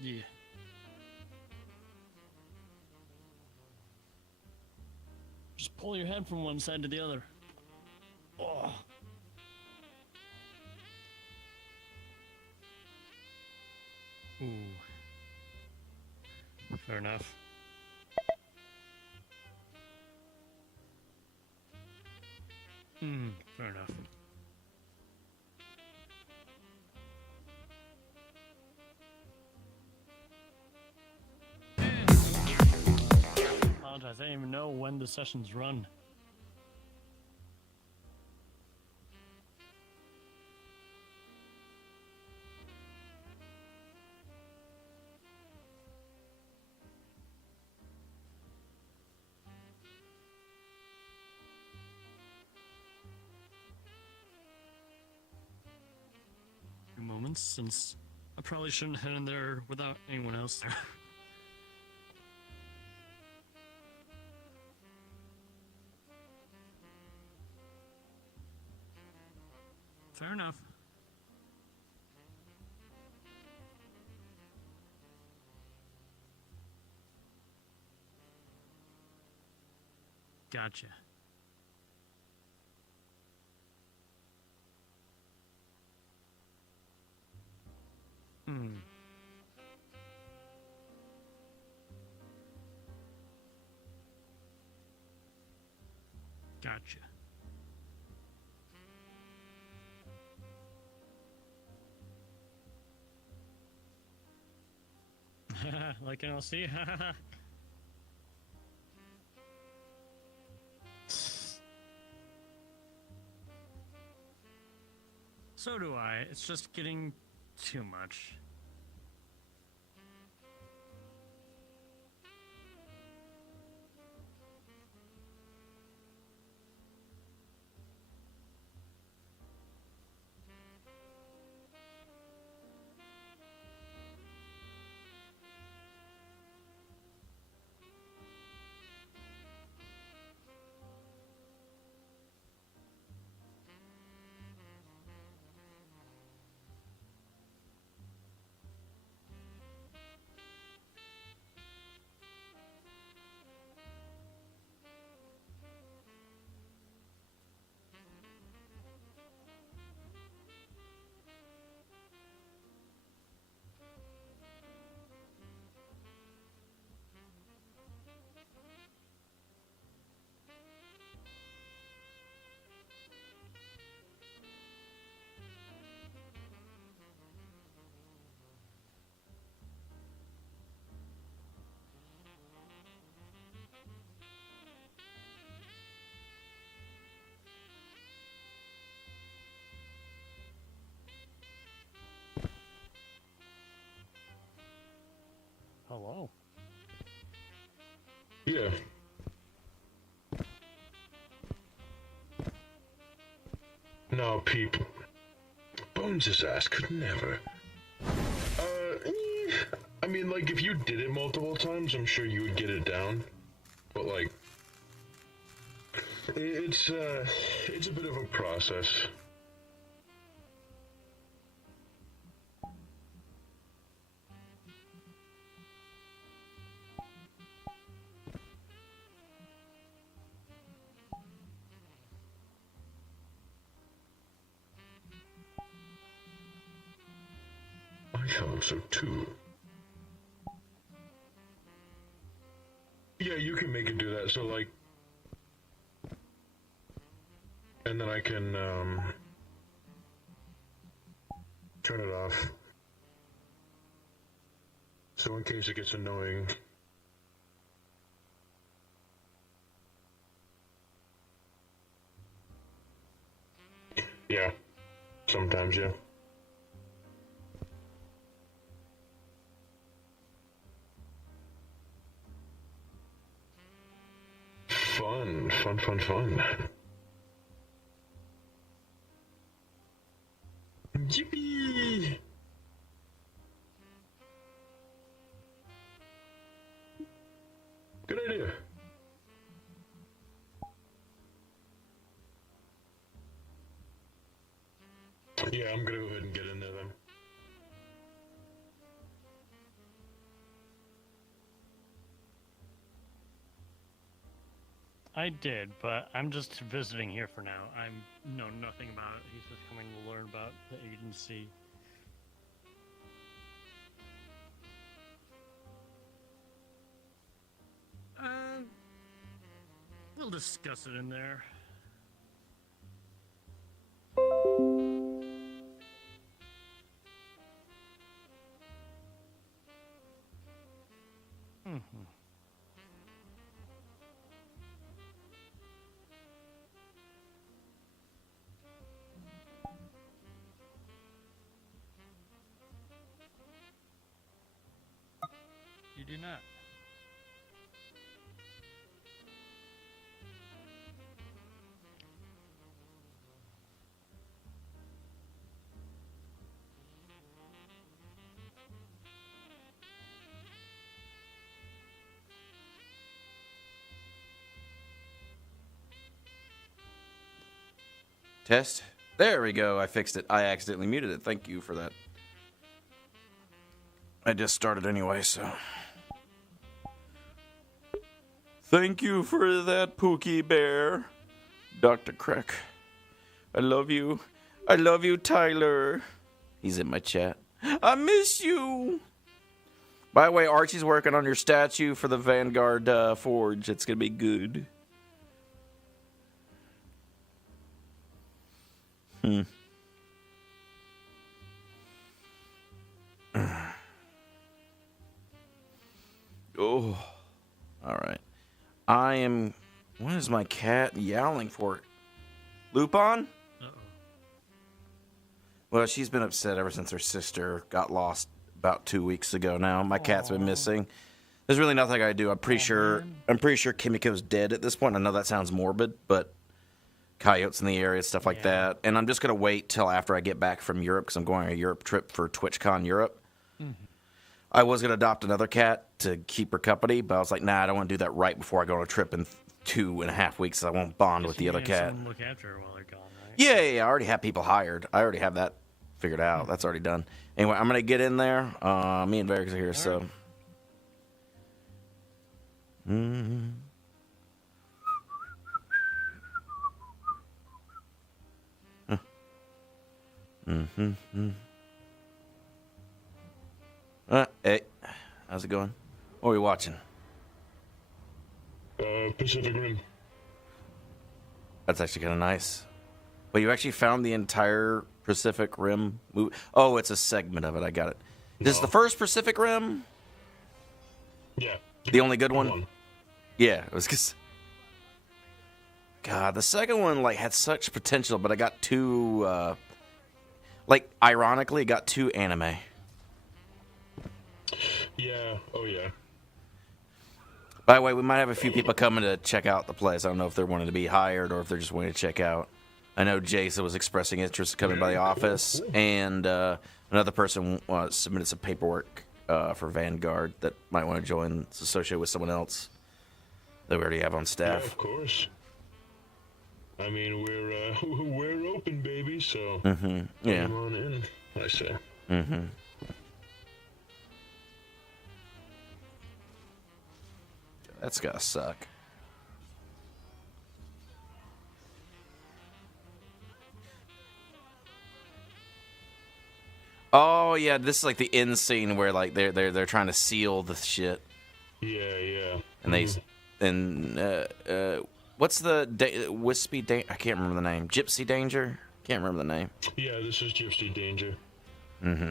Yeah. Just pull your head from one side to the other. Oh. Ooh. Fair enough. Fair enough. Apologize, I didn't even know when the sessions run. Moments, since I probably shouldn't head in there without anyone else there. Fair enough. Gotcha. Gotcha. Like an LC? So do I. It's just getting too much. Hello. Yeah. No, people. Bones' ass could never. I mean, like, if you did it multiple times, I'm sure you would get it down. But, like, it's a bit of a process. I thought so too. Yeah, you can make it do that, so like... And then I can, turn it off. So in case it gets annoying... Yeah. Sometimes, yeah. Fun. Yippee! Good idea. Yeah, I'm gonna go ahead and get in there then. I did, but I'm just visiting here for now. I know nothing about it. He's just coming to learn about the agency. We'll discuss it in there. You do not. Test. There we go. I fixed it. I accidentally muted it. Thank you for that. I just started anyway, so. Thank you for that, Pookie Bear. Dr. Crack. I love you. I love you, Tyler. He's in my chat. I miss you. By the way, Archie's working on your statue for the Vanguard Forge. It's going to be good. Oh. All right. I am... What is my cat yowling for? Lupin? Uh-oh. Well, she's been upset ever since her sister got lost about 2 weeks ago now. My cat's been missing. There's really nothing I do. I'm pretty sure Kimiko's dead at this point. I know that sounds morbid, but coyotes in the area, stuff like that. And I'm just going to wait till after I get back from Europe because I'm going on a Europe trip for TwitchCon Europe. Mm-hmm. I was going to adopt another cat to keep her company, but I was like, nah, I don't want to do that right before I go on a trip in 2.5 weeks. So I won't bond with the other cat. Look after her while they're gone, right? Yeah. I already have people hired. I already have that figured out. That's already done. Anyway, I'm going to get in there. Me and Varix are here, so. Mm-hmm. Mm-hmm. Hey, how's it going? What are we watching? Pacific Rim. That's actually kind of nice. But you actually found the entire Pacific Rim movie? Oh, it's a segment of it. I got it. This is the first Pacific Rim? Yeah. The only good one? Yeah, it was because... God, the second one like had such potential, but I got too... ironically, it got too anime. Yeah. Oh, yeah. By the way, we might have a few people coming to check out the place. I don't know if they're wanting to be hired or if they're just wanting to check out. I know Jason was expressing interest in coming by the office, and another person submitted some paperwork for Vanguard that might want to join. It's associated with someone else that we already have on staff. Yeah, of course. I mean, we're open, baby. So Yeah. come on in, I say. Mm-hmm. That's gotta suck. Oh yeah, this is like the end scene where like they're trying to seal the shit. Yeah. And what's the Wispy? I can't remember the name. Gypsy Danger. Can't remember the name. Yeah, this is Gypsy Danger. Mm-hmm.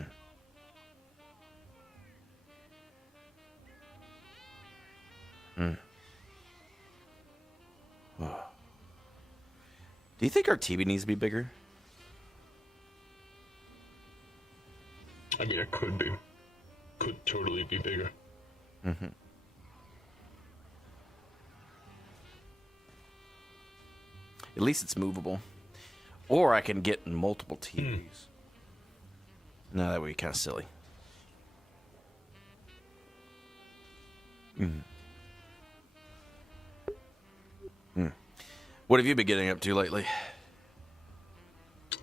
Do you think our TV needs to be bigger? I mean, it could be. Could totally be bigger. Mm-hmm. At least it's movable. Or I can get multiple TVs. No, that would be kind of silly. What have you been getting up to lately?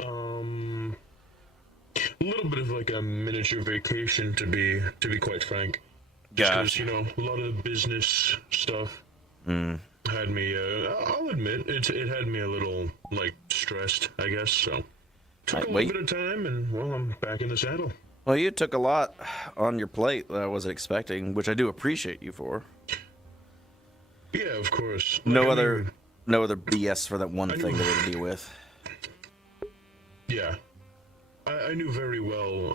A little bit of like a miniature vacation, to be quite frank. Gosh. Because, a lot of the business stuff. had me, I'll admit, it had me a little, like, stressed, I guess, so. Took a little bit of time, and, well, I'm back in the saddle. Well, you took a lot on your plate that I wasn't expecting, which I do appreciate you for. Yeah, of course. No other BS for that one thing that we had to deal with. Yeah. I knew very well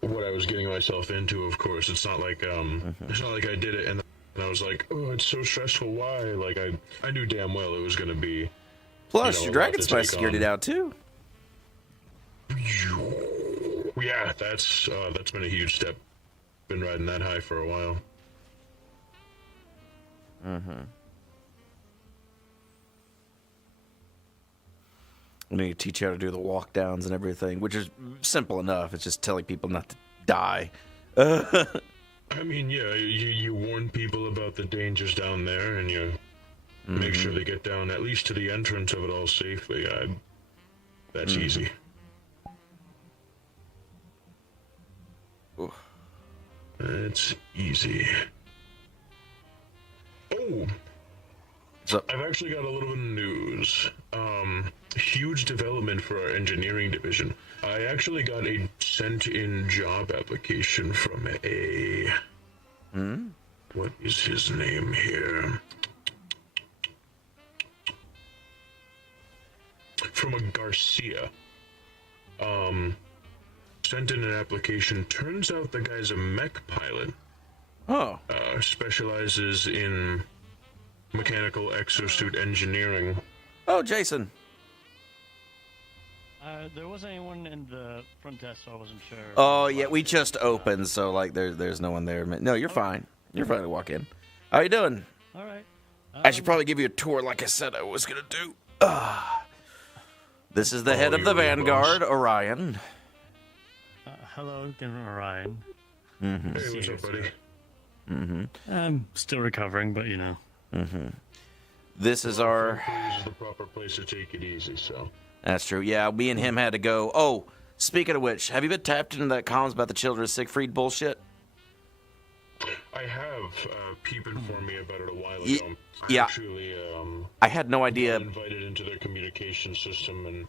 what I was getting myself into, of course. It's not like it's not like I did it and I was like, oh, it's so stressful, why? Like, I knew damn well it was going to be... Plus, you know, your Dragon Spice secured it out, too. Yeah, that's been a huge step. Been riding that high for a while. Mm-hmm. We need to teach you how to do the walk downs and everything, which is simple enough. It's just telling people not to die. I mean, yeah, you warn people about the dangers down there, and you make sure they get down at least to the entrance of it all safely. That's easy. Oof. That's easy. Oh, So, I've actually got a little bit of news. Huge development for our engineering division. I actually got a sent-in job application from a... What is his name here? From a Garcia. Sent in an application. Turns out the guy's a mech pilot. oh, Specializes in mechanical exosuit engineering. oh, Jason. There wasn't anyone in the front desk, so I wasn't sure. Oh, yeah, we just opened, so, like, there's no one there. No, you're fine. You're fine to walk in. How you doing? All right. I should probably give you a tour like I said I was going to do. This is the head of the Vanguard, Orion. Hello again, Orion. Hey, what's up, buddy? I'm still recovering, but you know. This is our... This is the proper place to take it easy, so... That's true. Yeah, me and him had to go. Oh, speaking of which, have you been tapped into that comms about the Children of Siegfried bullshit? I have. Peep informed me about it a while ago. Yeah. Actually, I had no got idea. invited into their communication system and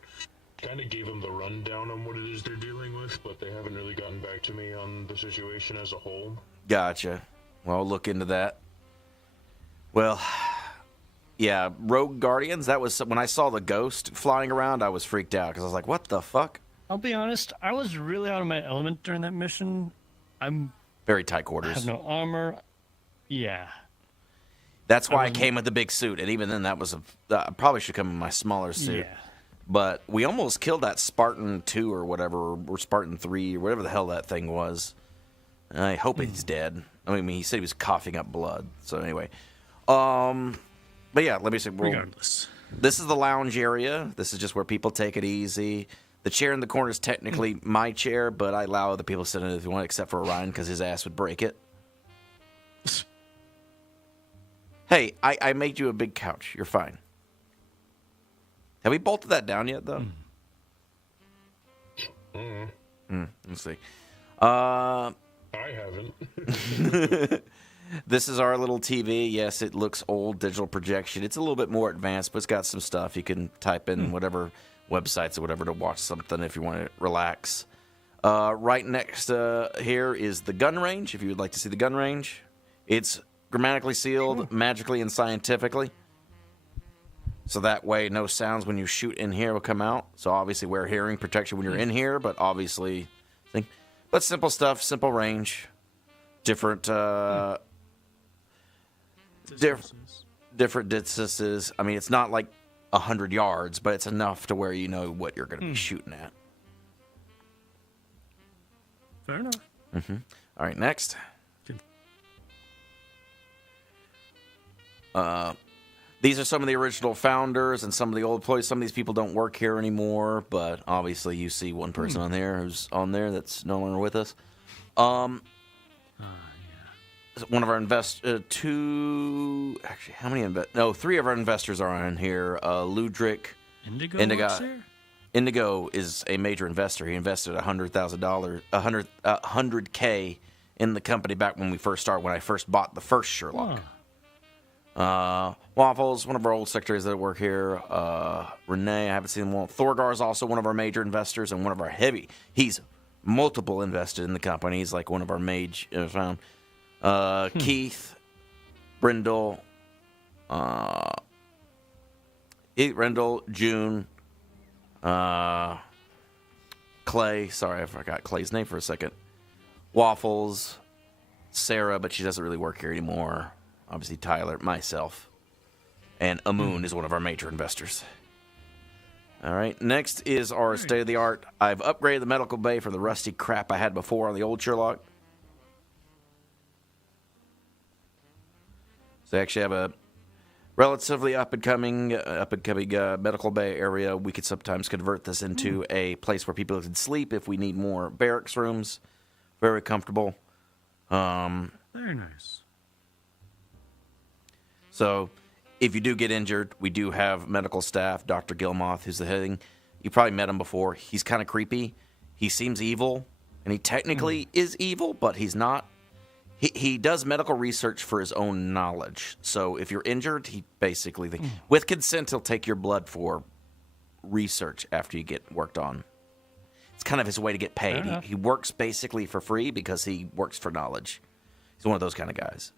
kind of gave them the rundown on what it is they're dealing with, but they haven't really gotten back to me on the situation as a whole. Gotcha. Well, I'll look into that. Well, yeah, Rogue Guardians, that was... When I saw the ghost flying around, I was freaked out, because I was like, what the fuck? I'll be honest, I was really out of my element during that mission. Very tight I quarters. have no armor. Yeah. That's why I came with the big suit, and even then, that was I probably should come in my smaller suit. Yeah. But we almost killed that Spartan 2 or whatever, or Spartan 3, or whatever the hell that thing was. I hope he's dead. I mean, he said he was coughing up blood. So anyway. But yeah, let me say, Regardless. this is the lounge area. This is just where people take it easy. The chair in the corner is technically my chair, but I allow other people to sit in it if they want, except for Orion, because his ass would break it. Hey, I made you a big couch. You're fine. Have we bolted that down yet, though? Let's see. I haven't. This is our little TV. Yes, it looks old, digital projection. It's a little bit more advanced, but it's got some stuff. You can type in whatever websites or whatever to watch something if you want to relax. Right next here is the gun range, if you would like to see the gun range. It's grammatically sealed, magically and scientifically. So that way no sounds when you shoot in here will come out. So obviously wear hearing protection when you're in here, but obviously... But simple stuff, simple range. Different... different distances. I mean, it's not like 100 yards, but it's enough to where you know what you're going to be shooting at. Fair enough. All right, next. These are some of the original founders and some of the old employees. Some of these people don't work here anymore, but obviously you see one person on there who's on there that's no longer with us. One of our three of our investors are on here. Ludrick. Indigo is a major investor. He invested $100,000, $100K in the company back when we first started, when I first bought the first Sherlock. Waffles, one of our old secretaries that work here. Renee, I haven't seen him well. Thorgar is also one of our major investors and one of our heavy. He's multiple invested in the company. He's like one of our mage found. Keith, Brindle, Rendell, June, Clay. Sorry, I forgot Clay's name for a second. Waffles, Sarah, but she doesn't really work here anymore. Obviously, Tyler, myself, and Amun is one of our major investors. All right, next is our state-of-the-art. I've upgraded the medical bay for the rusty crap I had before on the old Sherlock. So I actually have a relatively up-and-coming medical bay area. We could sometimes convert this into a place where people can sleep if we need more barracks rooms. Very comfortable. Very nice. So if you do get injured, we do have medical staff. Dr. Gilmoth, who's the heading. You probably met him before. He's kind of creepy. He seems evil, and he technically is evil, but he's not. He does medical research for his own knowledge. So if you're injured, he basically, with consent, he'll take your blood for research after you get worked on. It's kind of his way to get paid. He works basically for free because he works for knowledge. He's one of those kind of guys.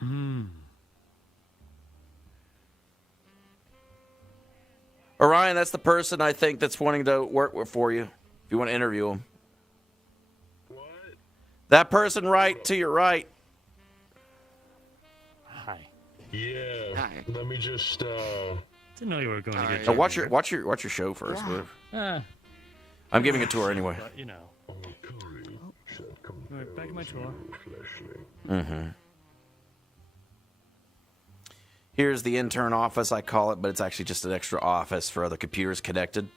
Orion, that's the person I think that's wanting to work for you. If you want to interview him. What? That person right to your right. Hi. Yeah. Hi. Let me just Didn't know you were going to get. So watch your show first. Yeah. I'm giving a tour anyway. But, you know. Right, back in my tour. Here's the intern office, I call it, but it's actually just an extra office for other computers connected.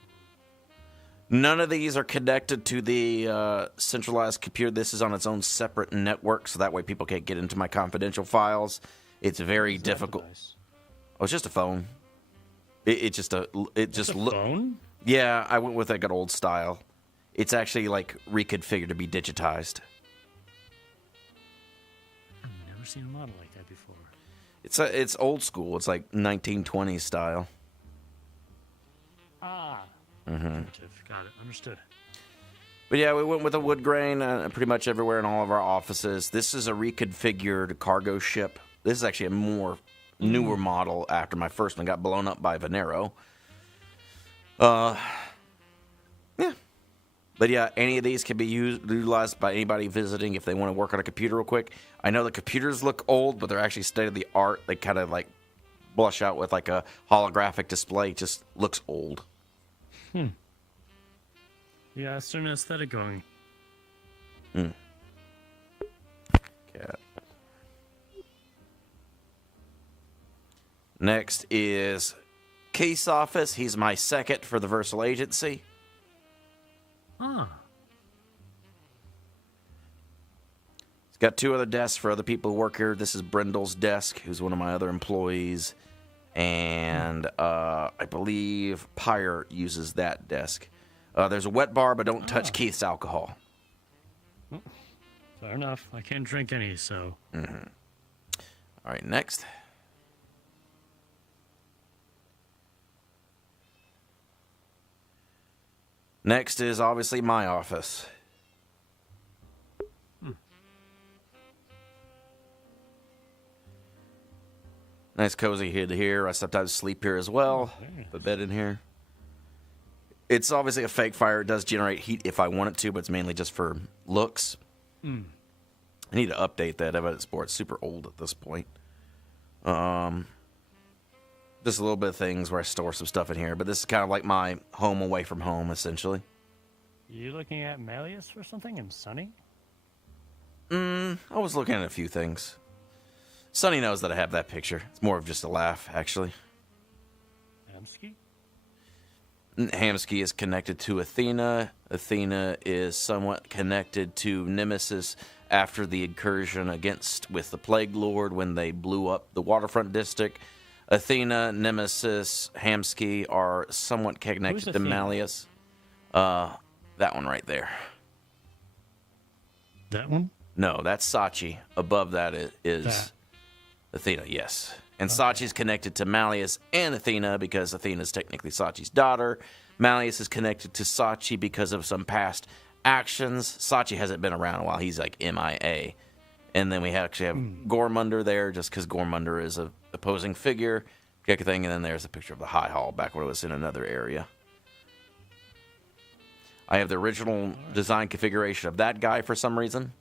None of these are connected to the centralized computer. This is on its own separate network, so that way people can't get into my confidential files. It's very difficult. Oh, it's just a phone. It just Phone? Yeah, I went with like an old style. It's actually like reconfigured to be digitized. I've never seen a model like that before. It's old school. It's like 1920s style. Primitive. Got it. Understood. But yeah, we went with a wood grain pretty much everywhere in all of our offices. This is a reconfigured cargo ship. This is actually a more newer model after my first one got blown up by Venero. Yeah. But yeah, any of these can be utilized by anybody visiting if they want to work on a computer real quick. I know the computers look old, but they're actually state-of-the-art. They kind of like blush out with like a holographic display. It just looks old. Yeah, it's an aesthetic going. Cat. Next is Case Office. He's my second for the Versal Agency. He's got two other desks for other people who work here. This is Brindle's desk, who's one of my other employees. And I believe Pyre uses that desk. There's a wet bar, but don't touch Keith's alcohol. Fair enough. I can't drink any, so. All right, next. Next is obviously my office. Nice cozy head here. I sometimes sleep here as well. Put a bed in here. It's obviously a fake fire. It does generate heat if I want it to, but it's mainly just for looks. I need to update that evidence board. It's super old at this point. Just a little bit of things where I store some stuff in here, but this is kind of like my home away from home, essentially. You looking at Malleus for something and Sunny? I was looking at a few things. Sonny knows that I have that picture. It's more of just a laugh, actually. Hamsky? Hamsky is connected to Athena. Athena is somewhat connected to Nemesis after the incursion with the Plague Lord when they blew up the waterfront district. Athena, Nemesis, Hamsky are somewhat connected to Malleus. That one right there. That one? No, that's Sachi. Above that is Athena, yes. And Sachi's connected to Malleus and Athena because Athena's technically Sachi's daughter. Malleus is connected to Sachi because of some past actions. Sachi hasn't been around in a while. He's like MIA. And then we actually have Gormunder there just because Gormunder is a opposing figure. Kind of thing. And then there's a picture of the High Hall back when it was in another area. I have the original design configuration of that guy for some reason.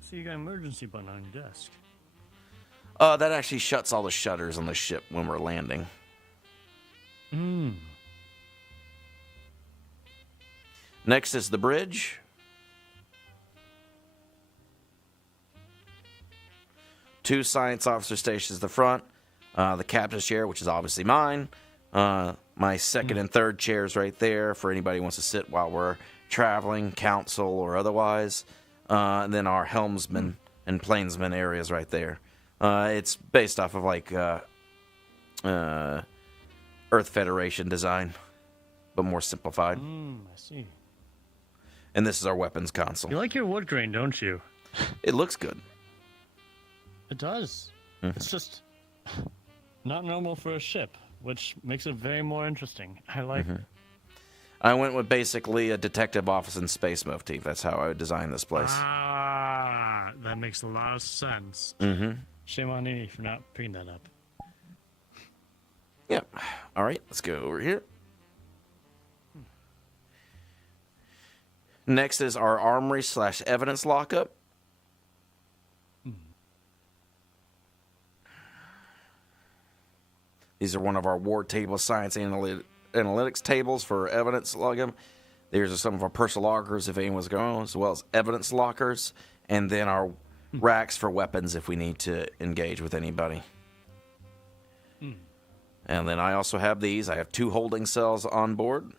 So you got an emergency button on your desk. That actually shuts all the shutters on the ship when we're landing. Next is the bridge. Two science officer stations at the front. The captain's chair, which is obviously mine. My second and third chairs right there for anybody who wants to sit while we're traveling, council or otherwise. And then our helmsman and plainsman areas right there. It's based off of like Earth Federation design, but more simplified. I see. And this is our weapons console. You like your wood grain, don't you? It looks good. It does. It's just not normal for a ship, which makes it very more interesting. I like it. I went with basically a detective office and space motif. That's how I would design this place. Ah, that makes a lot of sense. Shame on me for not picking that up. Yep. All right, let's go over here. Next is our armory / evidence lockup. These are one of our war table science analytics tables for evidence lockup. These are some of our personal lockers if anyone's going, as well as evidence lockers, and then our racks for weapons if we need to engage with anybody. And then I also have these. I have 2 holding cells on board.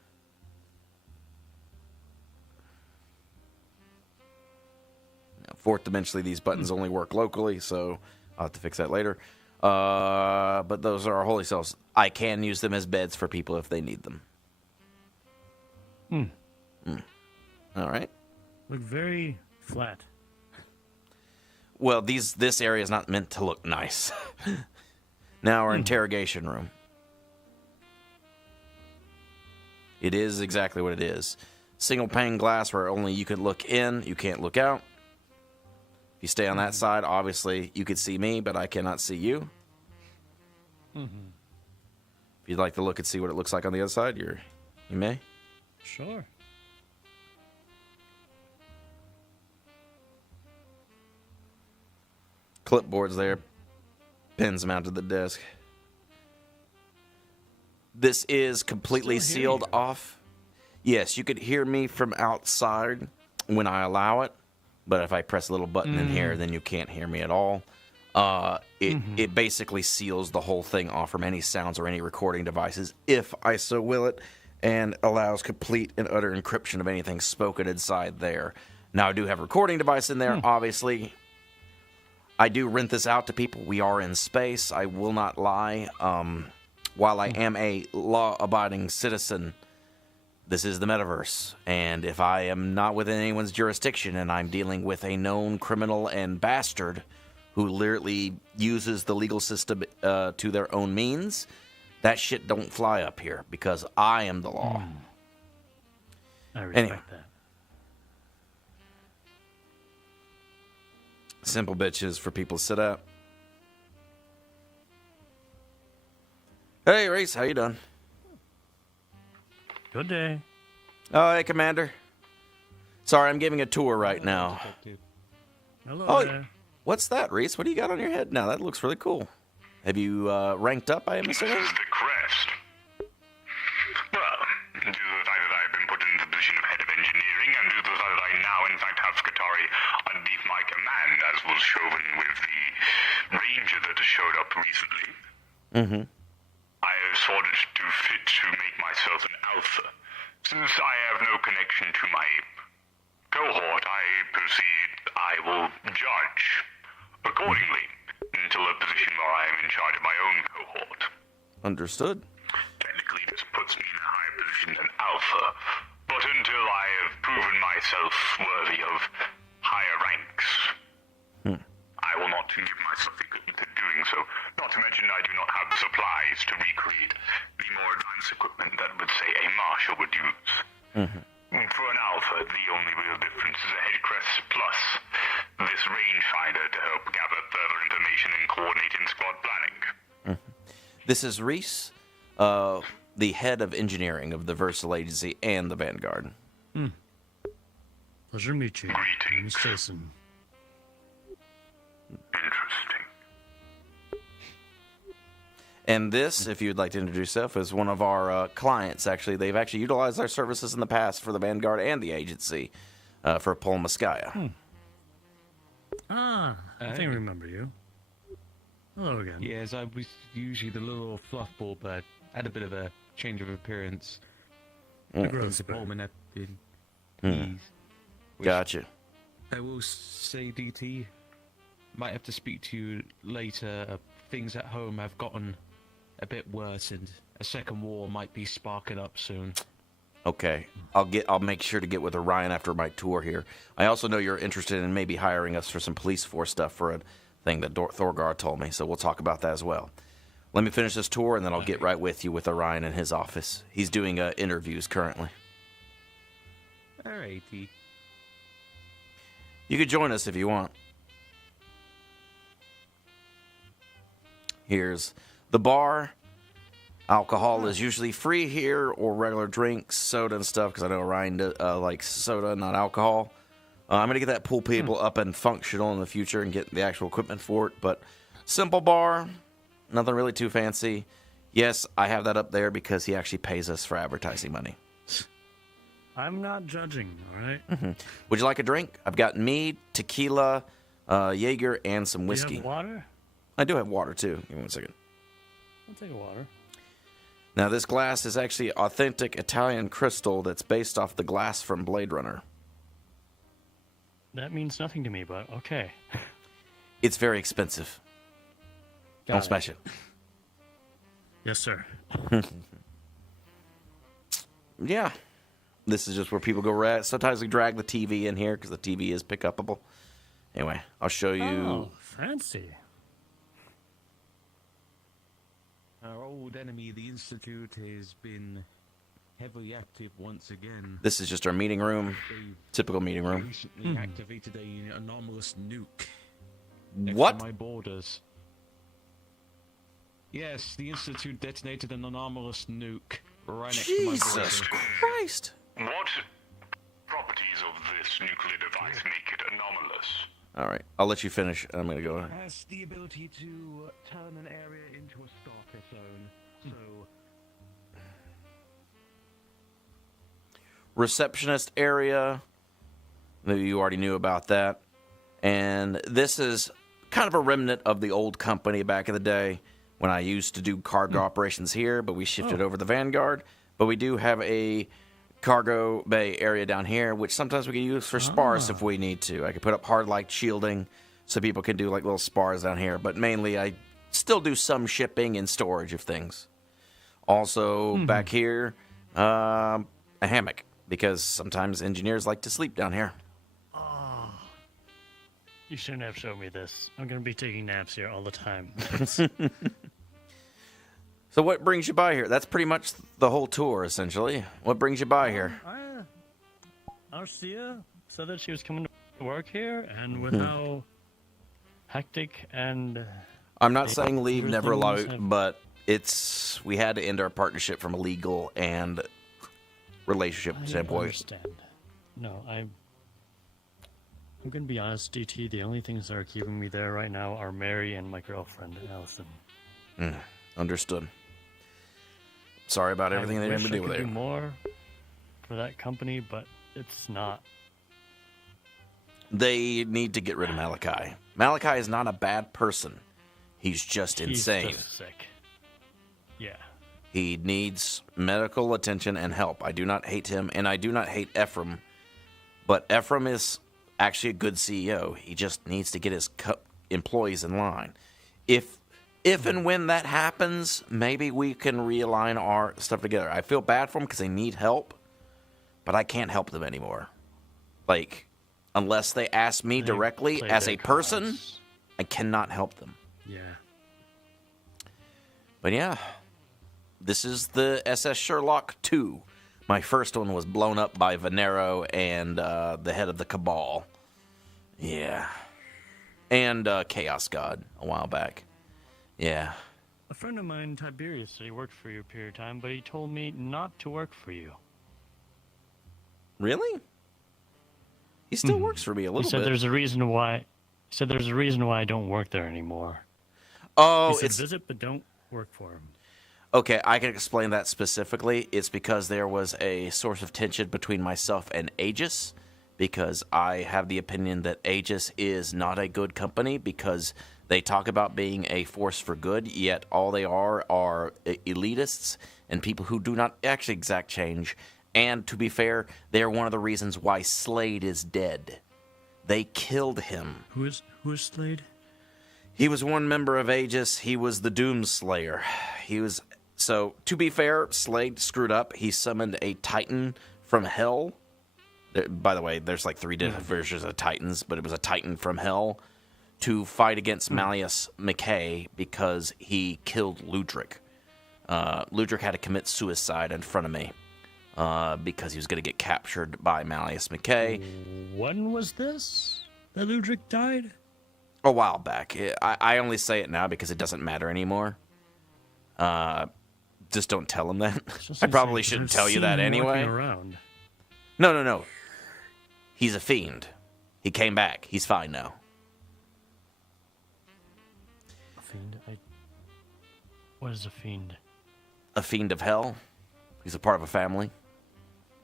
Now, fourth dimensionally, these buttons only work locally, so I'll have to fix that later. But those are our holy cells. I can use them as beds for people if they need them. All right. Look very flat. Well, this area is not meant to look nice. Now our interrogation room. It is exactly what it is. Single pane glass where only you can look in, you can't look out. If you stay on that side, obviously you could see me, but I cannot see you. If you'd like to look and see what it looks like on the other side, you may. Sure. Clipboards there. Pins mounted to the desk. This is completely sealed off. Yes, you could hear me from outside when I allow it, but if I press a little button in here, then you can't hear me at all. It basically seals the whole thing off from any sounds or any recording devices, if I so will it, and allows complete and utter encryption of anything spoken inside there. Now, I do have a recording device in there, obviously. I do rent this out to people. We are in space. I will not lie. While I am a law-abiding citizen, this is the metaverse. And if I am not within anyone's jurisdiction and I'm dealing with a known criminal and bastard who literally uses the legal system to their own means, that shit don't fly up here because I am the law. I respect that. Simple bitches for people to sit up. Hey, Reese, how you doing? Good day. Oh, hey, Commander. Sorry, I'm giving a tour right now. Hello there. What's that, Reese? What do you got on your head now? That looks really cool. Have you ranked up, I am assuming? This is the crest. Well, due to the fact that I've been put in the position of head of engineering, and due to the fact that I now, in fact, have Skatari underneath my command, as was shown with the ranger that showed up recently, I have thought it to fit to make myself an alpha. Since I have no connection to my cohort, I proceed I will judge accordingly until a position where I am in charge of my own cohort. Understood. Technically, this puts me in a higher position than Alpha, but until I have proven myself worthy of higher ranks, I will not give myself the to mention I do not have the supplies to recreate the more advanced equipment that would say a marshal would use. For an alpha, the only real difference is a head crest plus this rangefinder to help gather further information and coordinating squad planning. This is Reese, the head of engineering of the Versal Agency and the Vanguard. Pleasure to meet you. Greetings. Miss Jason. Interesting. And this, if you'd like to introduce yourself, is one of our clients, actually. They've actually utilized our services in the past for the Vanguard and the agency for Polmaskaya. Ah, I think I remember you. Hello again. Yes, I was usually the little fluffball, but had a bit of a change of appearance. Gross bit. Department at the Ease. Which Gotcha. I will say, DT, might have to speak to you later. Things at home have gotten a bit worse, and a second war might be sparking up soon. Okay, I'll make sure to get with Orion after my tour here. I also know you're interested in maybe hiring us for some police force stuff for a thing that Thorgar told me, so we'll talk about that as well. Let me finish this tour, and then I'll get right with you with Orion in his office. He's doing interviews currently. Alrighty. You could join us if you want. Here's the bar. Alcohol is usually free here, or regular drinks, soda and stuff, because I know Orion likes soda, not alcohol. I'm going to get that pool table up and functional in the future and get the actual equipment for it, but simple bar, nothing really too fancy. Yes, I have that up there because he actually pays us for advertising money. I'm not judging, all right? Would you like a drink? I've got mead, tequila, Jaeger, and some Do you whiskey. have water? I do have water, too. Give me 1 second. I'll take a water. Now, this glass is actually authentic Italian crystal that's based off the glass from Blade Runner. That means nothing to me, but okay. It's very expensive. Don't it. smash it. Yes, sir. Yeah. This is just where people go rat. Sometimes we drag the TV in here because the TV is pick-upable. Anyway, I'll show you. Oh, fancy. Our old enemy, the Institute, has been heavily active once again. This is just our meeting room. They Typical meeting room. recently activated an anomalous nuke next What? to my borders. Yes, the Institute detonated an anomalous nuke right next to my Jesus borders. Christ. What properties of this nuclear device make it anomalous? All right, I'll let you finish. I'm going to go. Has the ability to turn an area into a starter zone. So Receptionist area. Maybe you already knew about that. And this is kind of a remnant of the old company back in the day when I used to do cargo operations here, but we shifted over the Vanguard. But we do have a cargo bay area down here, which sometimes we can use for spars if we need to. I could put up hard light shielding so people can do like little spars down here. But mainly I still do some shipping and storage of things. Also back here, a hammock, because sometimes engineers like to sleep down here. You shouldn't have shown me this. I'm going to be taking naps here all the time. So what brings you by here? That's pretty much the whole tour, essentially. What brings you by here? Arcia said that she was coming to work here, and with how hectic and... I'm not saying leave, never allow, things have- but we had to end our partnership from a legal and relationship I standpoint. understand. No, I'm going to be honest, DT. The only things that are keeping me there right now are Mary and my girlfriend, Allison. Understood. Sorry about everything they I made wish me I do could there. do more for that company, but it's not. They need to get rid of Malachi. Malachi is not a bad person. He's just insane. He's just sick. Yeah. He needs medical attention and help. I do not hate him, and I do not hate Ephraim. But Ephraim is actually a good CEO. He just needs to get his employees in line. If and when that happens, maybe we can realign our stuff together. I feel bad for them because they need help, but I can't help them anymore. Like, unless they ask me They directly play as their a person, cards. I cannot help them. Yeah. But yeah, this is the SS Sherlock 2. My first one was blown up by Venero and the head of the Cabal. Yeah. And Chaos God a while back. Yeah. A friend of mine, Tiberius, said he worked for you a period of time, but he told me not to work for you. Really? He still works for me a little He said bit. there's a reason why. He said there's a reason why I don't work there anymore. Oh, He said it's visit, but don't work for him. okay. I can explain that specifically. It's because there was a source of tension between myself and Aegis, because I have the opinion that Aegis is not a good company because they talk about being a force for good, yet all they are elitists and people who do not actually exact change. And to be fair, they're one of the reasons why Slade is dead. They killed him. Who is Slade? He was one member of Aegis. He was the Doomslayer. So, to be fair, Slade screwed up. He summoned a Titan from Hell. By the way, there's like 3 different versions of Titans, but it was a Titan from Hell to fight against Malleus McKay because he killed Ludric. Ludric had to commit suicide in front of me because he was going to get captured by Malleus McKay. When was this that Ludric died? A while back. I only say it now because it doesn't matter anymore. Just don't tell him that. I probably shouldn't tell you that anyway. Around. No. He's a fiend. He came back. He's fine now. A fiend? What is a fiend? A fiend of hell. He's a part of a family.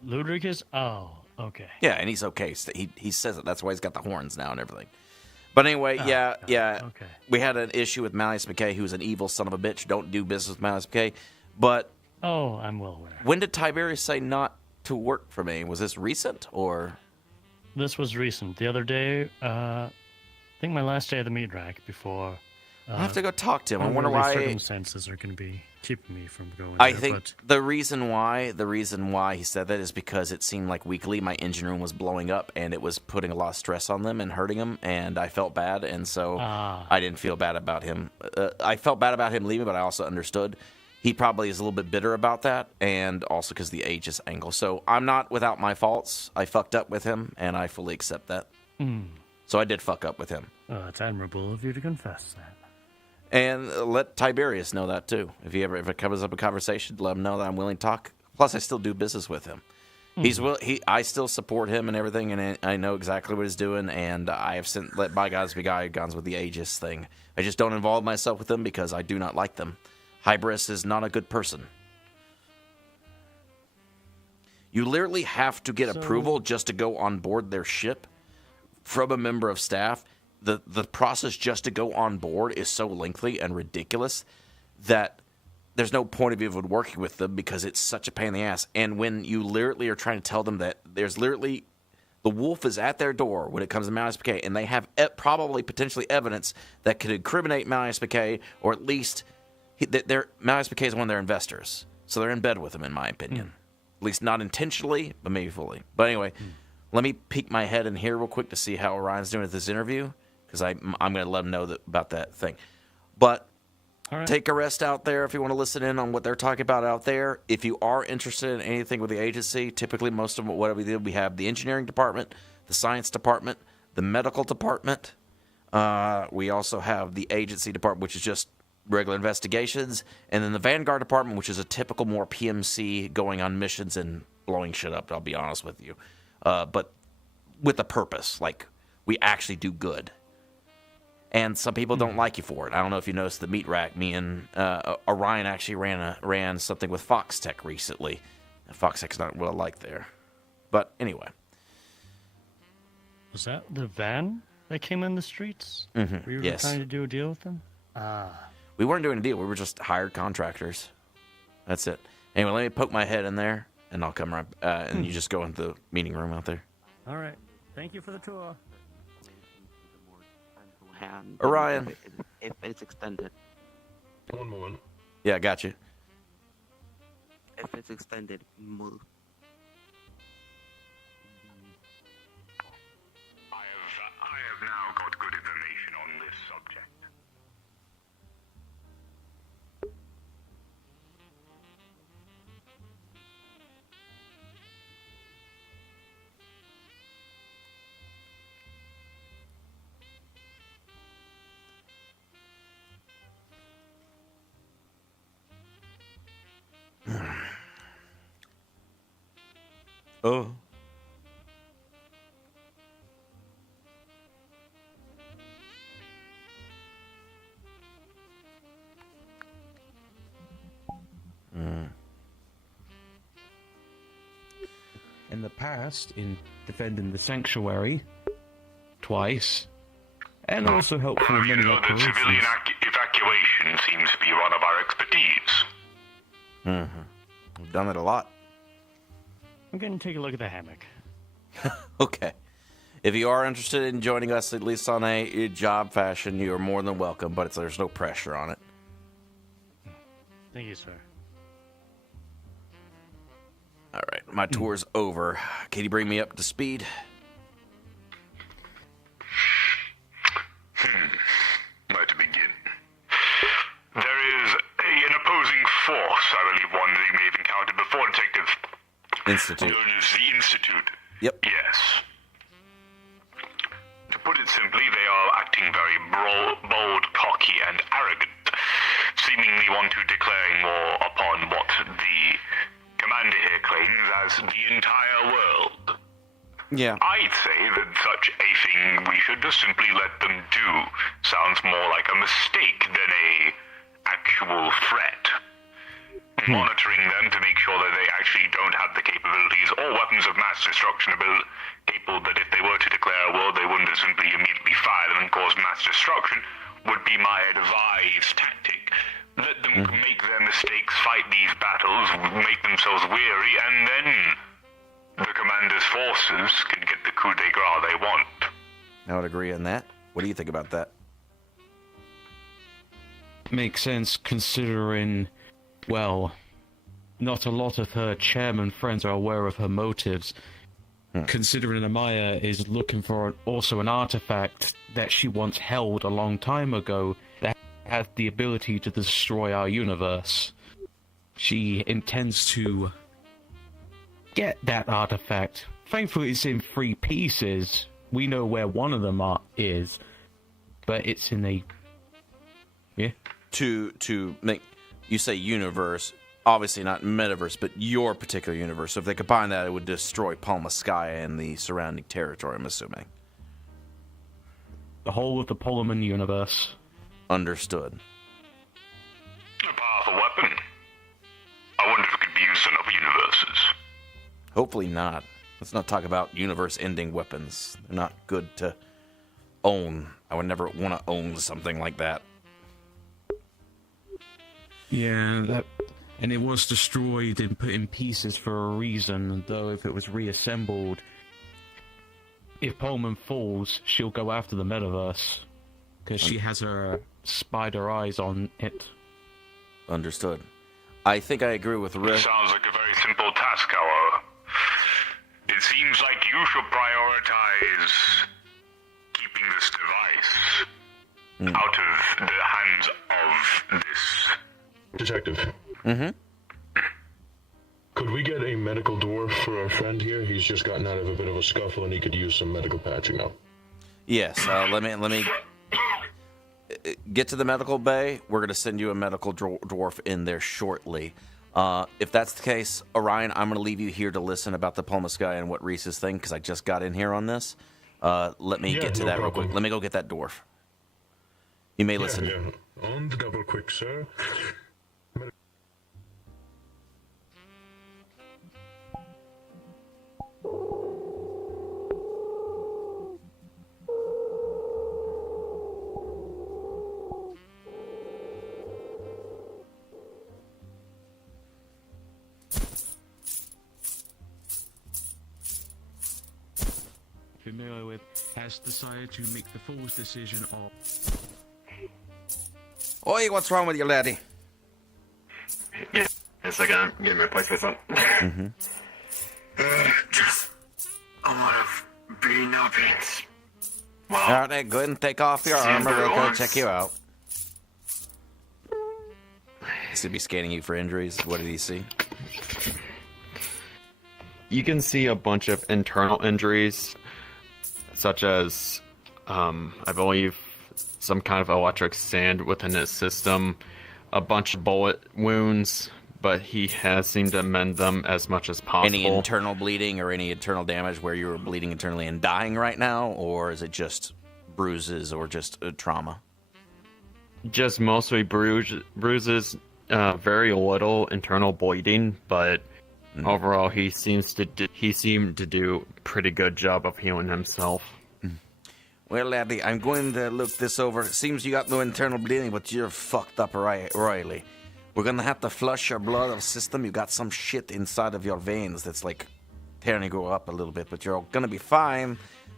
Ludric is? Oh, okay. Yeah, and he's okay. He says it. That's why he's got the horns now and everything. But anyway, yeah. Okay. We had an issue with Malleus McKay, who's an evil son of a bitch. Don't do business with Malleus McKay. But Oh, I'm well aware. when did Tiberius say not to work for me? Was this recent or? This was recent. The other day, I think my last day of the meat rack before. I'll have to go talk to him. I wonder whatever why. circumstances are going to be keeping me from going I there, think but the reason why he said that is because it seemed like weekly my engine room was blowing up and it was putting a lot of stress on them and hurting them, and I felt bad, and so I didn't feel bad about him. I felt bad about him leaving, but I also understood he probably is a little bit bitter about that, and also because the Aegis angle. So I'm not without my faults. I fucked up with him, and I fully accept that. So I did fuck up with him. it's admirable of you to confess that. And let Tiberius know that too. If it comes up a conversation, let him know that I'm willing to talk. Plus, I still do business with him. I still support him and everything, and I know exactly what he's doing. And I have let bygones be bygones with the Aegis thing. I just don't involve myself with them because I do not like them. Hybris is not a good person. You literally have to get approval just to go on board their ship from a member of staff. The process just to go on board is so lengthy and ridiculous that there's no point of even working with them because it's such a pain in the ass. And when you literally are trying to tell them that there's literally the wolf is at their door when it comes to Malleus McKay, and they have probably potentially evidence that could incriminate Malleus McKay, or at least Malleus McKay is one of their investors, so they're in bed with him, in my opinion. At least not intentionally, but maybe fully. But anyway, let me peek my head in here real quick to see how Orion's doing at this interview, because I'm going to let him know about that thing. But take a rest out there if you want to listen in on what they're talking about out there. If you are interested in anything with the agency, typically most of what we do, we have the engineering department, the science department, the medical department. We also have the agency department, which is just regular investigations, and then the Vanguard department, which is a typical more PMC going on missions and blowing shit up, I'll be honest with you. But with a purpose, like we actually do good. And some people don't like you for it. I don't know if you noticed the meat rack. Me and Orion actually ran something with Fox Tech recently. Fox Tech's not well liked there. But anyway. Was that the van that came in the streets? Mm-hmm. Were you Yes. trying to do a deal with them? We weren't doing a deal. We were just hired contractors. That's it. Anyway, let me poke my head in there, and I'll come right. And you just go into the meeting room out there. All right. Thank you for the tour. Orion. If it's extended. One moment. Yeah, I got you. If it's extended, move. I have now got good information on this subject. Oh. In the past, in defending the sanctuary twice, and also helped for Well, many that operations. civilian evacuation seems to be one of our expertise. We've done it a lot. I'm going to take a look at the hammock. Okay. If you are interested in joining us, at least on a job fashion, you are more than welcome, but there's no pressure on it. Thank you, sir. All right, my tour's over. Can you bring me up to speed? Where to begin? There is an opposing force, I believe one that you may have encountered before, Detective. Institute. Known as the Institute. Yep. Yes. To put it simply, they are acting very bold, cocky, and arrogant, seemingly want to declaring war upon what the commander here claims as the entire world. Yeah. I'd say that such a thing we should just simply let them do. Sounds more like a mistake than a actual threat. Monitoring them to make sure that they actually don't have the capabilities or weapons of mass destruction capable that if they were to declare a war, they wouldn't just simply immediately fire them and cause mass destruction would be my advised tactic. Let them make their mistakes, fight these battles, make themselves weary, and then the commander's forces can get the coup de grace they want. I would agree on that. What do you think about that? Makes sense considering, well, not a lot of her chairman friends are aware of her motives. Considering Amaya is looking for also an artifact that she once held a long time ago that has the ability to destroy our universe. She intends to get that artifact. Thankfully, it's in 3 pieces. We know where one of them is, but it's in a... Yeah? To make, you say universe, obviously not metaverse, but your particular universe. So if they combine that, it would destroy Palmaskaya and the surrounding territory, I'm assuming. The whole of the Poleman universe. Understood. A powerful weapon. I wonder if it could be used in other universes. Hopefully not. Let's not talk about universe-ending weapons. They're not good to own. I would never want to own something like that. Yeah, and it was destroyed and put in pieces for a reason, though if it was reassembled, if Pullman falls, she'll go after the metaverse, because she has her spider eyes on it. Understood. I think I agree with Rick. Sounds like a very simple task, however. It seems like you should prioritize keeping this device out of the hands of this Detective. Mm-hmm. Could we get a medical dwarf for our friend here? He's just gotten out of a bit of a scuffle and he could use some medical patching up. Yes, let me get to the medical bay. We're going to send you a medical dwarf in there shortly. If that's the case, Orion, I'm going to leave you here to listen about the Palmaskaya and what Reese is thinking, because I just got in here on this. Let me get to that real quick. Let me go get that dwarf. You may listen. Yeah. On the double quick, sir. Familiar with, has decided to make the fool's decision of... Oi, what's wrong with you, laddie? Yeah, a second, I'm getting my place on. Just a lot of beating up ants. Well, All right, go ahead and take off your Seems armor. there We'll go was. check you out. He's gonna be scanning you for injuries. What did he see? you can see a bunch of internal injuries, such as, I believe, some kind of electric sand within his system, a bunch of bullet wounds, but he has seemed to mend them as much as possible. Any internal bleeding or any internal damage where you're bleeding internally and dying right now, or is it just bruises or just trauma? Just mostly bruises, very little internal bleeding, but overall he seemed to do a pretty good job of healing himself. Well, laddie, I'm going to look this over. It seems you got no internal bleeding, but you're fucked up royally. We're gonna have to flush your blood out of the system. You got some shit inside of your veins that's like tearing you up a little bit, but you're gonna be fine.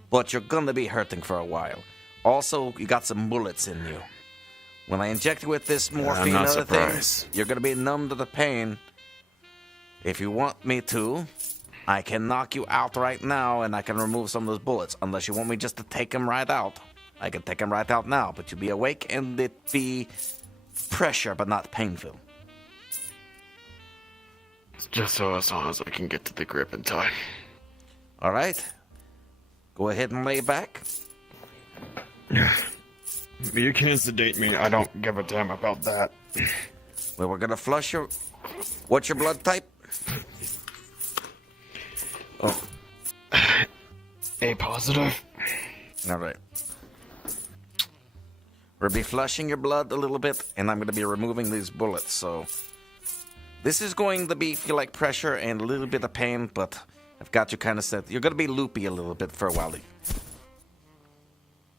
But you're gonna be hurting for a while. Also, you got some bullets in you. When I inject you with this morphine and other things, you're gonna be numb to the pain. If you want me to, I can knock you out right now, and I can remove some of those bullets. Unless you want me just to take them right out, I can take them right out now. But you'll be awake and it be pressure, but not painful. Just so as long as I can get to the grip in time. All right. Go ahead and lay back. You can sedate me. I don't give a damn about that. Well, we're gonna flush your... What's your blood type? Oh. A positive. All right. We'll be flushing your blood a little bit, and I'm gonna be removing these bullets, so... This is going to feel like pressure and a little bit of pain, but I've got you kind of set. You're gonna be loopy a little bit for a while.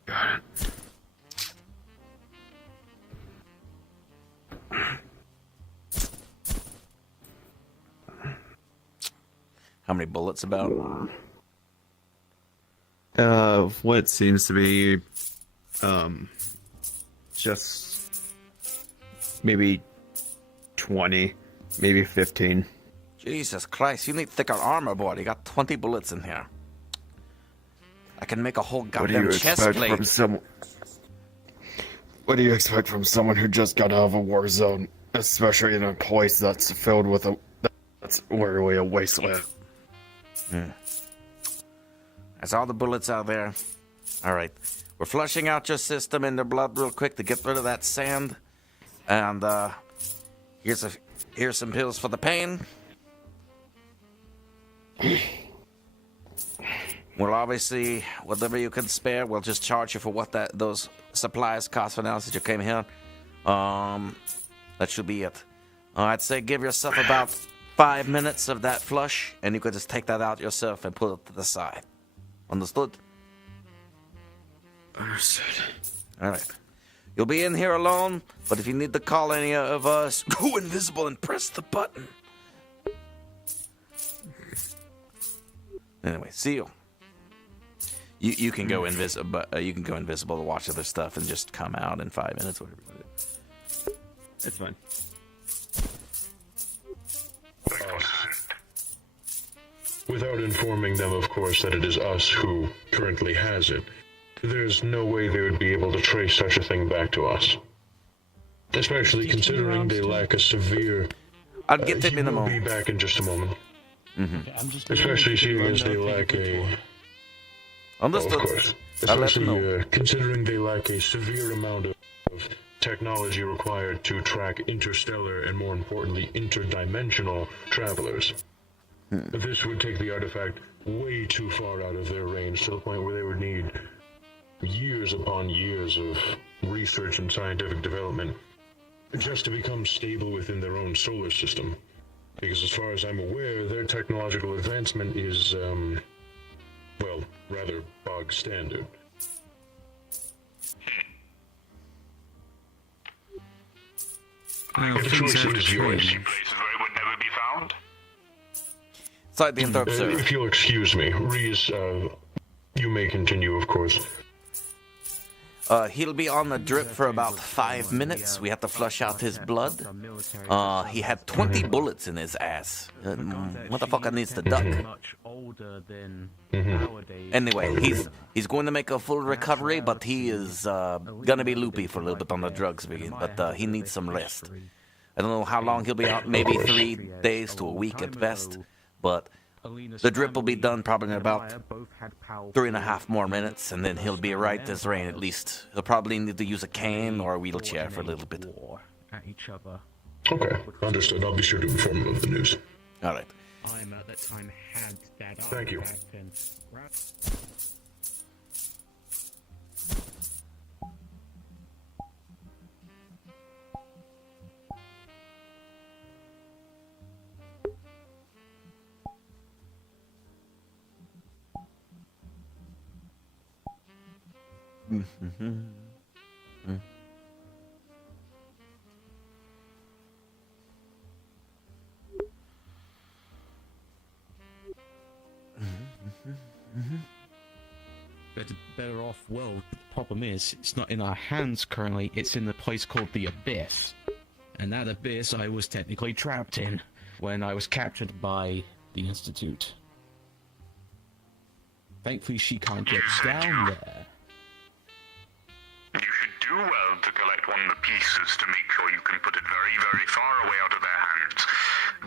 Got it. How many bullets about? What seems to be, just maybe 20, maybe 15. Jesus Christ, you need thicker armor, boy. You got 20 bullets in here. I can make a whole goddamn chest plate. What do you expect from someone who just got out of a war zone, especially in a place that's filled with that's literally a wasteland? That's all the bullets out there. All right. We're flushing out your system and the blood real quick to get rid of that sand. And here's some pills for the pain. We'll obviously, whatever you can spare, we'll just charge you for what those supplies cost for now since you came here. That should be it. I'd say give yourself about 5 minutes of that flush, and you could just take that out yourself and put it to the side. Understood? Understood. All right. You'll be in here alone, but if you need to call any of us, go invisible and press the button. Anyway, see you. You can go invisible, but you can go invisible to watch other stuff and just come out in 5 minutes, whatever you want to do. It's fine. Without informing them, of course, that it is us who currently has it, there's no way they would be able to trace such a thing back to us. Especially considering they lack a severe... I'll get them in a We'll be moment. back in just a moment. Okay, I'm just Especially seeing as they lack a... Understood. Of course. I'll let them know. Especially considering they lack a severe amount of technology required to track interstellar and, more importantly, interdimensional travelers. This would take the artifact way too far out of their range to the point where they would need years upon years of research and scientific development just to become stable within their own solar system. Because as far as I'm aware, their technological advancement is, well, rather bog standard. Well, The things choice have is yours. changed. Places where it would never be found? Sorry to interrupt, sir. If you'll excuse me, Reese, you may continue, of course. He'll be on the drip for about 5 minutes. We have to flush out his blood. He had 20 bullets in his ass. Motherfucker needs to duck. Much older than Mm-hmm. nowadays. Anyway, he's going to make a full recovery, but he is gonna be loopy for a little bit on the drugs, but he needs some rest. I don't know how long he'll be out, maybe 3 days to a week at best, but the drip will be done probably in about 3.5 more minutes, and then he'll be right as rain at least. He'll probably need to use a cane or a wheelchair for a little bit. At each other. Okay, understood. I'll be sure to inform him of the news. All right. I'm at that time had that Thank you. artifact and better off. Well, the problem is, it's not in our hands currently, it's in the place called the Abyss. And that Abyss I was technically trapped in when I was captured by the Institute. Thankfully, she can't get down there. You should do well to collect one of the pieces to make sure you can put it very, very far away out of their hands.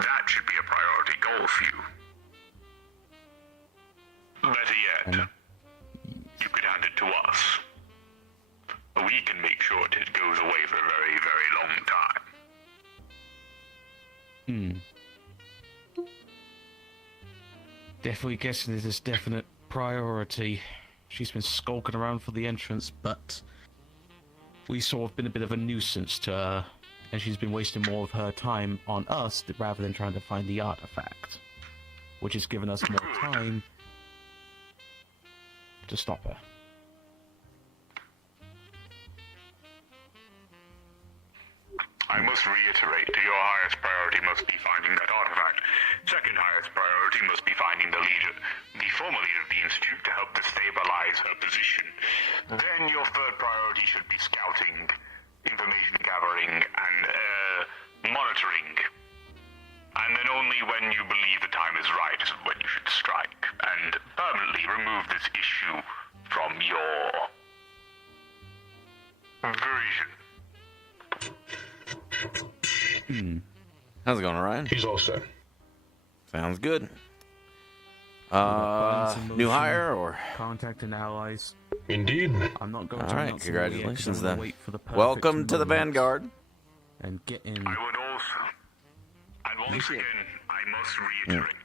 That should be a priority goal for you. Better yet, you could hand it to us. We can make sure it goes away for a very, very long time. Definitely guessing it is definite priority. She's been skulking around for the entrance, but we sort of been a bit of a nuisance to her, and she's been wasting more of her time on us rather than trying to find the artifact, which has given us more time to stop her. I must reiterate, your highest priority must be finding that artifact. Second highest priority must be finding the leader, the former leader of the Institute, to help destabilize her position. Then your third priority should be scouting, information gathering, and monitoring. And then only when you believe the time is right is when you should strike, and permanently remove this issue from your vision. How's it going, Ryan? He's all set. Sounds good. Buttons in New motion, hire or? contacting allies. Indeed. I'm not going All to right, announce it yet, 'cause congratulations I'm gonna then. wait for the perfect Welcome to the moment Vanguard. and get in. I would also, and once again, I must reiterate,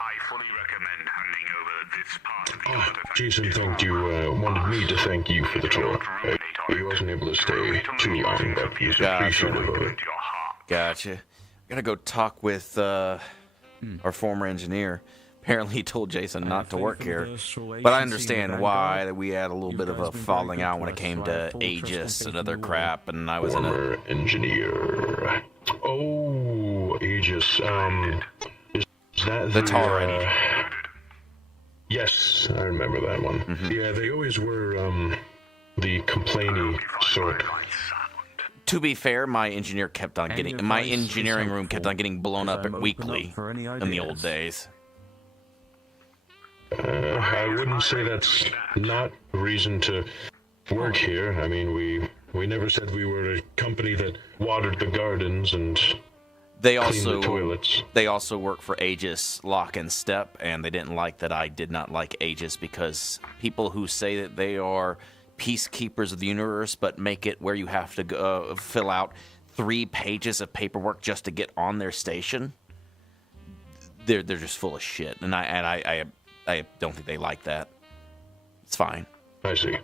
I fully recommend handing over this part of the artifact. Jason thanked you, wanted me to thank you for the tour. He wasn't able to stay too long, but he's appreciative of it. To your heart. Gotcha. Gotta go talk with our former engineer. Apparently, he told Jason not to work here, but I understand why that we had a little bit of a falling out when it came to Aegis and other crap, and I was in a. Former engineer. Oh, Aegis. Is that The Tauren. Yes, I remember that one. Yeah, they always were, the complainy sort. To be fair, my engineer kept on getting. My engineering room kept on getting blown up weekly in the old days. I wouldn't say that's not reason to work here. I mean, we never said we were a company that watered the gardens and They cleaned the also toilets. they also work for Aegis Lock and Step, and they didn't like that I did not like Aegis because people who say that they are peacekeepers of the universe, but make it where you have to go, fill out 3 pages of paperwork just to get on their station. They're just full of shit, and I don't think they like that. It's fine. I see.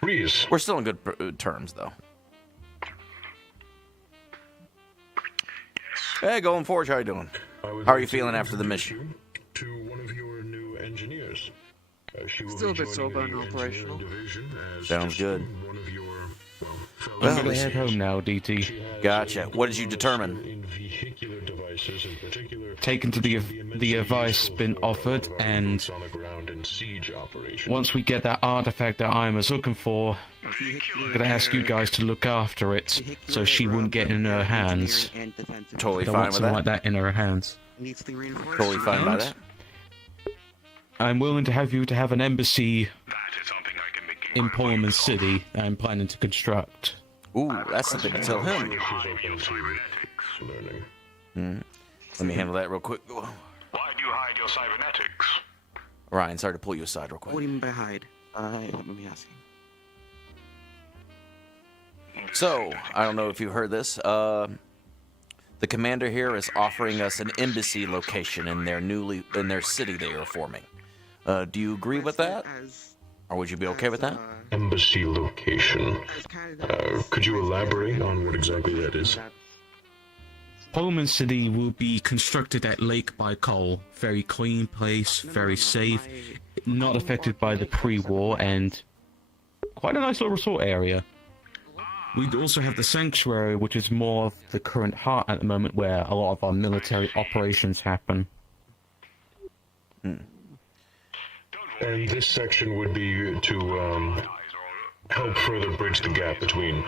Reese, We're still in good terms, though. Hey, Golden Forge, how you doing? I would How are like you to feeling after the introduce mission? you to one of your new engineers. She will Still be a bit joining sober and the operational. engineering division as Sounds just good. One of your, fellow Well, I'm gonna head engineers. home now, DT. She has Gotcha. a What did you bonus determine? in vehicular devices in particular. Taken to the advice been offered, and Boots on the ground and siege operations. once we get that artifact that I was looking for, I'm gonna ask you guys to look after it, so she wouldn't get in her hands. Totally I don't fine want with something that. like that in her hands. Needs to be reinforced. Totally fine by that. I'm willing to have you to have an embassy That is something I can make in Pullman City that I'm planning to construct. Ooh, that's something to tell him. She's open to learning. Let me handle that real quick. Why do you hide your cybernetics? Ryan, sorry to pull you aside real What quick. do you mean by hide? Let me ask you. So, I don't know if you heard this. The commander here is offering us an embassy location in their city they are forming. Do you agree with that? Or would you be okay with that? Embassy location. Could you elaborate on what exactly that is? Pullman City will be constructed at Lake Baikal. Very clean place, very safe, not affected by the pre-war, and quite a nice little resort area. We'd also have the sanctuary, which is more of the current heart at the moment, where a lot of our military operations happen. And this section would be to help further bridge the gap between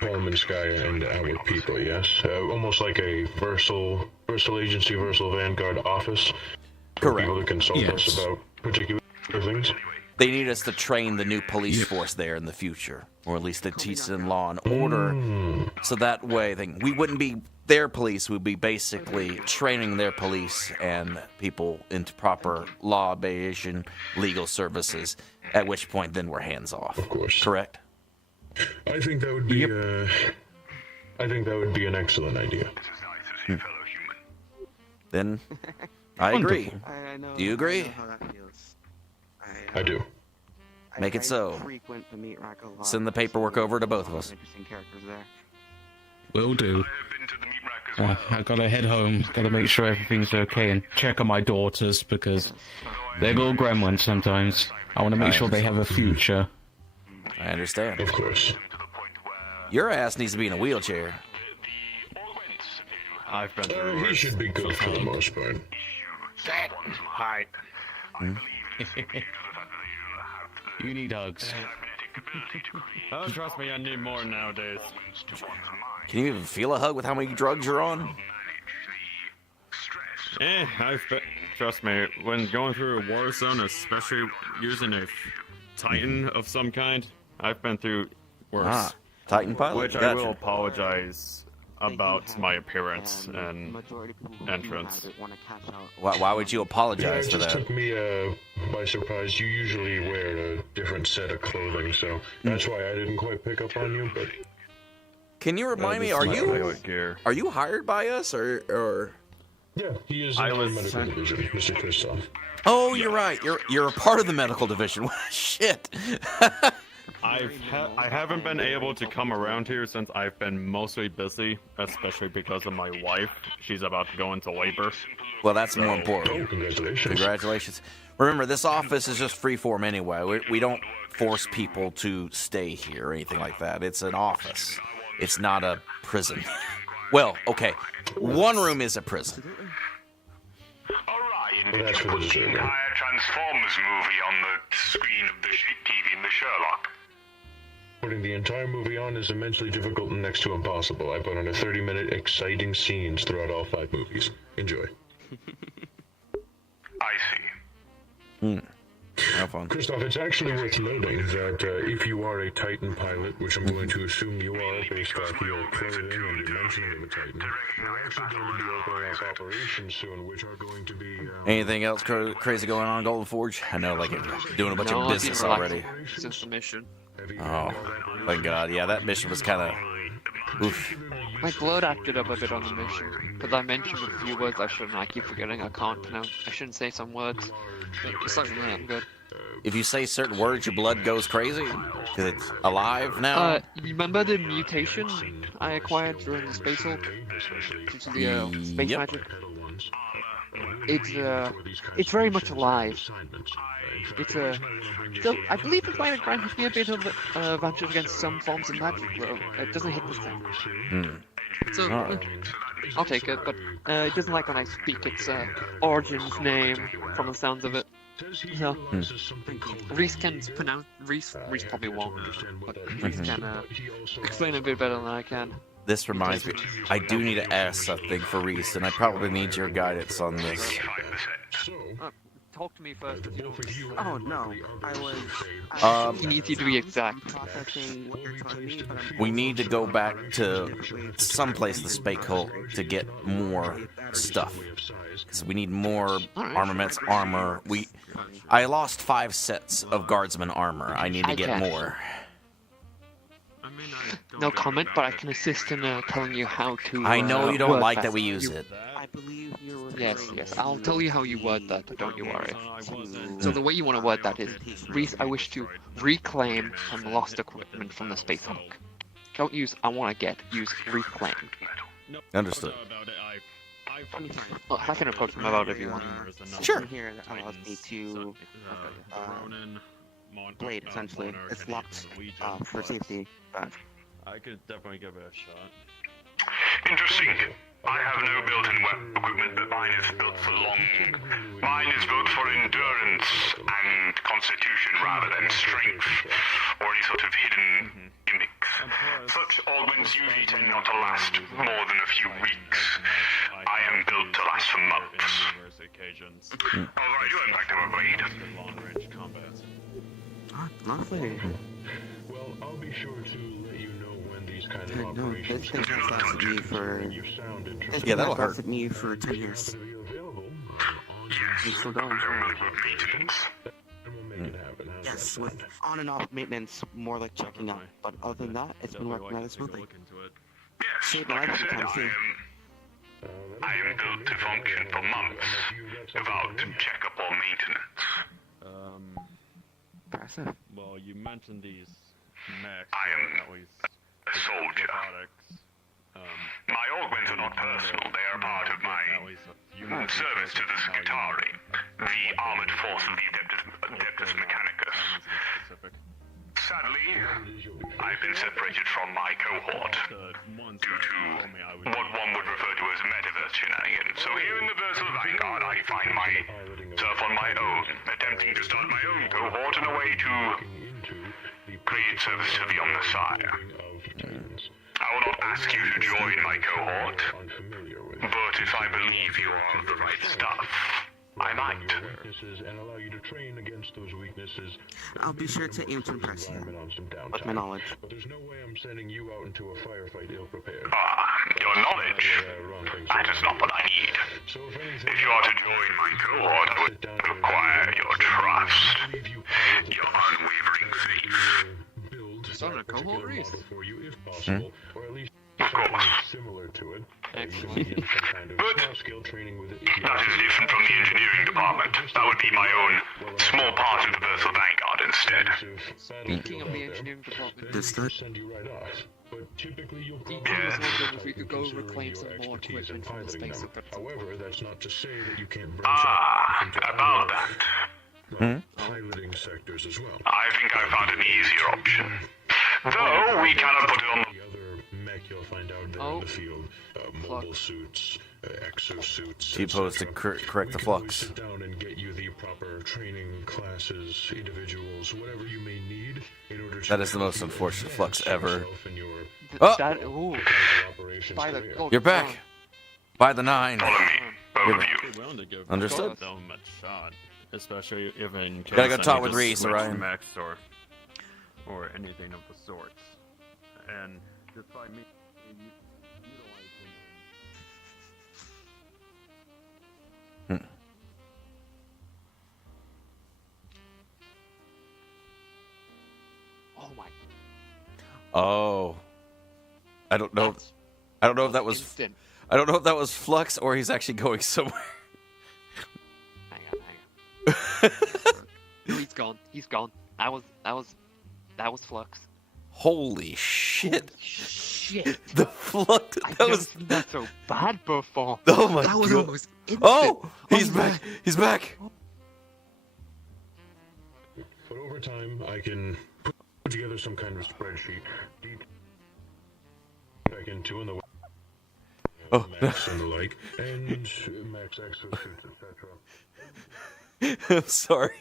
Parliamentskaya and our people, yes? Almost like a Versal agency, Versal Vanguard office. For Correct. people to consult us about particular things. They need us to train the new police force there in the future, or at least to teach them law and order. So that way, we wouldn't be their police. We'd be basically training their police and people into proper law-abiding legal services. At which point, then we're hands off. Of course. Correct. I think that would be. I think that would be an excellent idea. Then, I agree. I know, Do you agree? I know how that feels. I do. Make it so. Frequent the meat rack a lot, Send the paperwork over to both of so us. interesting characters there. Will do. I have been to the meat rack as well. I gotta head home. Gotta make sure everything's okay and check on my daughters because they're little gremlins sometimes. I want to make sure they have a future. I understand. Of course. Your ass needs to be in a wheelchair. I've been through He worse. should be good for the most part. Hi. You need hugs. Oh, trust me, I need more nowadays. Can you even feel a hug with how many drugs you're on? Trust me, when going through a war zone, especially using a Titan of some kind, I've been through worse. Titan pilot. Which I Gotcha. will apologize about my appearance and majority of people who entrance. have it wanna cash out. Why would you Yeah, apologize it for just that? took me by surprise. You usually wear a different set of clothing, so that's why I didn't quite pick up on you. But Can you remind me? This Are is my you pilot gear. hired by us or? yeah, he is in I our was medical sent- division, Mr. Kristoff. Oh, you're right. You're a part of the medical division. Shit. I haven't been able to come around here since I've been mostly busy, especially because of my wife. She's about to go into labor. Well, that's more Oh, important. congratulations. Congratulations. Remember, this office is just freeform anyway. We don't force people to stay here or anything like that. It's an office. It's not a prison. Well, okay. One room is a prison. Orion, Well, did that's you for the put the deserving. entire Transformers movie on the screen of the TV in the Sherlock? Putting the entire movie on is immensely difficult and next to impossible. I put on a 30-minute exciting scenes throughout all 5 movies. Enjoy. I see. Have fun. Christoph, it's actually worth noting that if you are a Titan pilot, which I'm going to assume you are based off your clothing and your mentioning of a Titan, we're actually going to be opening up operations soon, which are going to be... Anything else crazy going on in Golden Forge? I know, like, doing a bunch of business already. Since the mission. Oh, thank God. Yeah, that mission was kind of... Oof. My blood acted up a bit on the mission, because I mentioned a few words I shouldn't. I keep forgetting I can't pronounce. I shouldn't say some words. But aside from that, I'm good. If you say certain words, your blood goes crazy? Because it's alive now? You remember the mutation I acquired during the space warp? Due to the space Yep. magic? It's very much alive. So I believe it might have granted me a bit of advantage against some forms of magic, though it doesn't hit this time. So I'll take it, but it doesn't like when I speak its origin's name, from the sounds of it. So Reese can pronounce. Reese probably won't, but Reese can explain it a bit better than I can. This reminds me, I do need to ask something for Reese, and I probably need your guidance on this. Talk to me first. If you don't. Oh no, I was. He needs you to be exact. Processing what you're telling me, but I'm We need to go back to someplace in the space cult to get more stuff. Because we need more armaments, armor. I lost 5 sets of guardsman armor. I need to get catch. more. No comment, but I can assist in telling you how to. I know you don't word like that. that we use it. I believe you're Yes, referring yes. to I'll tell you how you word that. Don't you worry. to- So the way you want to word that is, I wish to reclaim some lost equipment from the space hulk. Don't use "I want to get." Use "reclaim." Understood. Funny thing. Well, I can approach them about it if you want. Sure. Something here that allows me to blade, essentially. It's locked for safety, but I could definitely give it a shot. Interesting. I have no built-in equipment, but mine is built for Mine is built for endurance and constitution rather than strength or any sort of hidden gimmicks. Such augments usually tend not to last more than a few weeks. I am built to last for months. Although I do in fact have a blade. Long-range combat. lovely. Well, I'll be sure to let you know when these kind of No, operations this thing has lasted me for. you sound interested. This Yeah, thing that'll has hurt. lasted me for 10 years. To be available It's still going. Don't really good maintenance. and we'll make it happen. How's Yes, that with sound? on and off maintenance, more like checking up. But other than that, it's been working rather smoothly. Yes, Saved my like I life said, sometimes, too. I am built to function for months without checkup or maintenance. Impressive. Well, you mentioned these mechs. I am that always a soldier. robotics. My augments are not personal, they are part of my service to the Skitari, the armored force of the Adeptus Mechanicus. Sadly, I've been separated from my cohort due to what one would refer to as metaverse shenanigans. So here in the Versal Vanguard, I find myself on my own, attempting to start my own cohort in a way to create service to the Omnissiah. I will not ask you to join my cohort, but if I believe you are of the right stuff, I might. Weaknesses and allow you to train against those weaknesses. I'll be sure to aim to impress you On some downtime. with my knowledge. But there's no way I'm sending you out into a firefight ill-prepared. Your knowledge, that is not what I need. So if anything, If you are to join my cohort, I would require your trust, your unwavering faith. build Starting a cohort race? for you if possible, or at least Of course. similar to it. Excellent. Begin some kind of But small-scale training with it. if you that is different from the engineering department. That would be my own small part of the Versal Vanguard instead. Speaking of the engineering department, Understood. Send you right off. But typically you'll He probably was wondering if we study could go considering reclaim your some more expertise in equipment from the piloting space them. hookup. However, that's not to say that you can't branch out into About other that, piloting sectors as well. I think I found an easier option. Though we cannot put it on The other mech you'll find out there Oh. in the field, mobile suits, exosuits. T pose to etc. correct the We can always flux. sit down and get you the proper training classes, individuals, whatever you may need in order to That is the most unfortunate flux ever. yourself in your Oh! that ooh, operations by the career. God, You're back. By the 9. follow me, both You're of you. Be willing to give Understood. them a shot, especially if in case Gotta go I talk need with to Reese, switch Orion. mechs or anything of the sorts. And despite me utilizing oh my, Oh. I don't know. that's I don't know if that was. instant. I don't know if that was flux or he's actually going somewhere. Hang on. No, he's gone. He's gone. That was flux. Holy shit! Shit. The flux. I've That never was. seen that so bad before. Oh my That was god! almost instant. Oh, he's Oh, back! He's back! But over time, I can put together some kind of spreadsheet. Back into in the Oh. max and the like, and max exosuits, etc. I'm sorry.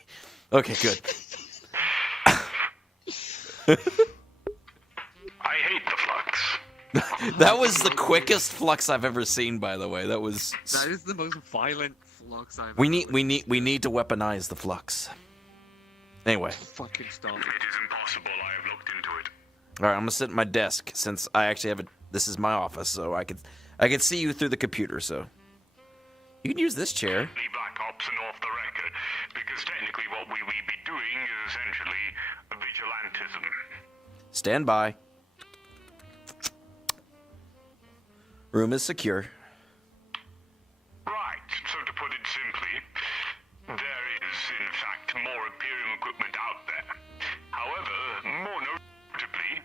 Okay, good. I hate the flux. That was the quickest flux I've ever seen. By the way, that was. That is the most violent flux I've We ever need to weaponize the flux. Anyway, fucking stop. It is impossible. I have looked into it. all right. I'm gonna sit at my desk since I actually have a. This is my office, so I can see you through the computer. So you can use this chair. The Black Ops and off the record, because technically what we be doing is essentially vigilantism. Stand by. Room is secure. Right, so to put it simply, there is, in fact, more Imperium equipment out there. However, more notably,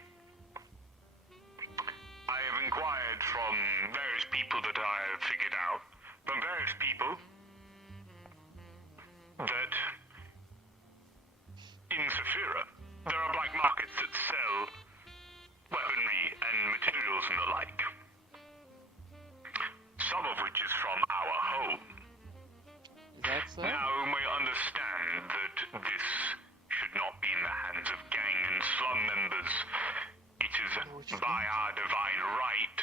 I have inquired from various people that I have figured out, from various people, that in Saphira, there are black markets that sell weaponry and materials and the like. Some of which is from our home. Is that so? Now, you may understand that this should not be in the hands of gang and slum members. It is by our divine right,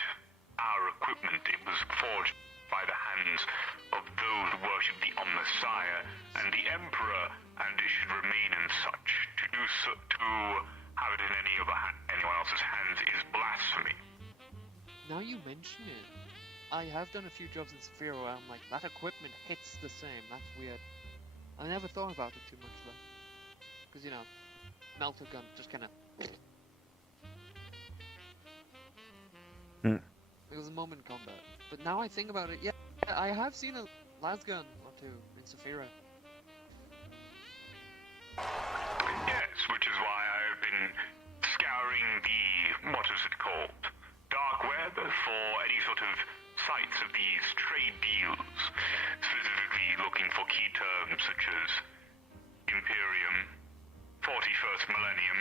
our equipment. It was forged by the hands of those who worship the Omnissiah and the Emperor, and it should remain in such. To do so, to have it in anyone else's hands is blasphemy. Now you mention it, I have done a few jobs in Saphira where I'm like, that equipment hits the same. That's weird. I never thought about it too much though, because you know, melter gun just kind of. It was a moment in combat, but now I think about it, yeah, I have seen a lasgun or two in Saphira. Yes, which is why I've been scouring the, what is it called, dark web for any sort of sites of these trade deals, specifically looking for key terms such as Imperium, 41st Millennium,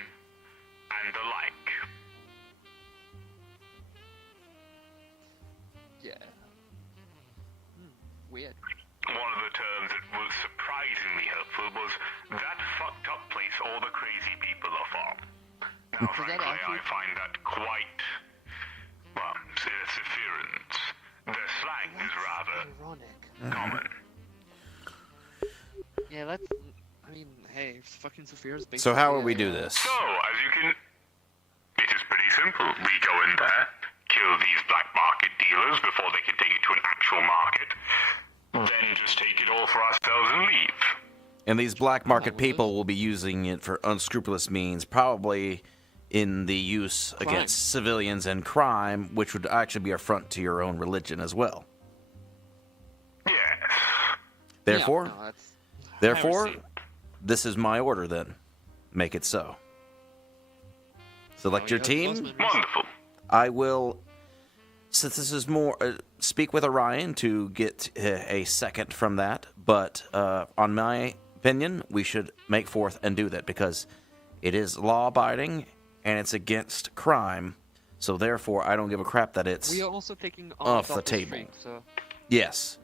and the like. Yeah. Weird. One of the terms that was surprisingly helpful was that fucked up place all the crazy people are from. Now, frankly, I find that quite, well, Saphirans. Their slang is rather ironic. common. Yeah, let's. I mean, hey, fucking Saphira's basically. So how will we do this? So, as you can, it is pretty simple. We go in there, kill these black market dealers before they can take it to an actual market, then just take it all for ourselves and leave. And these black market people will be using it for unscrupulous means, probably in the use against civilians and crime, which would actually be affront to your own religion as well. Yes. Therefore, Yeah, no, therefore, this is my order then. Make it so. Select your team. Wonderful. I will, since this is more, speak with Orion to get a second from that, but on my opinion, we should make forth and do that because it is law-abiding and it's against crime, so therefore I don't give a crap that it's we are also taking off the double table. stream, so. Yes,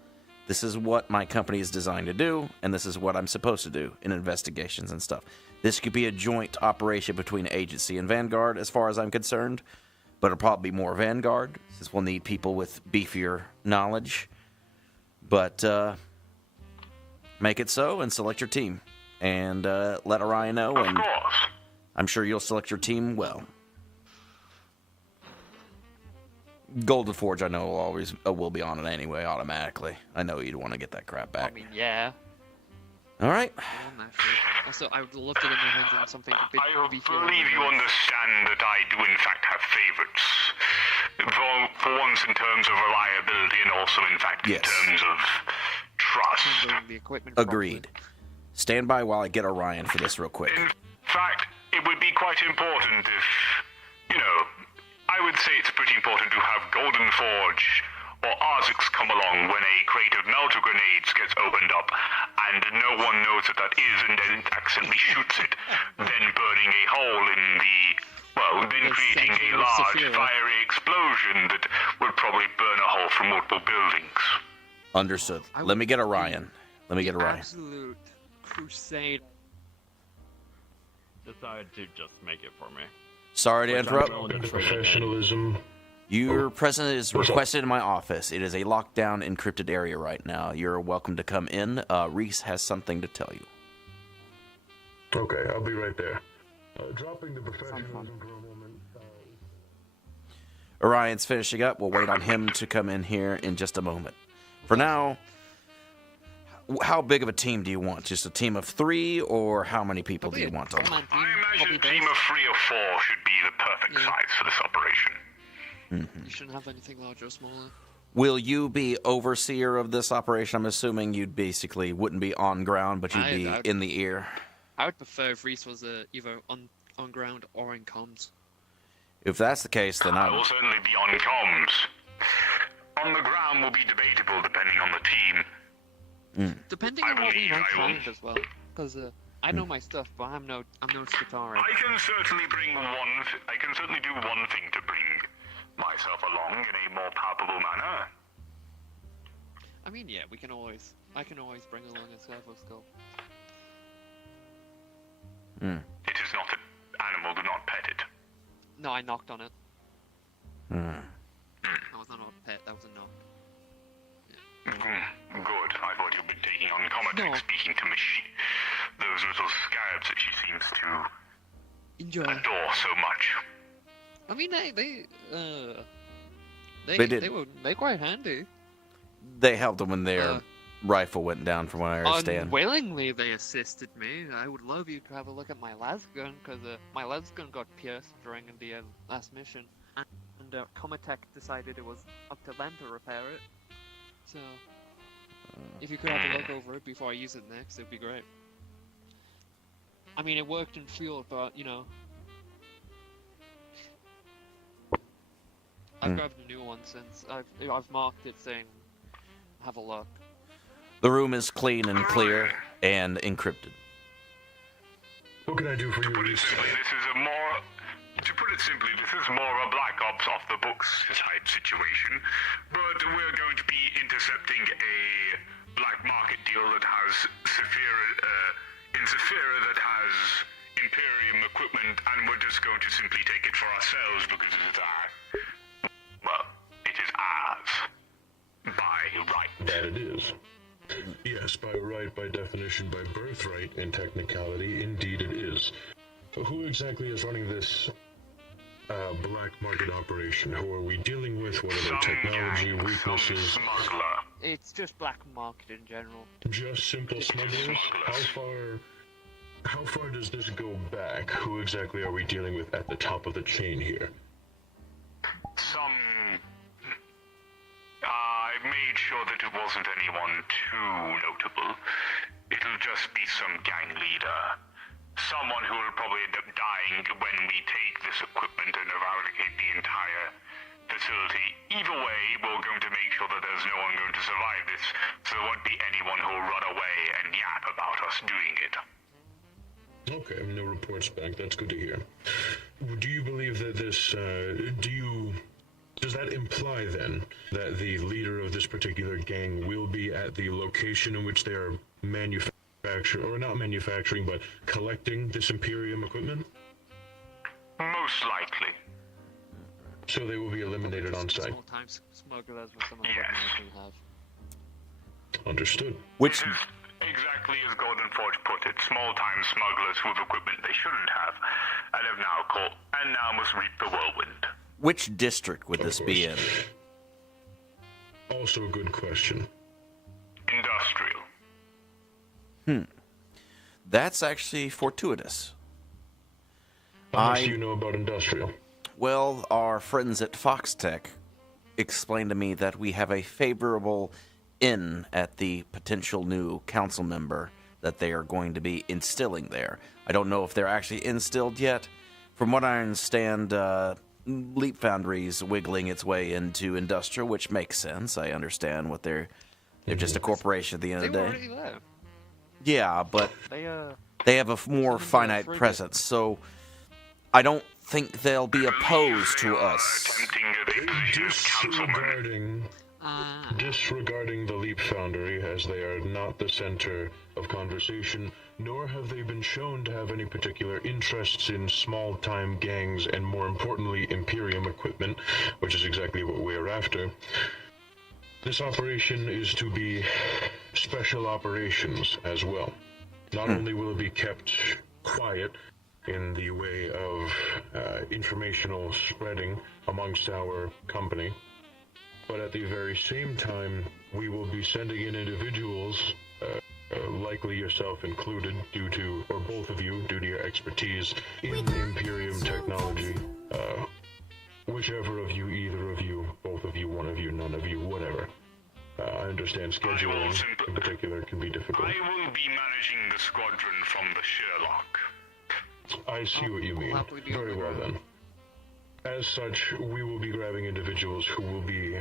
this is what my company is designed to do, and this is what I'm supposed to do in investigations and stuff. This could be a joint operation between Agency and Vanguard, as far as I'm concerned, but it'll probably be more Vanguard, since we'll need people with beefier knowledge. But make it so and select your team, and let Orion know, and Of course. I'm sure you'll select your team well. Golden Forge, I know, will be on it anyway, automatically. I know you'd want to get that crap I back. mean, yeah. All right. I'm not sure. Also, I would love to get my hands on something a bit I beefier. believe you understand that I do in fact have favorites. For once in terms of reliability and also in fact Yes. in terms of trust. Handling the equipment Agreed. Stand by while I get Orion for this real quick. In fact, it would be quite important if, I would say it's pretty important to have Golden Forge or Arzix come along when a crate of melter grenades gets opened up and no one knows that that is and then accidentally shoots it, then burning a hole in then creating a large fiery explosion that would probably burn a hole from multiple buildings. Understood. Let me get Orion. Absolute crusade. Decided to just make it for me. Sorry to interrupt. Professionalism. Your presence is requested in my office. It is a lockdown, encrypted area right now. You're welcome to come in. Reese has something to tell you. Okay, I'll be right there. Dropping the professionalism for a moment. Orion's finishing up. We'll wait on him to come in here in just a moment. For now, how big of a team do you want? Just a team of 3, or how many people do you want on? I imagine a team of 3 or 4 should be the perfect size for this operation. You shouldn't have anything larger or smaller. Will you be overseer of this operation? I'm assuming you'd basically wouldn't be on ground, but you'd be in the ear. I would prefer if Reese was either on ground or in comms. If that's the case, then I will certainly be on comms. On the ground will be debatable depending on the team. Depending on what we might find as well. Because I know my stuff, but I'm no Skitari. I can certainly do one thing to bring myself along in a more palpable manner. I mean, yeah, I can always bring along a servo skull. It is not an animal, do not pet it. No, I knocked on it. That was not a pet, that was a knock. Good. I thought you'd been taking on Comet, speaking to those little scarabs that she seems to Enjoy. adore so much. I mean, they're quite handy. They helped them when their rifle went down, from what I understand. Unwillingly, they assisted me. I would love you to have a look at my las gun, because my las gun got pierced during the last mission, and Comatech decided it was up to them to repair it. So, if you could have a look over it before I use it next, it'd be great. I mean, it worked in field, but you know, I've grabbed a new one since I've marked it saying, "Have a look." The room is clean and clear and encrypted. What can I do for you? To put it simply, this is more of a Black Ops off the books type situation, but we're going to be intercepting a black market deal that has Saphira that has Imperium equipment, and we're just going to simply take it for ourselves because it is it is ours. By right. That it is. Yes, by right, by definition, by birthright, and technicality, indeed it is. Who exactly is running this black market operation? Who are we dealing with? What are their technology weaknesses? Smuggler. It's just black market in general. Just simple smugglers? How far does this go back? Who exactly are we dealing with at the top of the chain here? I made sure that it wasn't anyone too notable. It'll just be some gang leader. Someone who will probably end up dying when we take this equipment and eradicate the entire facility. Either way, we're going to make sure that there's no one going to survive this, so there won't be anyone who'll run away and yap about us doing it. Okay, no reports back. That's good to hear. Do you believe that this, does that imply then that the leader of this particular gang will be at the location in which they are not collecting this Imperium equipment? Most likely. So they will be eliminated on site. Small-time smugglers with some equipment they can have. Understood. Which It is exactly as Gordon Forge put it, small-time smugglers with equipment they shouldn't have, and have now caught, and now must reap the whirlwind. Which district would this be in? Also a good question. Industrial. That's actually fortuitous. How much do you know about industrial? Well, our friends at Foxtech explained to me that we have a favorable in at the potential new council member that they are going to be instilling there. I don't know if they're actually instilled yet. From what I understand, Leap Foundry's wiggling its way into industrial, which makes sense. I understand what they're just a corporation at the end of the day. Already there. Yeah, but They have a more finite presence, so I don't think they'll be opposed to us. Attempting the position of councilman. Disregarding the Leap Foundry, as they are not the center of conversation, nor have they been shown to have any particular interests in small-time gangs and, more importantly, Imperium equipment, which is exactly what we're after. This operation is to be special operations as well. Not only will it be kept quiet in the way of informational spreading amongst our company, but at the very same time, we will be sending in individuals, likely yourself included, or both of you, due to your expertise in the Imperium technology. Whichever of you either you, one of you, none of you, whatever. I understand scheduling in particular can be difficult. I will be managing the squadron from the Sherlock. I see what you mean. Very well then. As such, we will be grabbing individuals who will be,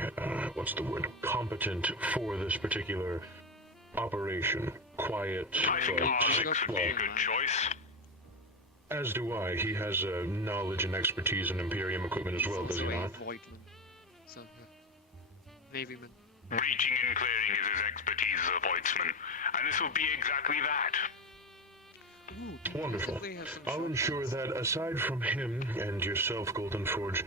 competent for this particular operation. Quiet, I think Arzix would be a good choice. As do I. He has knowledge and expertise in Imperium equipment as well, does he not? Voigtman. So, yeah. Navyman. Reaching and clearing is his expertise as a Voidsman, and this will be exactly that. Ooh, Wonderful. I'll ensure that aside from him and yourself, Golden Forge,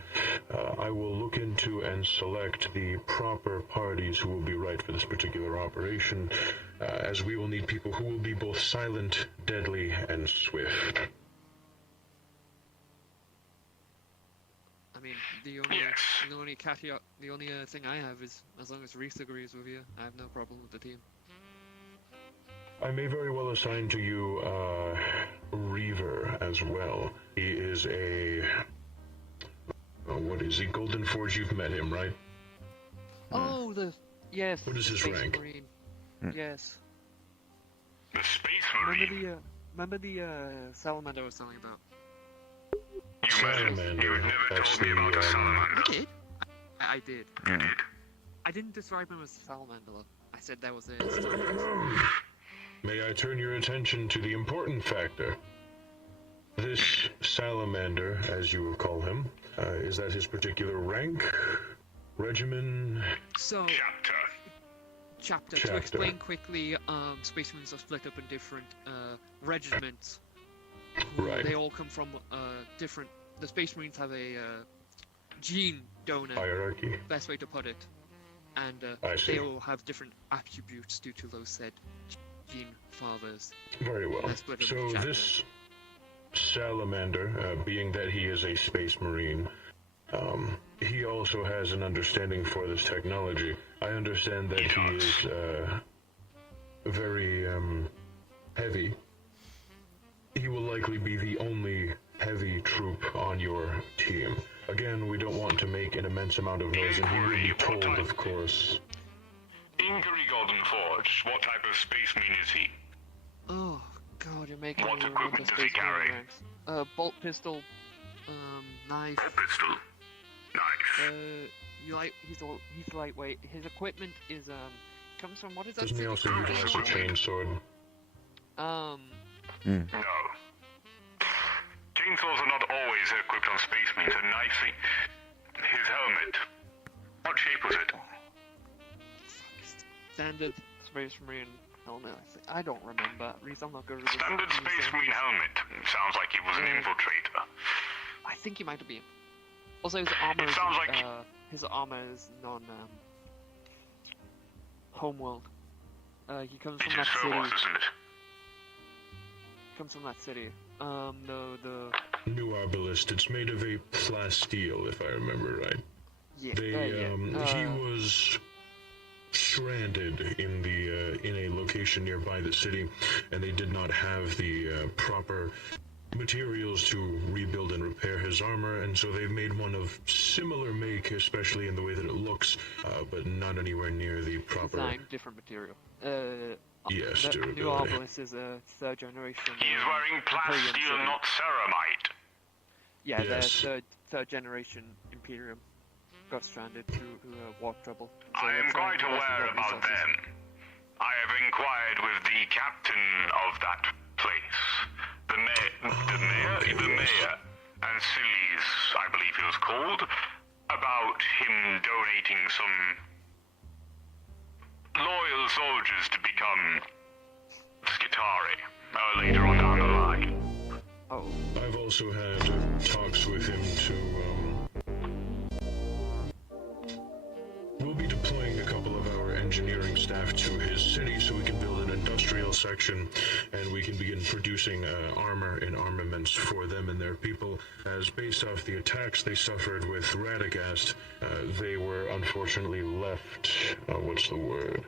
I will look into and select the proper parties who will be right for this particular operation, as we will need people who will be both silent, deadly, and swift. I mean, the only caveat, the only thing I have is, as long as Reese agrees with you, I have no problem with the team. I may very well assign to you, Reaver as well. He is a... what is he? Golden Forge, you've met him, right? Oh, yes. What is the his Space rank? Marine. Yes. The Space Marine. Remember the salamander I was telling about? You met him. You had never That's told me about a salamander. You did? I did. You did. I didn't describe him as a salamander, though. I said that was a... May I turn your attention to the important factor? This salamander, as you will call him, is that his particular rank? Regimen? So... Chapter. To explain quickly, Space Marines are split up in different regiments. Right. They all come from different... The Space Marines have a gene donor. Hierarchy. Best way to put it. And I see. they all have different attributes due to those said gene fathers. Very well. Let's split up So the chapter. this salamander, being that he is a space marine, he also has an understanding for this technology. I understand that he is very heavy. He will likely be the only heavy troop on your team. Again, we don't want to make an immense amount of noise, and he will be told, of course. Inquiry, Golden Forge. What type of Space Marine is he? Oh god, you're making What me equipment remember does he Space Marine carry? ranks. Bolt pistol, knife. A pistol. Nice. He's lightweight. His equipment is comes from, what is that? Doesn't he thing also called? use a chainsword? No. Chainsaws are not always equipped on Space Marines, and knife. His helmet. What shape was it? Standard Space Marine helmet. I don't remember. Reese, I'm not good with this. Standard Space Marine helmet. Sounds like he was an infiltrator. I think he might have been. Also, his armor. It sounds like his armor is non homeworld. He comes from It's that his city. Phobos, isn't it? Comes from that city. The New Arbalist. It's made of a plasteel, if I remember right. yeah. He was stranded in a location nearby the city, and they did not have the proper materials to rebuild and repair his armor, and so they've made one of similar make, especially in the way that it looks, but not anywhere near the proper. Design, different material. Yes, the durability. New Arbalist is a third generation. He's wearing plasteel, Imperium, not ceramite. Yeah, Yes. the third generation Imperium got stranded through warp trouble. So I they're am trying quite to aware investigate about resources. them. I have inquired with the captain of that place, the mayor, and Silly's, I believe he was called, about him donating some loyal soldiers to become Skitari later on down the line. Oh, I've also had talks with him we'll be deploying a couple of our engineering staff to his city so we can build an industrial section and we can begin producing armor and armaments for them and their people, as based off the attacks they suffered with Radagast, they were unfortunately left, what's the word?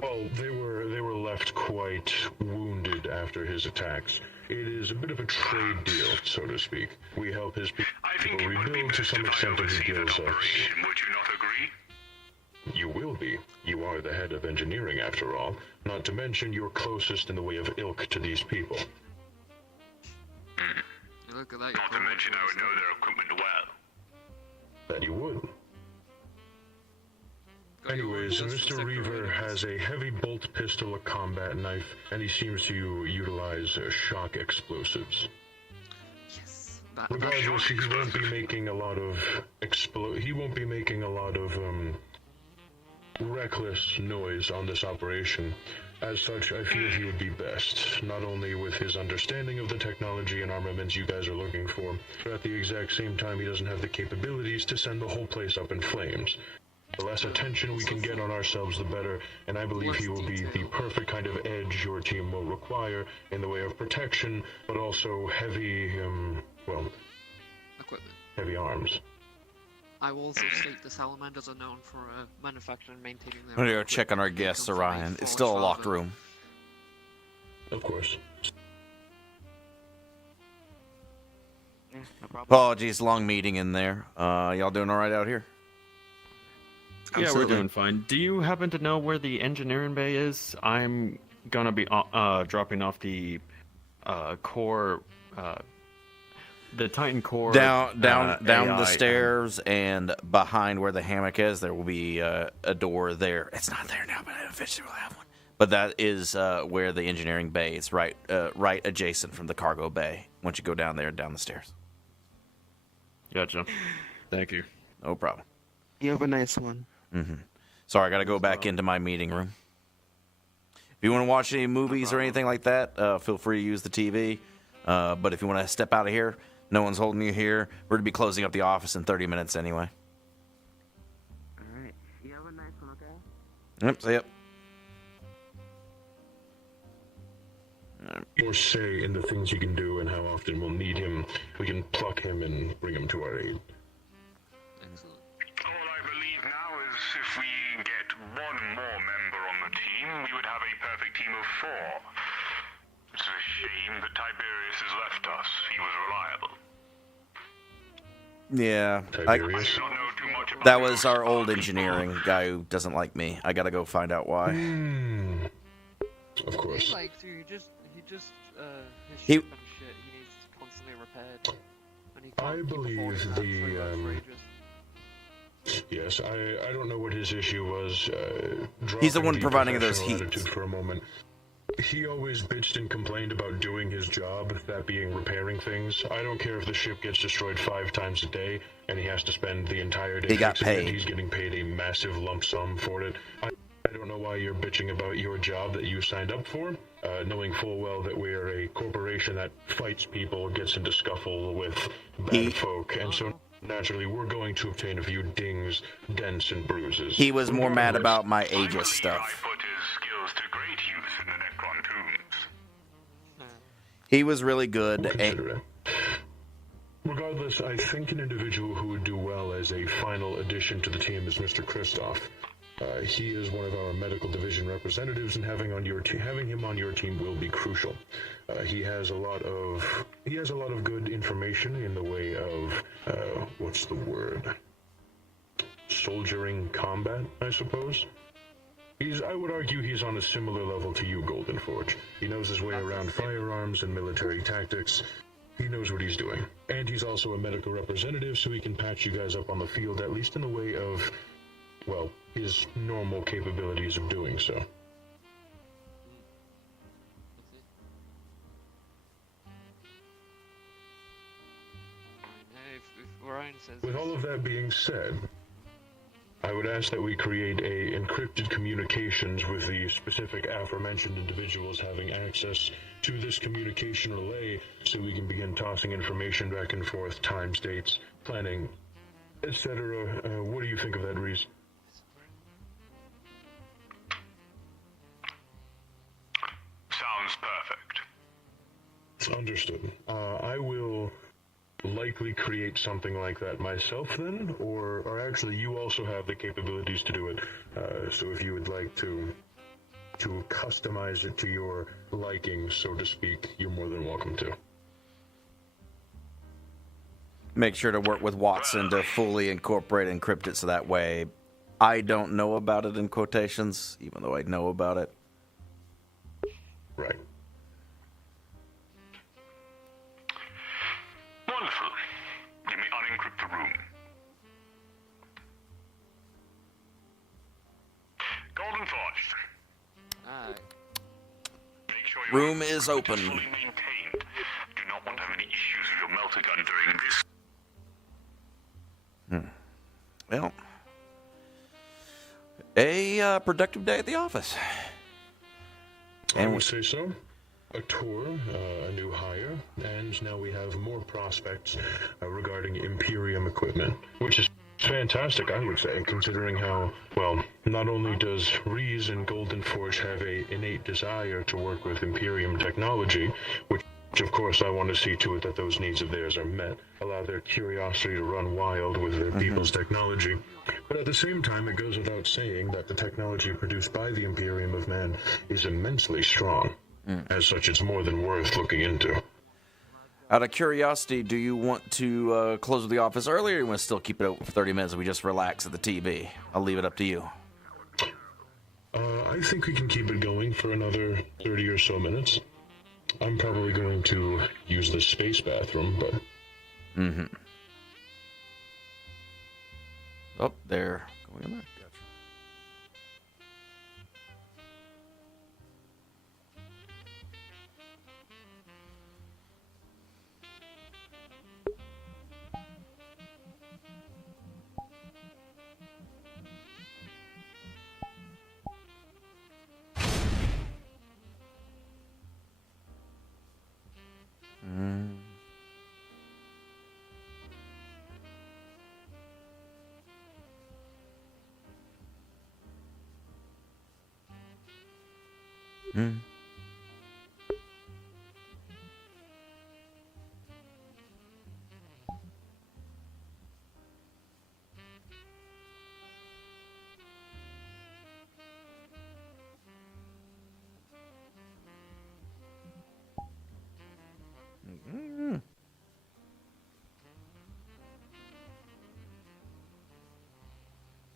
Well, they were left quite wounded after his attacks, It is a bit of a trade deal, so to speak. We help his people I think it would be rebuild to best some if I extent of his oversee that guild sites. operation. Would you not agree? You will be. You are the head of engineering, after all. Not to mention, you're closest in the way of ilk to these people. You look at that. Not to mention I would know their equipment well. That you would. Got your Anyways, orders for Mr. sector Reaver ratings. has a heavy bolt pistol, a combat knife, and he seems to utilize shock explosives. Yes. Regardless, he won't be making a lot of reckless noise on this operation. As such, I feel he would be best, not only with his understanding of the technology and armaments you guys are looking for, but at the exact same time he doesn't have the capabilities to send the whole place up in flames. The less attention we can get on ourselves, the better, and I believe he will be the perfect kind of edge your team will require in the way of protection, but also heavy, Equipment. heavy arms. I will also state the salamanders are known for manufacturing and maintaining their. I'm gonna go equipment. check on our They guests, come from a Orion. It's forge still a locked rather- room. Of course. Yeah, no problem. Apologies, long meeting in there. Y'all doing all right out here? Yeah, we're Absolutely. doing fine. Do you happen to know where the engineering bay is? I'm gonna be dropping off the core, the Titan core Down the AI. stairs and behind where the hammock is, there will be a door there. It's not there now, but I eventually will have one. But that is where the engineering bay is, right adjacent from the cargo bay. Once you go down there, down the stairs. Gotcha. Thank you. No problem. You have a nice one. Sorry, I got to go back into my meeting room. If you want to watch any movies or anything like that, feel free to use the TV. But if you want to step out of here, no one's holding you here. We're going to be closing up the office in 30 minutes anyway. Alright. You have a nice one, okay? Yep, see ya. More say in the things you can do and how often we'll need him. We can pluck him and bring him to our aid. Excellent. All I believe now is if we get one more member on the team, we would have a perfect team of 4. It's a shame that Tiberius has left us. He was reliable. Yeah, Tiberius? I do not know too much about that was our old engineering guy who doesn't like me. I got to go find out why. Of course. He likes you. He just his He- ship and shit. He needs constantly repaired. And he can't I keep believe affording that, so he the, works for ages. Yes, I don't know what his issue was. He's the dropping one providing those professional heats. attitude for a moment. He always bitched and complained about doing his job, that being repairing things. I don't care if the ship gets destroyed 5 times a day and he has to spend the entire day He got fixing it. paid. He's getting paid a massive lump sum for it. I don't know why you're bitching about your job that you signed up for, knowing full well that we're a corporation that fights people, gets into scuffle with bad folk, and so naturally we're going to obtain a few dings, dents, and bruises. He was more mad Regardless, about my I believe Aegis stuff. I put his skills to great use in the Necron tombs. He was really good. We'll And consider it. Regardless, I think an individual who would do well as a final addition to the team is Mr. Kristoff. He is one of our medical division representatives, and having him on your team will be crucial. He has a lot of good information in the way of what's the word? Soldiering combat, I suppose. I would argue he's on a similar level to you, Golden Forge. He knows his way around firearms and military tactics. He knows what he's doing. And he's also a medical representative, so he can patch you guys up on the field, at least in the way of, well, his normal capabilities of doing so. If Orion says With all of that being said, I would ask that we create a encrypted communications with the specific aforementioned individuals having access to this communication relay so we can begin tossing information back and forth, times, dates, planning, etc. What do you think of that, Reese? Sounds perfect. Understood. I will likely create something like that myself then, or actually you also have the capabilities to do it. So if you would like to to customize it to your liking, so to speak, you're more than welcome to. Make sure to work with Watson to fully incorporate and encrypt it so that way I don't know about it in quotations, even though I know about it. Right. Wonderful. Let me unencrypt the room. Golden Forge. Alright. Make sure your Room is open. fully maintained. Do not want to have any issues with your melter gun during this. Well, a productive day at the office. I would say so. A tour, a new hire, and now we have more prospects regarding Imperium equipment, which is fantastic, I would say, considering how, well, not only does Reese and Golden Forge have a innate desire to work with Imperium technology, which of course I want to see to it that those needs of theirs are met, allow their curiosity to run wild with their people's technology. But at the same time, it goes without saying that the technology produced by the Imperium of Man is immensely strong. As such, it's more than worth looking into. Out of curiosity, do you want to close the office early, or you want to still keep it open for 30 minutes and we just relax at the TV? I'll leave it up to you. I think we can keep it going for another 30 or so minutes. I'm probably going to use the space bathroom, but... Oh, they're going in there. Gotcha.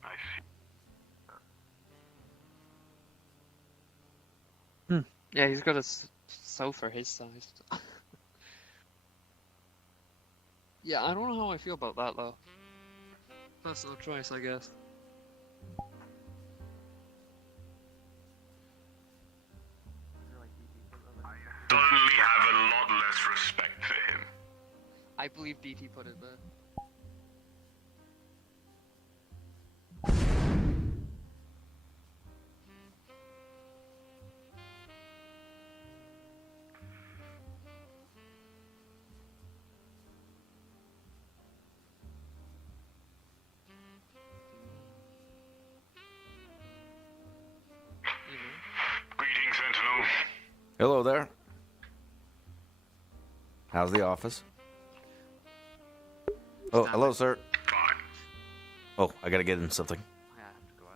I see. Yeah, he's got a sofa his size. Yeah, I don't know how I feel about that though. Personal choice, I guess. Suddenly have a lot less respect for him. I believe DT put it there. Greetings, Sentinel. Hello there. How's the office? Oh, hello, sir. Fine. Oh, I gotta get him something. I have to go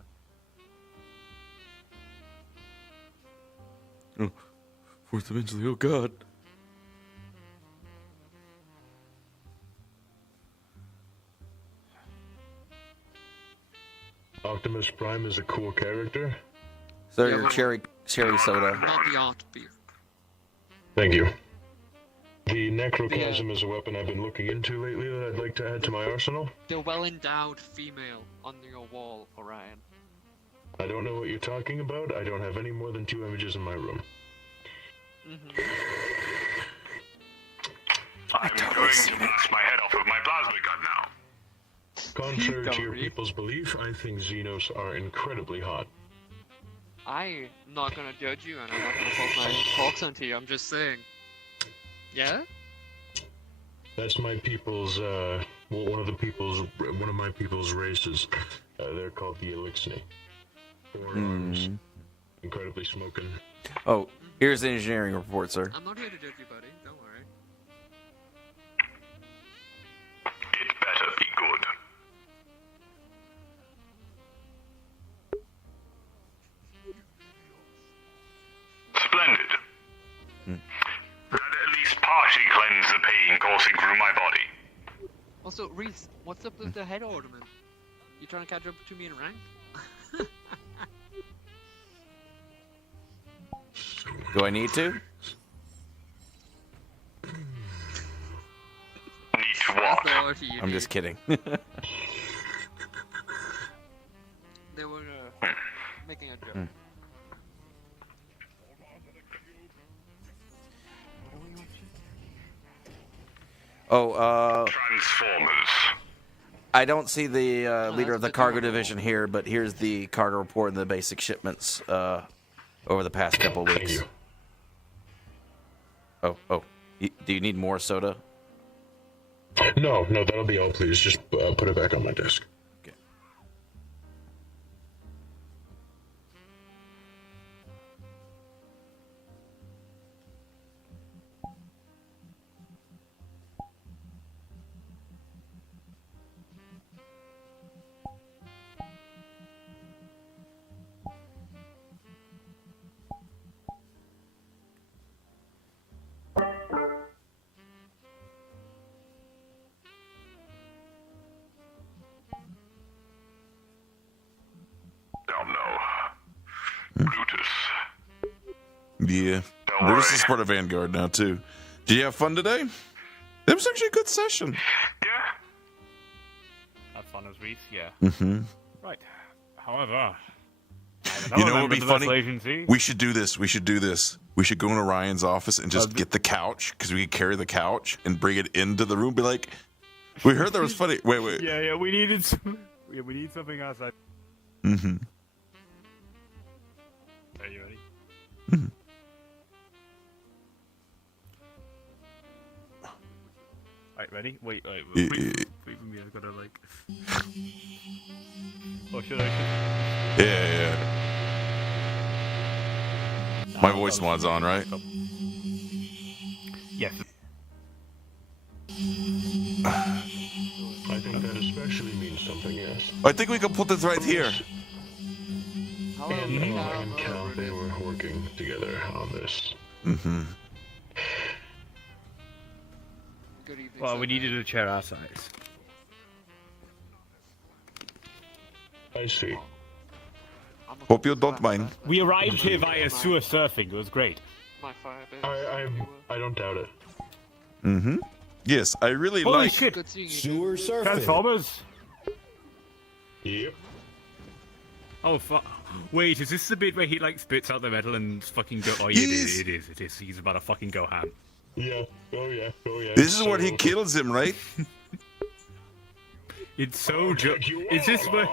out. Oh, fourth eventually. Oh, God. Optimus Prime is a cool character. Sir, Yeah, your but- cherry soda. Not the art beer. Thank you. The necrochasm is a weapon I've been looking into lately that I'd like to add to my arsenal. The well-endowed female on your wall, Orion. I don't know what you're talking about. I don't have any more than 2 images in my room. I'm going to blast my head off with my plasma gun now. Contrary to your Sorry. people's belief, I think Xenos are incredibly hot. I'm not gonna judge you, and I'm not gonna force my talks onto you. I'm just saying. Yeah? That's my people's, one of my people's races. They're called the Elixni. 4 arms, incredibly smoking. Oh, here's the engineering report, sir. I'm not here to judge you, buddy. Don't worry. It better be good. partially cleanse the pain coursing through my body. Also, Reese, what's up with the head ornament? You trying to catch up to me in rank? Do I need to? Need to what? Authority, you I'm need. just kidding. They were making a joke. Oh, Transformers. I don't see the leader that's of the a bit cargo normal. division here, but here's the cargo report and the basic shipments over the past couple of Thank weeks. you. Oh. Do you need more soda? No, that'll be all, please. Just put it back on my desk. Okay. Oh no. Brutus. Yeah. Don't Brutus worry. is part of Vanguard now, too. Did you have fun today? It was actually a good session. Yeah? Have fun as Reese, yeah. Mm-hmm. Right. However, I have You another know what would member be of the funny? vessel agency. We should do this. We should do this. We should go into Ryan's office and just get the couch, because we could carry the couch and bring it into the room. Be like, we heard that was funny. Wait. Yeah, we needed some. Yeah, we need something outside. Mm-hmm. Are you ready? Mm-hmm. Right, ready? Wait. Yeah, Wait for me. I gotta like. Or should I? Yeah. My voice mod's on, right? Yes. I think that especially means something, yes. I think we can put this right here. Hello, And Cal, they were working together on this. Mm-hmm. Good evening. Well, sir. we needed a chair our size. I see. I'm a Hope you don't mind. We arrived here via sewer surfing. It was great. My firebase. I don't doubt it. Mm-hmm. Yes, I really Holy like. shit! Good seeing you. Sewer surfing. Transformers. Yep. Oh fuck! Wait, is this the bit where he like spits out the metal and fucking go? Oh, yeah, Yes. it is. He's about to fucking go ham. Yeah. Oh yeah. This is where he kills him, right? It's so Is this where?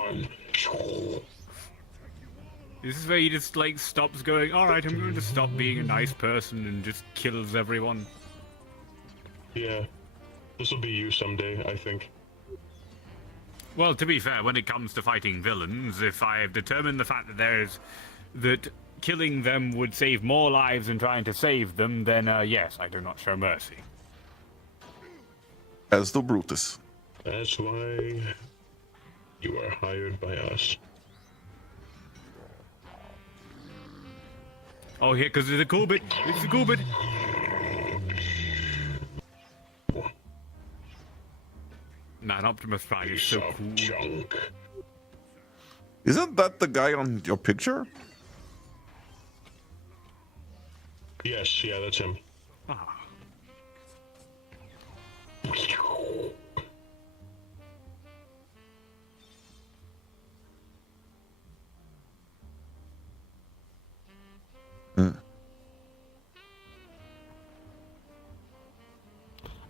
This is where he just like stops going. All right, I'm going to stop being a nice person and just kills everyone. Yeah. This will be you someday, I think. Well, to be fair, when it comes to fighting villains, if I have determined the fact that killing them would save more lives than trying to save them, then yes, I do not show mercy. As the Brutus. That's why you are hired by us. Oh, here, because it's a cool bit. It's a cool bit. Man, Optimus Prime is so cool. Junk. Isn't that the guy on your picture? Yes, yeah, that's him. Ah.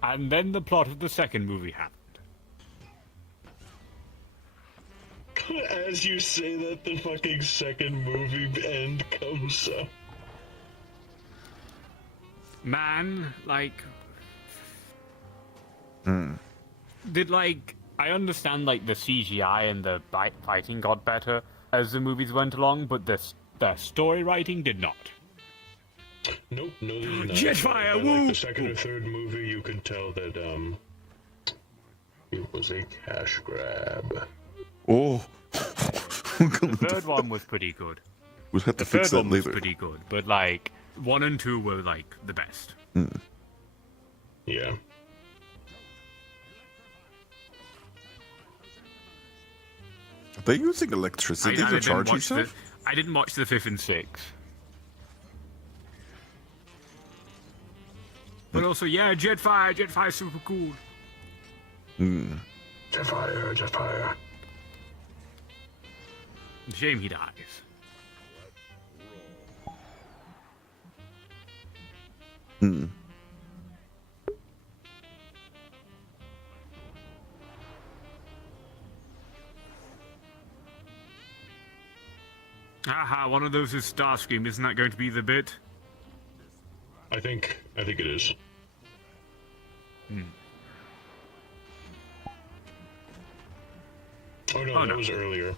And then the plot of the second movie happened. As you say that, the fucking second movie end comes up. Man, like... Did, like... I understand, like, the CGI and the fighting got better as the movies went along, but the story writing did not. Nope, no, they did not. Jetfire, By, woo! like, the second or third movie, you could tell that, it was a cash grab. Oh. The third one was pretty good. We'll have to The fix third that one was later. pretty good, but, like, 1 and 2 were, like, the best. Yeah. Are they using electricity to charge each other? I didn't watch the 5th and 6th. But also, yeah, Jetfire, super cool. Jetfire. Shame he dies. Aha, one of those is Starscream. Isn't that going to be the bit? I think it is. Oh no, that was earlier.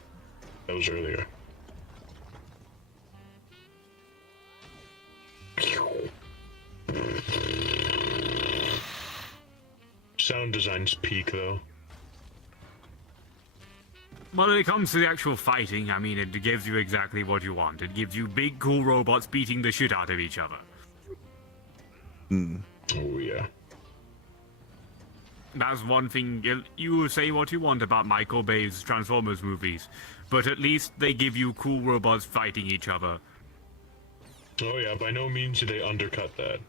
Sound design's peak though. Well, when it comes to the actual fighting, I mean, it gives you exactly what you want. It gives you big, cool robots beating the shit out of each other. Oh yeah. That's one thing. You say what you want about Michael Bay's Transformers movies, but at least they give you cool robots fighting each other. Oh yeah, by no means do they undercut that.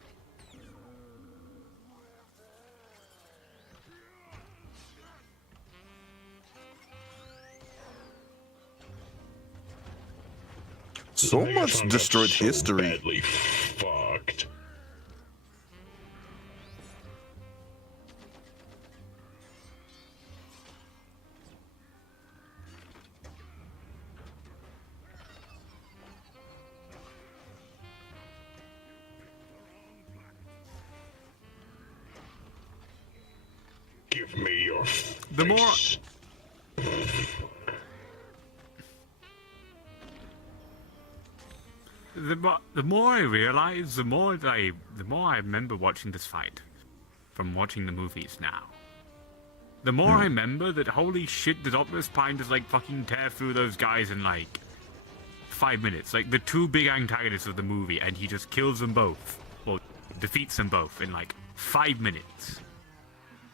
So much Megatron destroyed got so history. Badly fucked. Give me your The more face. the more I realize, the more I remember watching this fight from watching the movies now. The more I remember that holy shit, did Optimus Prime just like fucking tear through those guys in like 5 minutes. Like the two big antagonists of the movie, and he just kills them both. Well, defeats them both in like 5 minutes.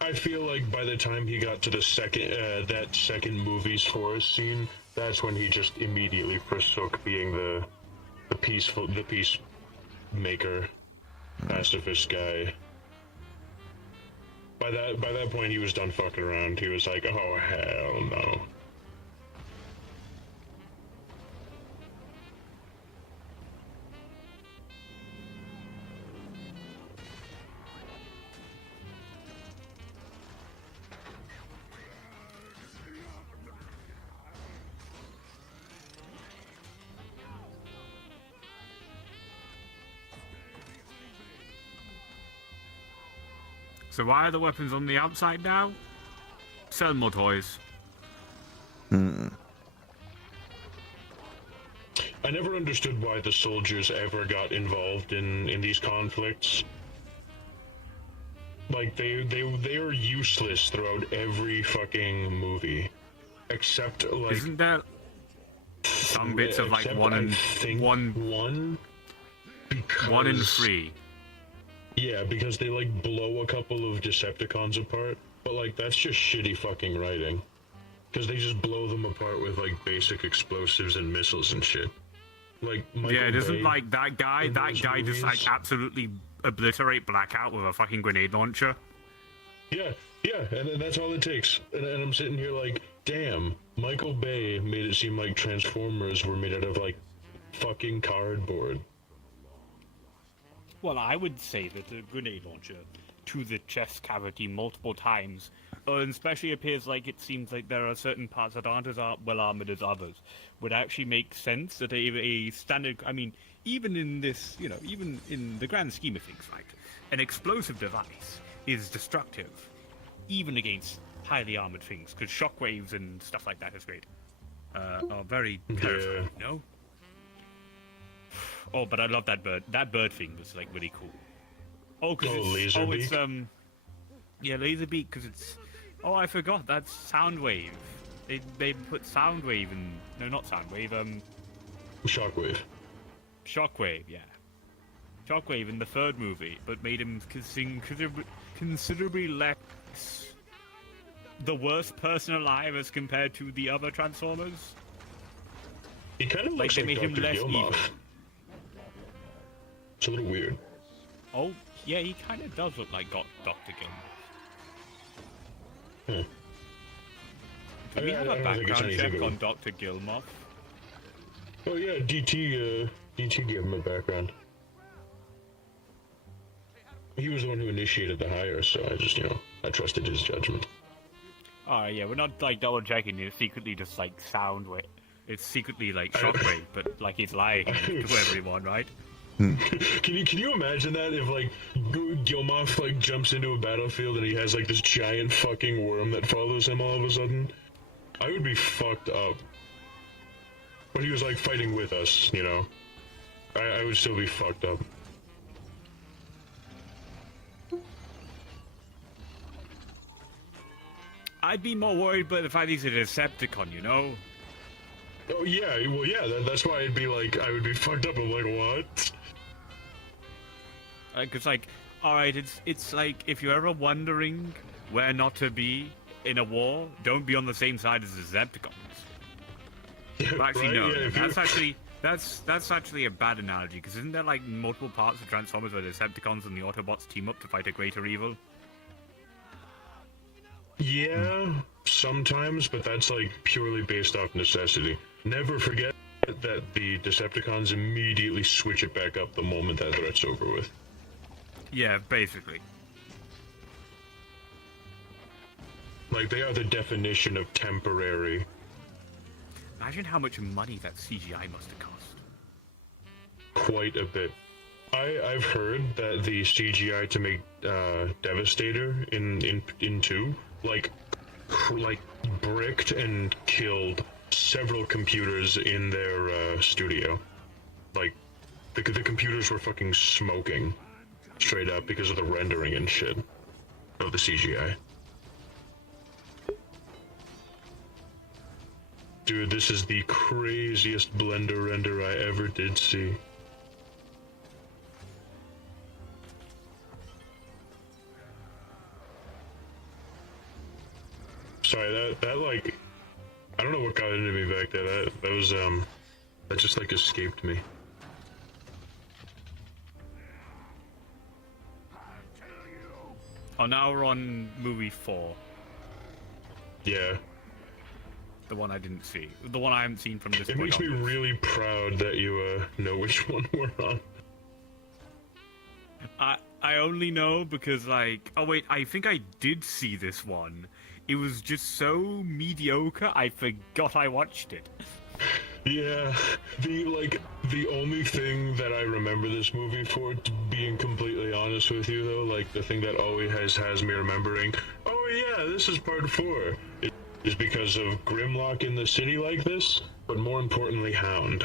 I feel like by the time he got to the that second movie's forest scene, that's when he just immediately forsook being the peacemaker, pacifist guy. By that point, he was done fucking around. He was like, oh hell no. So why are the weapons on the outside now? Sell more toys. I never understood why the soldiers ever got involved in these conflicts. Like they are useless throughout every fucking movie, except like. Isn't there some bits of like one in 3? Yeah, because they like blow a couple of Decepticons apart, but like that's just shitty fucking writing. Because they just blow them apart with like basic explosives and missiles and shit. Like Michael doesn't Bay like that guy just like absolutely obliterate Blackout with a fucking grenade launcher? Yeah, and then that's all it takes. And I'm sitting here like, damn, Michael Bay made it seem like Transformers were made out of like fucking cardboard. Well, I would say that the grenade launcher to the chest cavity multiple times, and especially appears like it seems like there are certain parts that aren't as well armored as others, would actually make sense that a standard, I mean, even in this, even in the grand scheme of things, like, an explosive device is destructive, even against highly armored things, because shockwaves and stuff like that is great. Are very terrifying, you know? Oh, but I love that bird. That bird thing was like really cool. Oh, because it's yeah, Laserbeak, because it's. Oh, I forgot. That's Soundwave. They put Soundwave in. No, not Soundwave. Shockwave. Shockwave, yeah. Shockwave in the third movie, but made him considerably less the worst person alive as compared to the other Transformers. He kind of Like looks they like made him Dr. less Gilmoff. evil. It's a little weird. Oh, yeah, he kind of does look like Dr. Gilmoff. Do we have a I don't think it's background anything check but- on Dr. Gilmoff? Oh yeah, DT gave him a background. He was the one who initiated the hire, so I just, I trusted his judgment. Oh yeah, we're not like double checking. It's secretly just like Soundwave. It's secretly like Shockwave, but like he's lying to everyone, right? Can you imagine that if like Gilmoff like jumps into a battlefield and he has like this giant fucking worm that follows him all of a sudden? I would be fucked up. But he was like fighting with us, I would still be fucked up. I'd be more worried by the fact he's a Decepticon, you know? Oh yeah, well yeah, that's why I'd be like, I would be fucked up. I'm like, what? Cause like, alright, it's like, if you're ever wondering where not to be in a war, don't be on the same side as the Decepticons. Well, actually, Right? no, Yeah, that's actually a bad analogy, because isn't there like multiple parts of Transformers where the Decepticons and the Autobots team up to fight a greater evil? Yeah, sometimes, but that's like purely based off necessity. Never forget that the Decepticons immediately switch it back up the moment that threat's over with. Yeah, basically. Like, they are the definition of temporary. Imagine how much money that CGI must have cost. Quite a bit. I've heard that the CGI to make Devastator in 2, like bricked and killed several computers in their studio. Like, the computers were fucking smoking straight up because of the rendering and shit of the CGI. Dude, this is the craziest Blender render I ever did see. Sorry, that like, I don't know what got into me back there. That was that just like escaped me. Oh, now we're on movie 4. Yeah. The one I didn't see. The one I haven't seen from this It point makes me onwards. really proud that you know which one we're on. I only know because, like... Oh, wait, I think I did see this one. It was just so mediocre, I forgot I watched it. Yeah, the only thing that I remember this movie for, being completely honest with you though, like the thing that always has me remembering, oh yeah, this is part 4, is because of Grimlock in the city like this, but more importantly, Hound.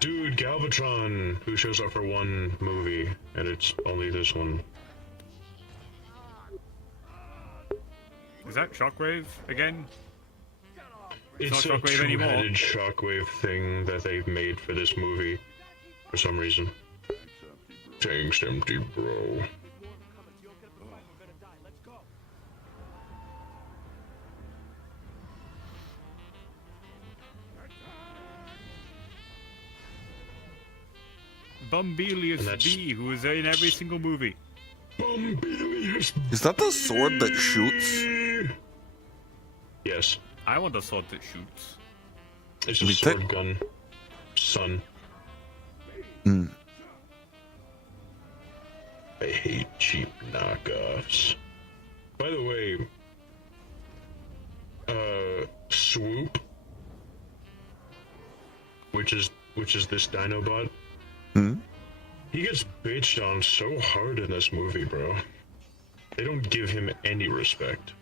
Dude, Galvatron, who shows up for one movie, and it's only this one. Is that Shockwave again? It's not a Shockwave anymore. two-headed Shockwave thing that they've made for this movie, for some reason. Tank's empty, bro. Bumbelius And that's- B, who is in every single movie. Bumbelius. Is that the sword that shoots? Yes, I want a sword that shoots. it's a We sword take- gun. Son. I hate cheap knockoffs. By the way, Swoop, which is this Dinobot, he gets bitched on so hard in this movie, bro. They don't give him any respect.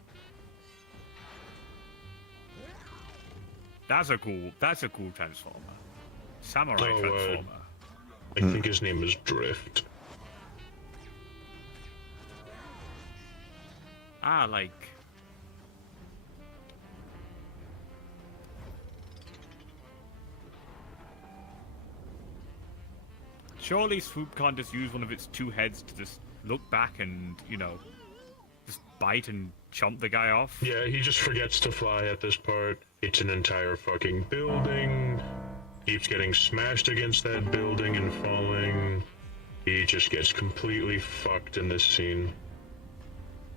That's a cool Transformer. Samurai Oh, Transformer. I think his name is Drift. Surely Swoop can't just use one of its two heads to just look back and, you know, just bite and chomp the guy off? Yeah, he just forgets to fly at this part. It's an entire fucking building. Keeps getting smashed against that building and falling. He just gets completely fucked in this scene.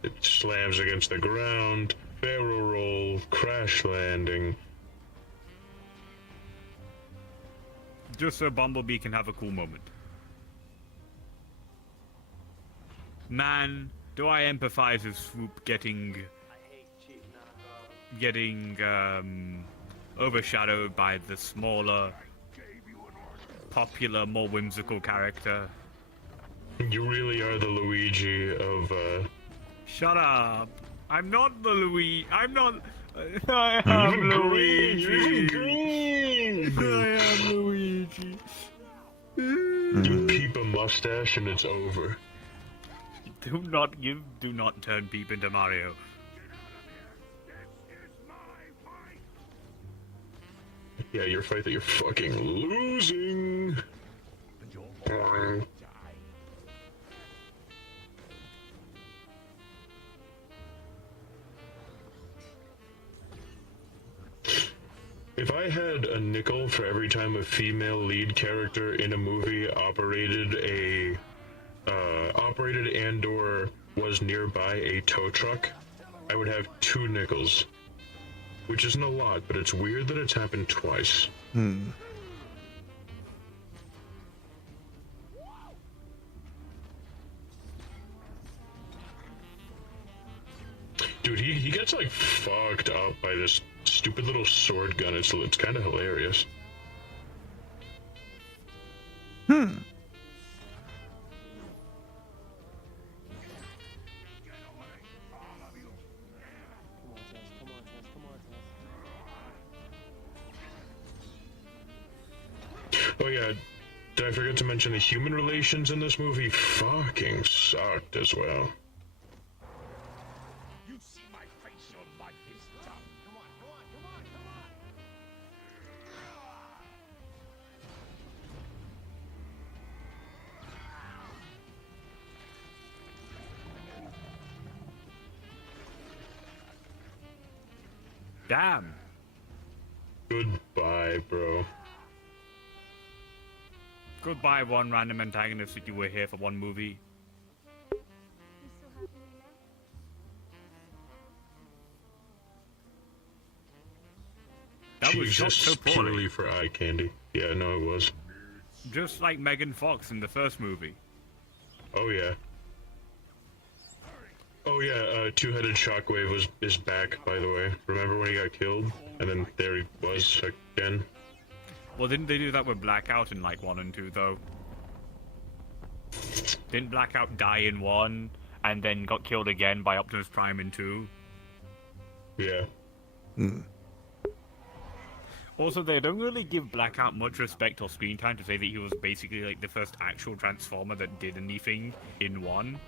It slams against the ground, barrel roll, crash landing. Just so Bumblebee can have a cool moment. Man, do I empathize with Swoop getting overshadowed by the smaller, popular, more whimsical character. You really are the Luigi of, Shut up! I'm not the Luigi. I'm not. I am Luigi. I am Luigi. You peep a mustache and it's over. Do not turn Peep into Mario. Yeah, your fight that you're fucking losing. If I had a nickel for every time a female lead character in a movie operated and/or was nearby a tow truck, I would have 2 nickels. Which isn't a lot, but it's weird that it's happened twice. Dude, he gets like fucked up by this stupid little sword gun. It's kind of hilarious. Oh yeah, did I forget to mention the human relations in this movie fucking sucked as well. You see my face, your life is done. Come on, come on, come on, come on. Damn. Goodbye, bro. Goodbye, one random antagonist that you were here for one movie. That She was shot exists so poorly. purely for eye candy. Yeah, no, it was. Just like Megan Fox in the first movie. Oh yeah. Oh yeah, two-headed Shockwave is back, by the way. Remember when he got killed? And then there he was again. Well, didn't they do that with Blackout in like 1 and 2 though? Didn't Blackout die in 1 and then got killed again by Optimus Prime in 2? Yeah. Also, they don't really give Blackout much respect or screen time to say that he was basically like the first actual Transformer that did anything in 1.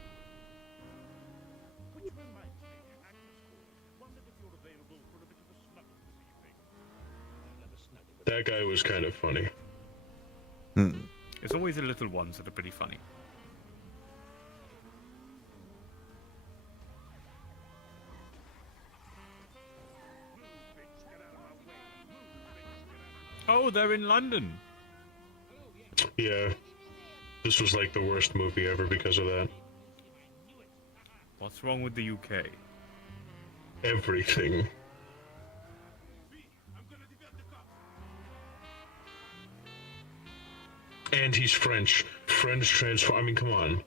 That guy was kind of funny. It's always the little ones that are pretty funny. Oh, they're in London. Yeah. This was like the worst movie ever because of that. What's wrong with the UK? Everything. And he's French. French Transformer. I mean, come on.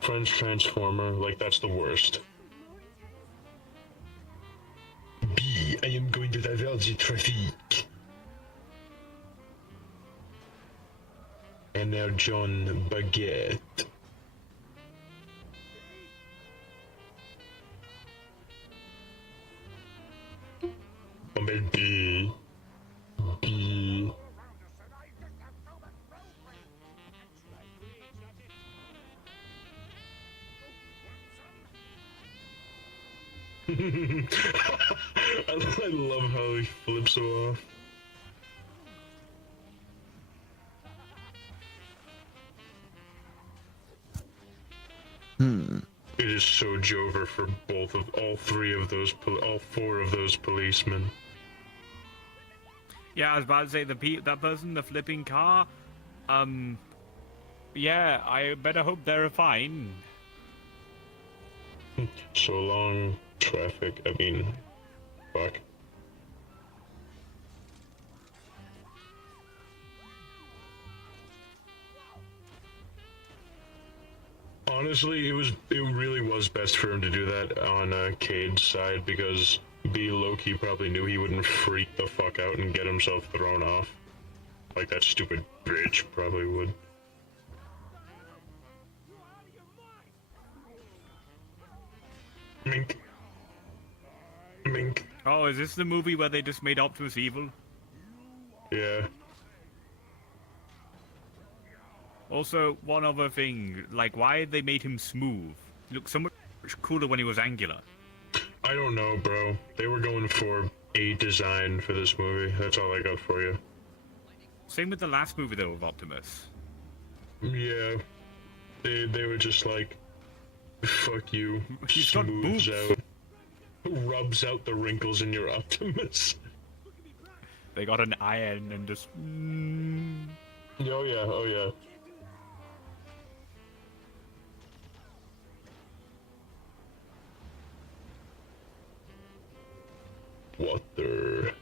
French Transformer. Like, that's the worst. B, I am going to divert the traffic. And now John Baguette. On met B. B. I love how he flips him off. It is so Jover for all four of those policemen. Yeah, I was about to say that person, the flipping car. Yeah, I better hope they're fine. So long, traffic. I mean, fuck. Honestly, it really was best for him to do that on Cade's side, because B Loki probably knew he wouldn't freak the fuck out and get himself thrown off. Like that stupid bitch probably would. Mink. Mink. Oh, is this the movie where they just made Optimus evil? Yeah. Also, one other thing, like, why they made him smooth? He looked so much cooler when he was angular. I don't know, bro. They were going for a design for this movie. That's all I got for you. Same with the last movie, though, of Optimus. Yeah. They were just like, fuck you. He's got Smooths boobs. out. Rubs out the wrinkles in your Optimus. They got an iron and just... Oh yeah, oh yeah. What the...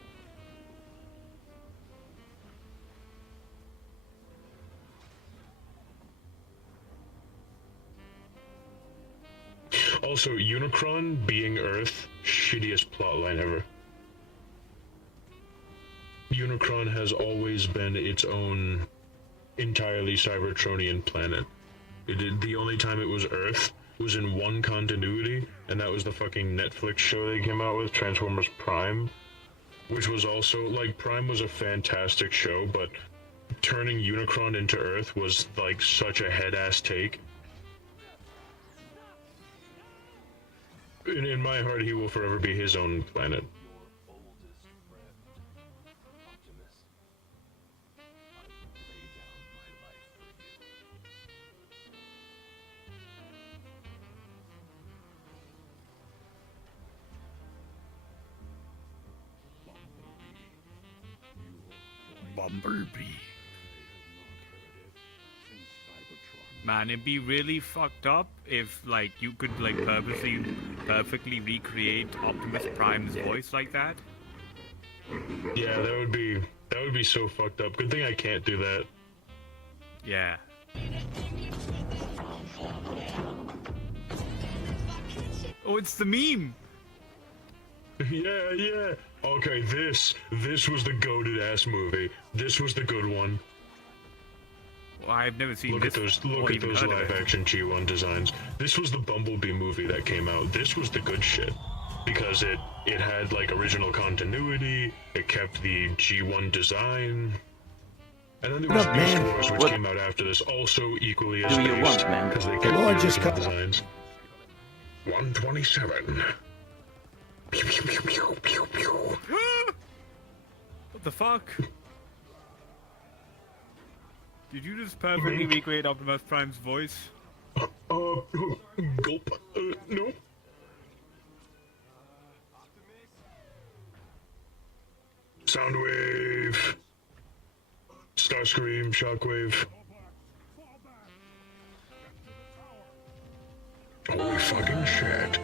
Also, Unicron being Earth, shittiest plotline ever. Unicron has always been its own entirely Cybertronian planet. The only time it was Earth was in one continuity, and that was the fucking Netflix show they came out with, Transformers Prime, which was also, like, Prime was a fantastic show, but turning Unicron into Earth was, like, such a head-ass take. In my heart, he will forever be his own planet. Bumblebee. Man, it'd be really fucked up if, like, you could, like, perfectly recreate Optimus Prime's voice like that. Yeah, that would be so fucked up. Good thing I can't do that. Yeah. Oh, it's the meme! Yeah, yeah. Okay, this was the goated ass movie. This was the good one. Well, I've never seen Look this. at those live action G1 designs. This was the Bumblebee movie that came out. This was the good shit. Because it had like original continuity, it kept the G1 design. And then there was Beast Wars, which came out after this, also equally as based, because they kept the original designs. 127. Pew, pew, pew, pew, pew, pew. What the fuck? Did you just perfectly recreate Optimus Prime's voice? Gulp. No. Soundwave. Starscream, Shockwave. Holy fucking shit.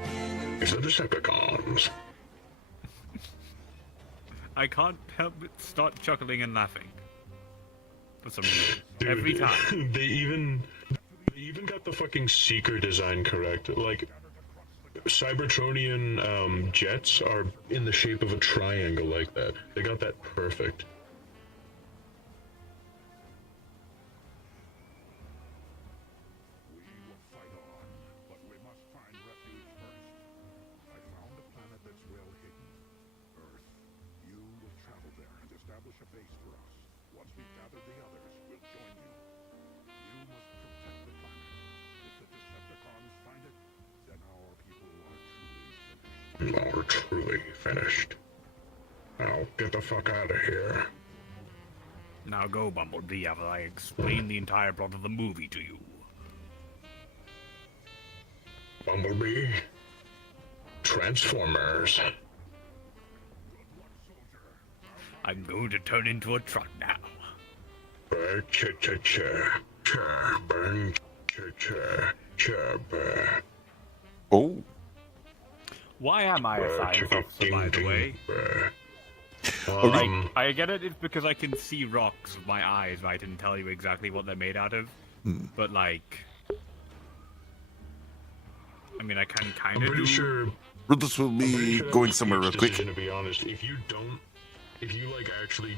It's the Decepticons. I can't help but start chuckling and laughing. For some reason. Dude, Every time. They even got the fucking Seeker design correct. Like, Cybertronian jets are in the shape of a triangle like that. They got that perfect. Are truly finished. Now get the fuck out of here. Now go, Bumblebee, after I explain the entire plot of the movie to you. Bumblebee. Transformers. I'm going to turn into a truck now. Burn, burn, burn. Oh. Why am I a science officer, by the way? I get it, it's because I can see rocks with my eyes, right, and tell you exactly what they're made out of. But, like... I mean, I can kind of do... Pretty sure... Brutus will be going somewhere real quick. To be honest, if you like actually...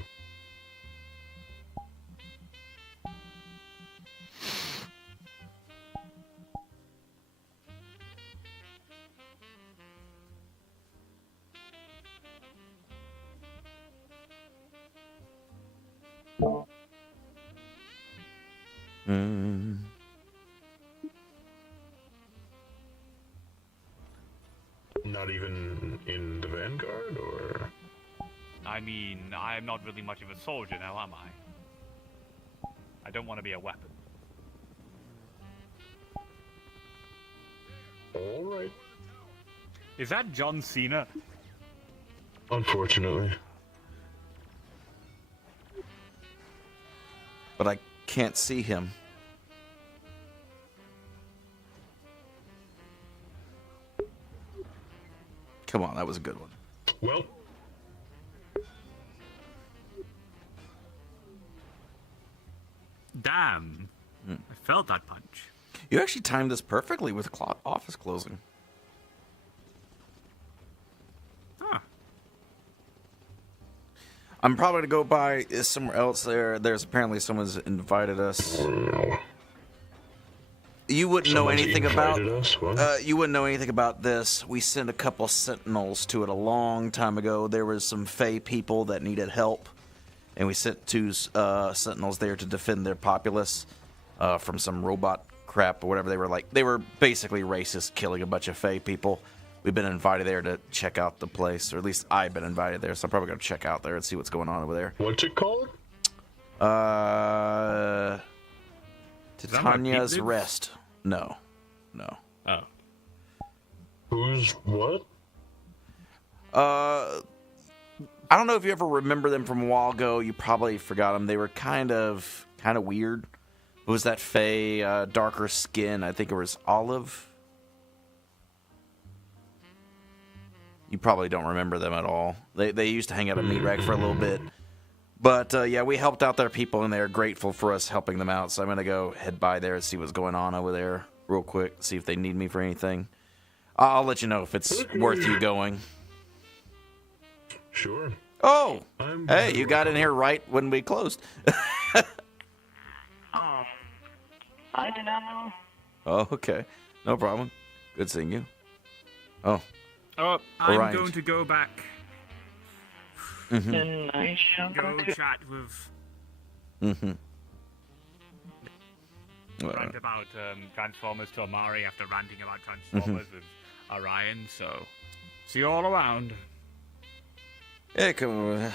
Not even in the Vanguard, or? I mean, I'm not really much of a soldier now, am I? I don't want to be a weapon. Alright. Is that John Cena? Unfortunately. But I can't see him. Come on, that was a good one. Well. Damn. I felt that punch. You actually timed this perfectly with office closing. Huh. I'm probably going to go by somewhere else there. There's apparently someone's invited us. You wouldn't know anything about you wouldn't know anything about this. We sent a couple sentinels to it a long time ago. There was some Fey people that needed help, and we sent 2 sentinels there to defend their populace from some robot crap or whatever they were like. They were basically racist, killing a bunch of Fey people. We've been invited there to check out the place, or at least I've been invited there, so I'm probably gonna check out there and see what's going on over there. What's it called? Titania's Rest. No. Oh. Who's what? I don't know if you ever remember them from a while ago. You probably forgot them. They were kind of weird. It was that Fey, darker skin. I think it was Olive. You probably don't remember them at all. They used to hang out at Meat Rag for a little bit. But, yeah, we helped out their people, and they're grateful for us helping them out. So I'm going to go head by there and see what's going on over there real quick, see if they need me for anything. I'll let you know if it's worth you going. Sure. Oh! Hey, you got in here right when we closed. I did not know. Oh, okay. No problem. Good seeing you. Oh. Oh, I'm Orion. going to go back. Mm-hmm. Go chat with... Mm-hmm. Rant about Transformers to Amari after ranting about Transformers with Orion, so... See you all around. Yeah, come on.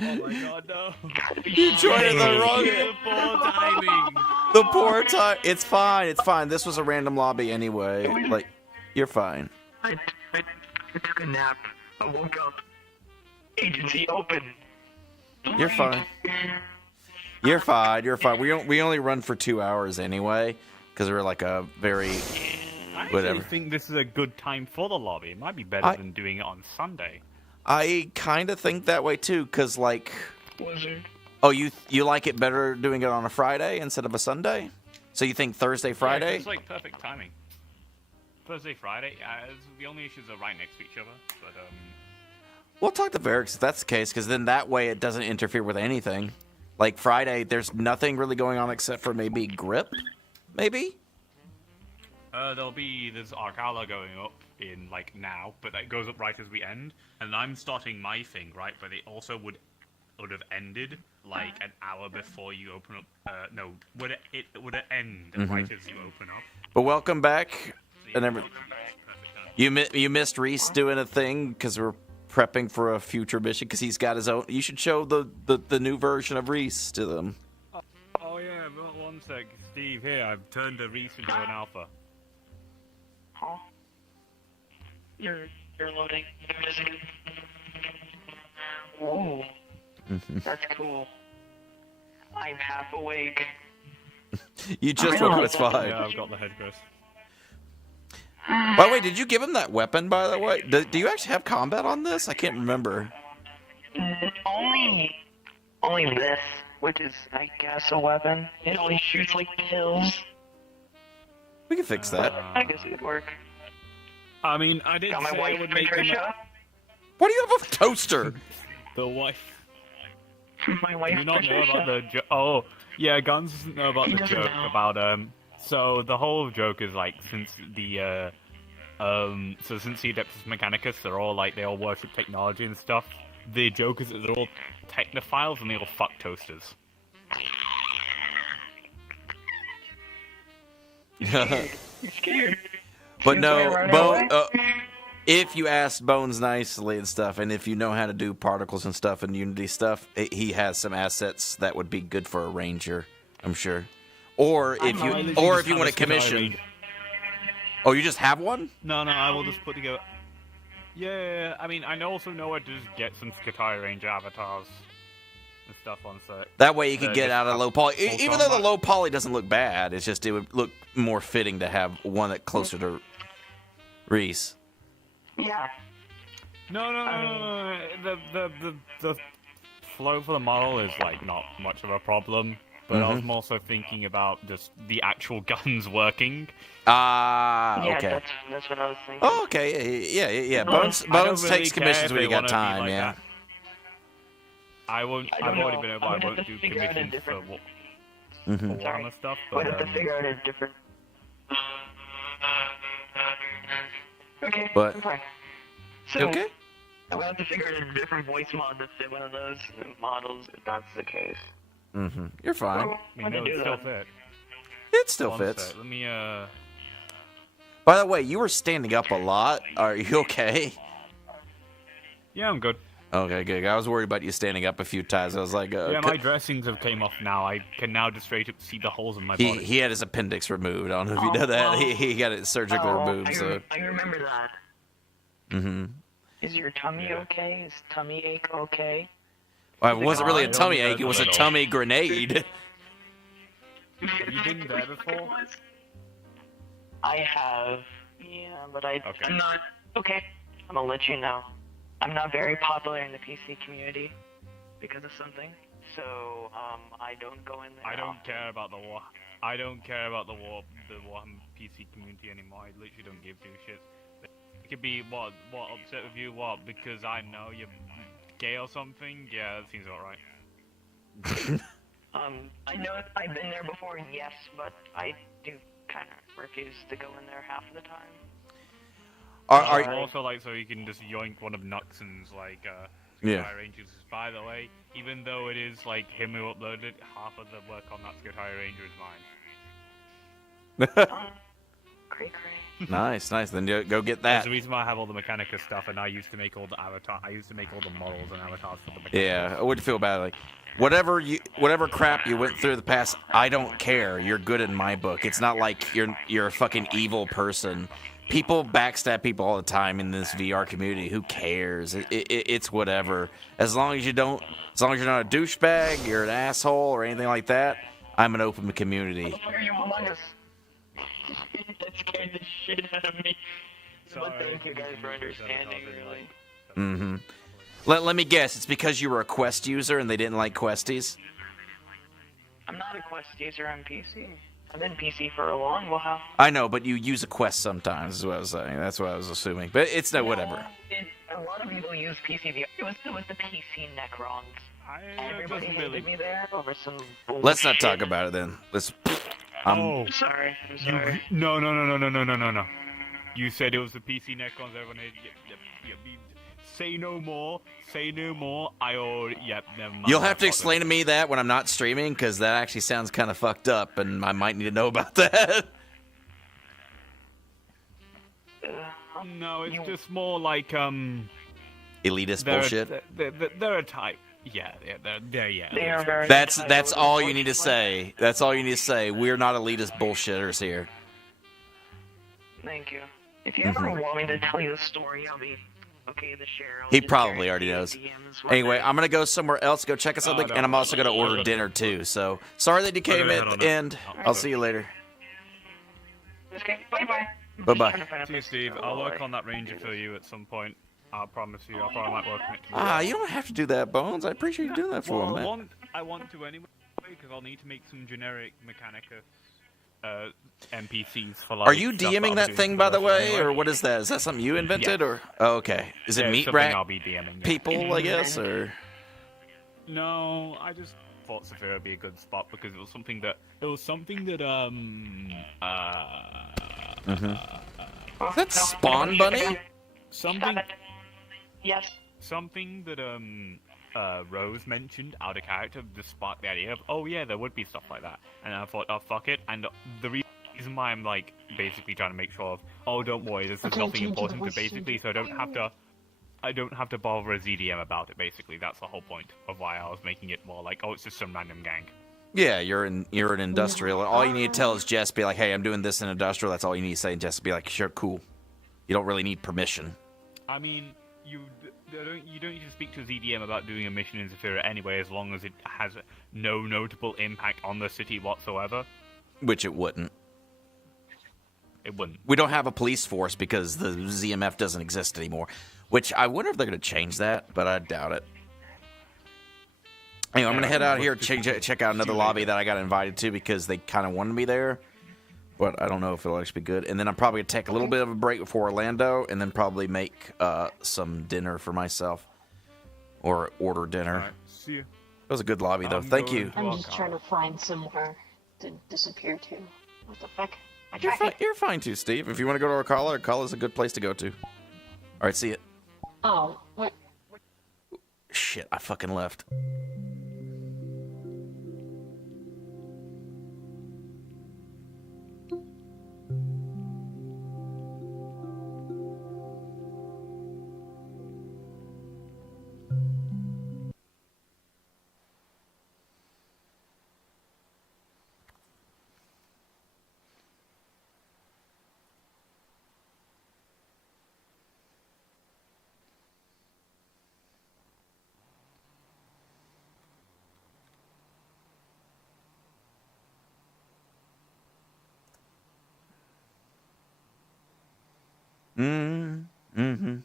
Oh my god, no. You joined the wrong... Poor timing. The poor time. It's fine. It's fine. This was a random lobby anyway. Like, you're fine. I took a nap. I woke up. Agency open. You're fine. You're fine. You're fine. We only run for 2 hours anyway, because we're like a very I whatever. actually think this is a good time for the lobby. It might be better than doing it on Sunday. I kind of think that way too, because like... Blizzard. Oh, you like it better doing it on a Friday instead of a Sunday? So you think Thursday, Friday? Yeah, it's like perfect timing. Thursday, Friday. The only issues are right next to each other, but We'll talk to Varix if that's the case, because then that way it doesn't interfere with anything. Like Friday, there's nothing really going on except for maybe Grip, maybe? there's Arcala going up in like now, but that goes up right as we end, and I'm starting my thing, right? But it also would have ended like an hour before you open up. It would end right as you open up. But welcome back. And you missed Reese doing a thing because we're prepping for a future mission because he's got his own. You should show the new version of Reese to them. Oh yeah, one sec, Steve. Here, I've turned a Reese into an alpha. Huh? You're loading. Whoa. That's cool. I'm half awake. You just woke up. It's fine. Yeah, I've got the head, Chris. By the way, did you give him that weapon? By the way, do you actually have combat on this? I can't remember. Only this, which is, I guess, a weapon. It only shoots like pills. We can fix that. I guess it would work. I mean, I did Got my say wife I would make them. Patricia. Why do you have a toaster? The wife. My wife Do you not know Patricia. about the joke? Oh, yeah, Guns doesn't know about He the doesn't joke know. about So the whole joke is like since the since the Adeptus Mechanicus, they all worship technology and stuff. The joke is that they're all technophiles and they all fuck toasters. You're scared. But She's no, gonna run Bone. away? If you ask Bones nicely and stuff, and if you know how to do particles and stuff and Unity stuff, he has some assets that would be good for a ranger, I'm sure. Or if you want to commission. Oh, you just have one? No, I will just put together. Yeah, I mean, I also know where to just get some Skatai Ranger avatars and stuff on set. That way you could get out of low poly. full Even though the combat. low poly doesn't look bad, it's just it would look more fitting to have one that closer to Reese. Yeah. No. The flow for the model is like not much of a problem, but I was more so thinking about just the actual guns working. Yeah, Okay. that's what I was thinking. Oh, okay. Yeah. Bones I don't really takes care commissions if when they you got wanna be time, like yeah. that. I won't. I don't I've already know. been able. I'm I gonna won't have do to figure out a commissions for, different- for Sorry. Warhammer stuff, We'll but have to figure out a different... Okay, But- I'm fine. So, Okay. we'll have to figure out a different voice mod to fit one of those models, if that's the case. You're fine. Well, I mean, no, it still fit. It still One fits. sec, Let me By the way, you were standing up a lot. Are you okay? Yeah, I'm good. Okay, good. I was worried about you standing up a few times. I was like, Yeah, my dressings have came off now. I can now just straight up see the holes in my body. he had his appendix removed. I don't know if you know that. He got it surgically removed. So. I remember that. Is your tummy okay? Is tummy ache okay? Well, it wasn't really a I tummy only ache. It heard was a little. tummy grenade. Have you been there before? I have. Yeah, but Okay. I'm not. Okay, I'm gonna let you know. I'm not very popular in the PC community because of something. So, I don't go in there. I don't often. care about the war. I don't care about the Warhammer PC community anymore. I literally don't give two shits. It could be what upset with you? What, because I know you're gay or something? Yeah, that seems alright. I know I've been there before, yes, but I do kind of refuse to go in there half of the time. Are Also, like, so you can just yoink one of Nuxon's, like, Yeah. Sky Rangers. By the way, even though it is, like, him who uploaded, half of the work on that Sky Ranger is mine. Great. nice. Then go get That's that. the reason why I have all the Mechanicus stuff, and I used to make all the avatar. I used to make all the models and avatars for the Mechanicus. Yeah, I wouldn't feel bad. Like, whatever crap you went through the past, I don't care. You're good in my book. It's not like you're a fucking evil person. People backstab people all the time in this VR community. Who cares? It's whatever. As long as you're not a douchebag, you're an asshole or anything like that. I'm an open community. What are you among us? That scared the shit out of me. But thank you guys for understanding, really. Let me guess. It's because you were a Quest user and they didn't like Questies. I'm not a Quest user on PC. I've been PC for a long while. I know, but you use a Quest sometimes. Is what I was saying. That's what I was assuming. But it's no whatever. A lot of people use PC VR. It was the PC Necrons. Everybody doesn't hated really- me there over some bullshit. Let's not talk about it then. Let's. Oh, I'm sorry. no. You said it was the PC Necrons. Everyone hated. Yep. Say no more. I already. Yep, never mind. You'll have to explain to me that when I'm not streaming, because that actually sounds kind of fucked up, and I might need to know about that. No, it's just more like Elitist they're bullshit. They're a type. Yeah, they're yeah. They are very. That's entitled, all you need to unfortunately. say. That's all you need to say. We're not elitist bullshitters here. Thank you. If you ever want me to tell you a story, I'll be okay to share. I'll He just probably share it already via knows. DMs one Anyway, day. I'm gonna go somewhere else, go check out something, and I'm also gonna order dinner too. So sorry that you came no, at no, the no. end. I'll see you later. Okay, bye-bye. Bye bye. See you, Steve. I'll work on that ranger for you at some point. I promise you. I probably might work on it Ah, tomorrow. you don't have to do that, Bones. I appreciate you doing that for Well, him, man. I want to anyway, because I'll need to make some generic Mechanicus NPCs for like. Are you stuff that I'll DMing be that doing thing, for by the rest of way, anyway. or what is that? Is that something you invented, Yes. or oh, okay? Is it Yeah, meat something rack I'll be DMing. Yeah. people, I guess, or No, I just thought Saphira would be a good spot because it was something that is that Spawn Bunny? something Yes. something that Rose mentioned out of character just sparked the idea of, oh yeah, there would be stuff like that, and I thought, oh fuck it, and the reason why I'm like basically trying to make sure of, oh don't worry, this is nothing important, but basically so I don't have to bother a ZDM about it. Basically, that's the whole point of why I was making it more like, oh, it's just some random gang. Yeah, you're an industrial. All you need to tell is Jess, be like, hey, I'm doing this in industrial. That's all you need to say, and Jess be like, sure, cool. You don't really need permission. I mean, you don't need to speak to a ZDM about doing a mission in Zafira anyway, as long as it has no notable impact on the city whatsoever. Which it wouldn't. It wouldn't. We don't have a police force because the ZMF doesn't exist anymore. Which I wonder if they're going to change that, but I doubt it. Anyway, I'm going to head out here and check out another lobby that I got invited to because they kind of wanted me there. But I don't know if it'll actually be good. And then I'm probably going to take a little bit of a break before Orlando and then probably make some dinner for myself. Or order dinner. Alright, see you. It was a good lobby, though. Thank you. I'm just trying to find somewhere to disappear to. What the fuck? You're fine too, Steve. If you want to go to Arcala is a good place to go to. All right, see it. Oh, what? Shit, I fucking left. Mm-hmm.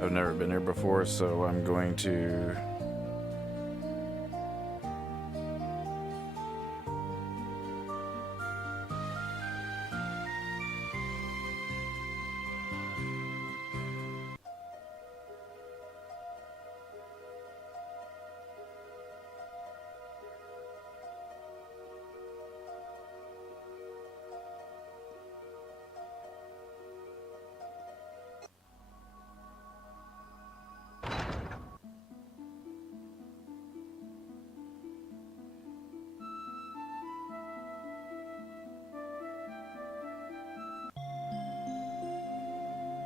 I've never been here before, so I'm going to...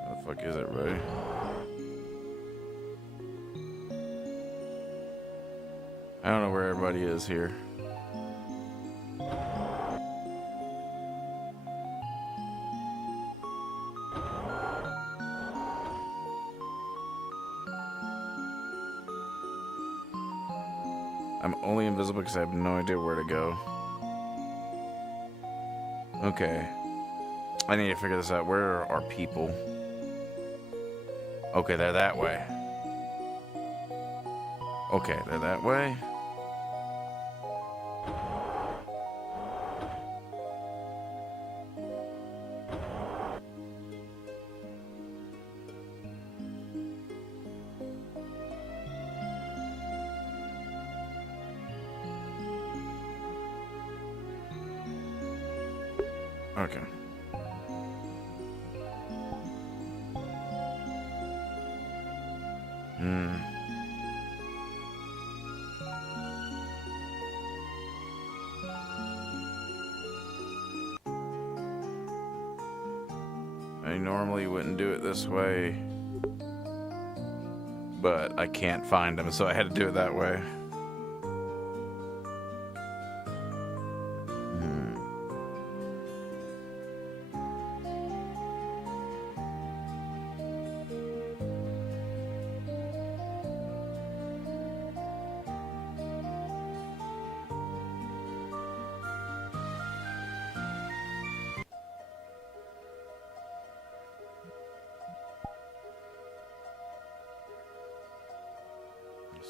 How the fuck is it, Ray? I don't know where everybody is here. I'm only invisible because I have no idea where to go. Okay. I need to figure this out. Where are people? Okay, they're that way. Okay, they're that way. Okay. I normally wouldn't do it this way, but I can't find them, so I had to do it that way.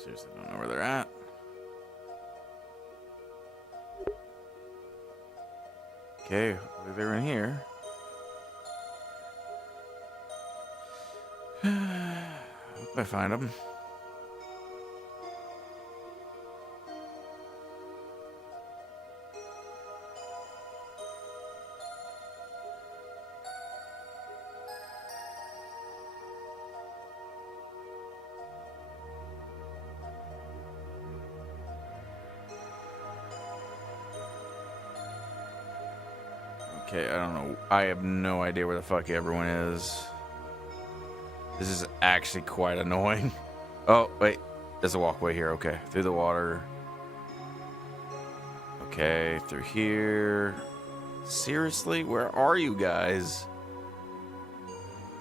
Seriously, don't know where they're at. Okay, hopefully they're in here. Hope I find them. Okay, I don't know. I have no idea where the fuck everyone is. This is actually quite annoying. Oh, wait. There's a walkway here. Okay. Through the water. Okay, through here. Seriously? Where are you guys?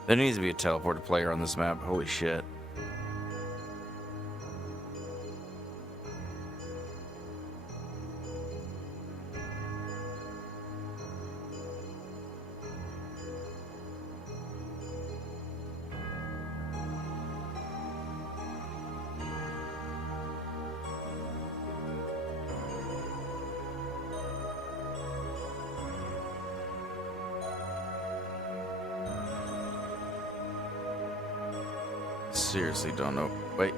There needs to be a teleported player on this map. Holy shit. Seriously don't know. Wait.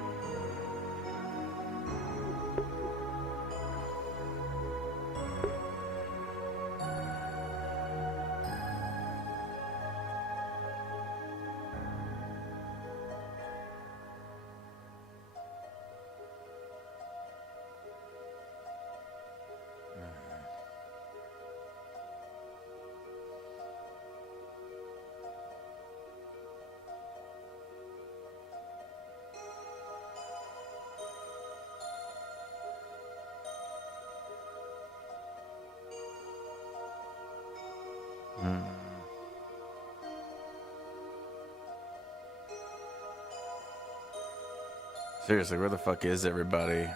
Seriously, where the fuck is everybody?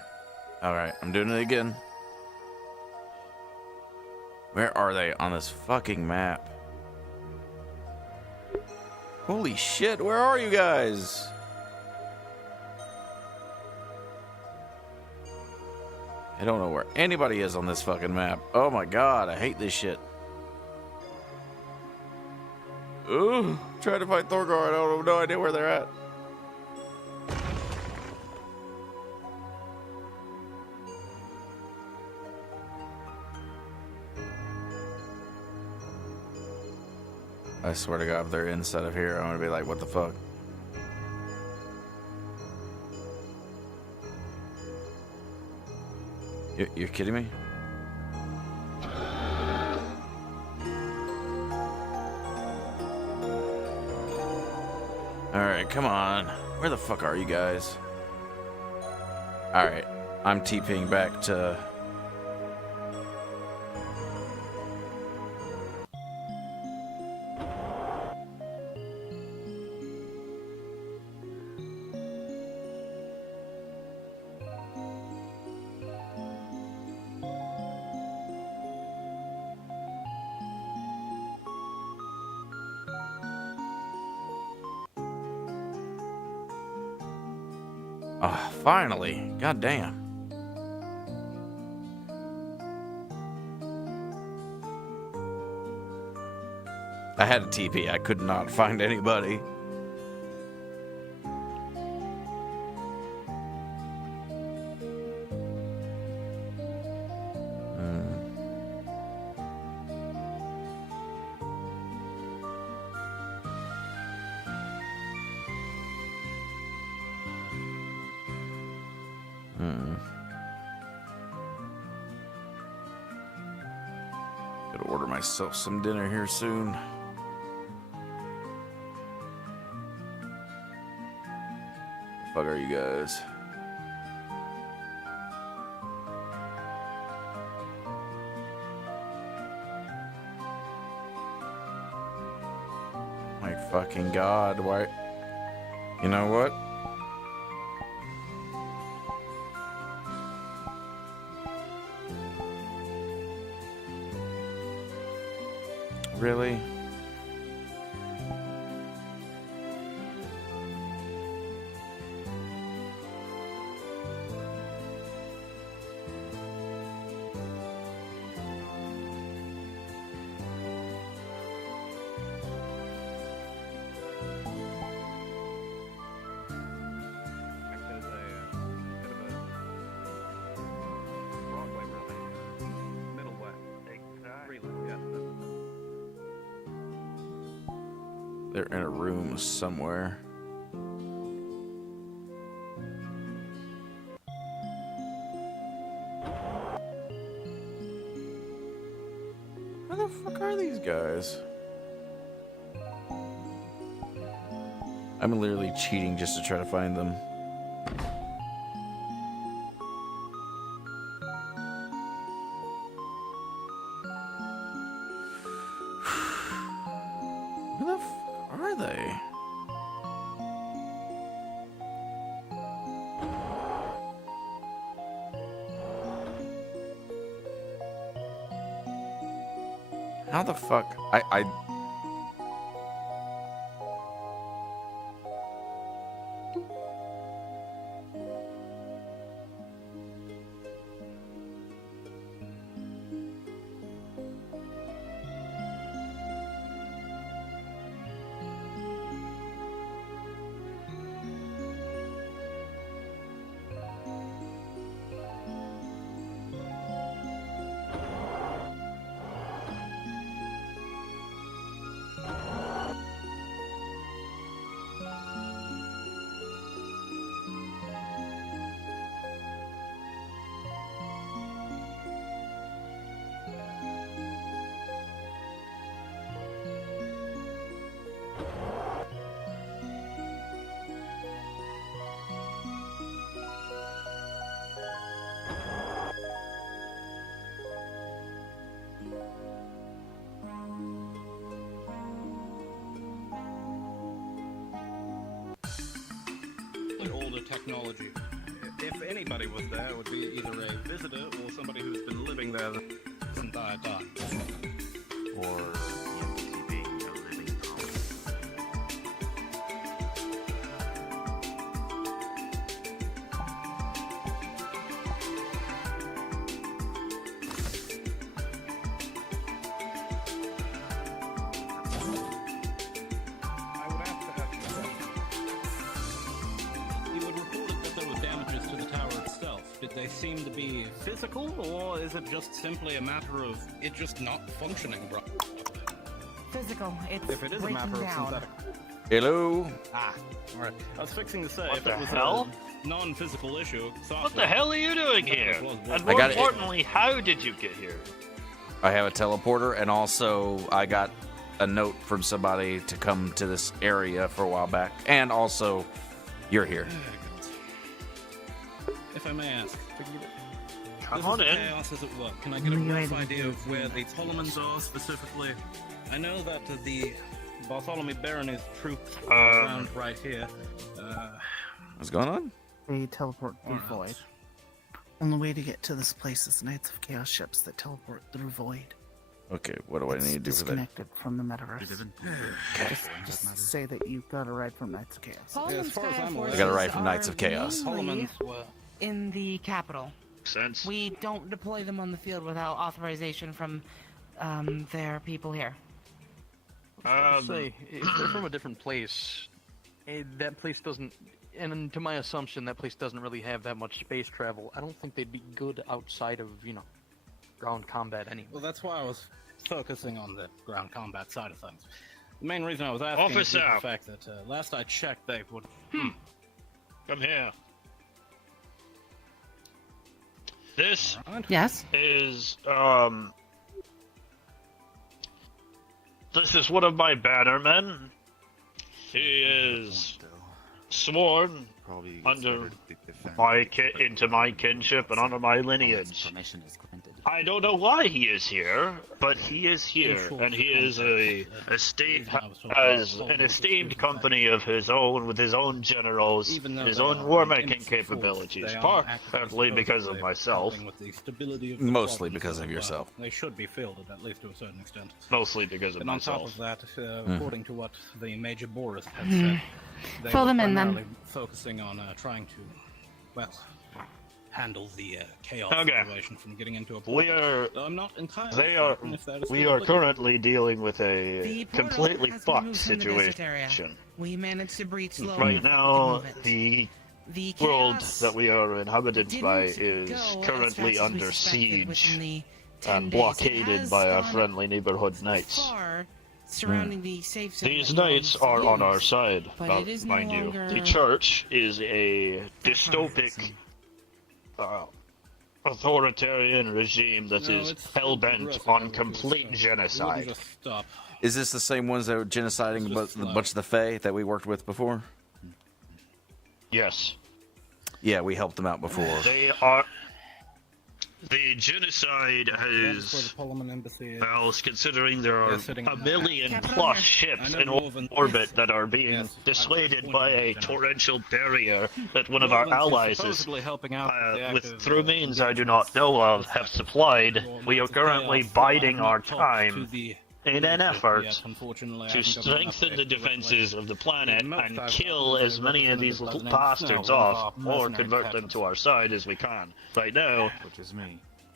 Alright, I'm doing it again. Where are they on this fucking map? Holy shit, where are you guys? I don't know where anybody is on this fucking map. Oh my god, I hate this shit. Ooh, trying to find Thorgar. I don't have no idea where they're at. I swear to God, if they're inside of here, I'm gonna be like, what the fuck? You're kidding me? Alright, come on. Where the fuck are you guys? Alright, I'm TPing back to... Ah, finally. God damn. I had a TP. I could not find anybody. Gotta order myself some dinner here soon. Fuck are you guys? My fucking god, why? You know what? Really? They're in a room somewhere. Where the fuck are these guys? I'm literally cheating just to try to find them. Where the fuck are they? How the fuck? I older technology. If anybody was there, it would be either a visitor or somebody who's been living there the entire time. or They seem to be physical, or is it just simply a matter of it just not functioning, bro? Physical. It's if it is a matter of synthetic. Hello. Ah, all right. I was fixing to say What if the it was hell? a non-physical issue. What the hell are you doing here? And I more got it. importantly, how did you get here? I have a teleporter, and also I got a note from somebody to come to this area for a while back, and also you're here. If I may ask, Come this on is in. chaos as it were. Can I get a rough idea of where the Solomons are specifically? I know that the Bartholomew Barony's troops are around right here. What's going on? They teleport through void. Only way to get to this place is Knights of Chaos ships that teleport through void. Okay, what do I need to do for that? Disconnected from the metaverse. Just say that you got a ride from Knights of Chaos. As far as I'm aware, I got a ride from Knights of Chaos. Holloman's In the capital. Sense. We don't deploy them on the field without authorization from their people here. Say, if they're from a different place, that place doesn't, and to my assumption, that place doesn't really have that much space travel. I don't think they'd be good outside of, ground combat anyway. Well, that's why I was focusing on the ground combat side of things. The main reason I was asking is Officer. the fact that last I checked, they would. Come here. This Yes. is this is one of my bannermen. He is sworn under into my kinship and under my lineage. I don't know why he is here, but he is here, and he is has an esteemed company of his own, with his own generals, his own war-making capabilities, partly because of myself. Mostly because of yourself. They should be fielded, at least to a certain extent. Mostly because of And on myself. top of that, according to what the Major Boris had said, they Fill were them in, then. primarily focusing on trying to, handle the chaos Okay. situation from getting into a We are. Though I'm not entirely They are. certain if that is We still are applicable. currently dealing with a The portal completely has been fucked moved from the desert area. situation. We managed to breach slowly. Right enough that now, we could move it. the The world chaos that we are inhabited by didn't is go as currently fast as we under suspected within siege the 10 and days. It blockaded has by our gone friendly neighborhood knights. far surrounding the safe zone These that knights belongs are to on our use, side, but now, it is no mind you. longer The church is a dystopic, authoritarian regime that is hell-bent on complete genocide. Is this the same ones that were genociding a bunch of the Fae that we worked with before? Yes. Yeah, we helped them out before. They are. The genocide has. Embassy. Well, considering there are sitting a on million that. plus I ships know in Northern- orbit that are being dissuaded by a torrential barrier that one of our allies is, supposedly helping out through means I do not know of, have supplied, we are currently biding our time in an effort to strengthen the defenses of the planet and kill as many of these little bastards off, or convert them to our side as we can. Right now,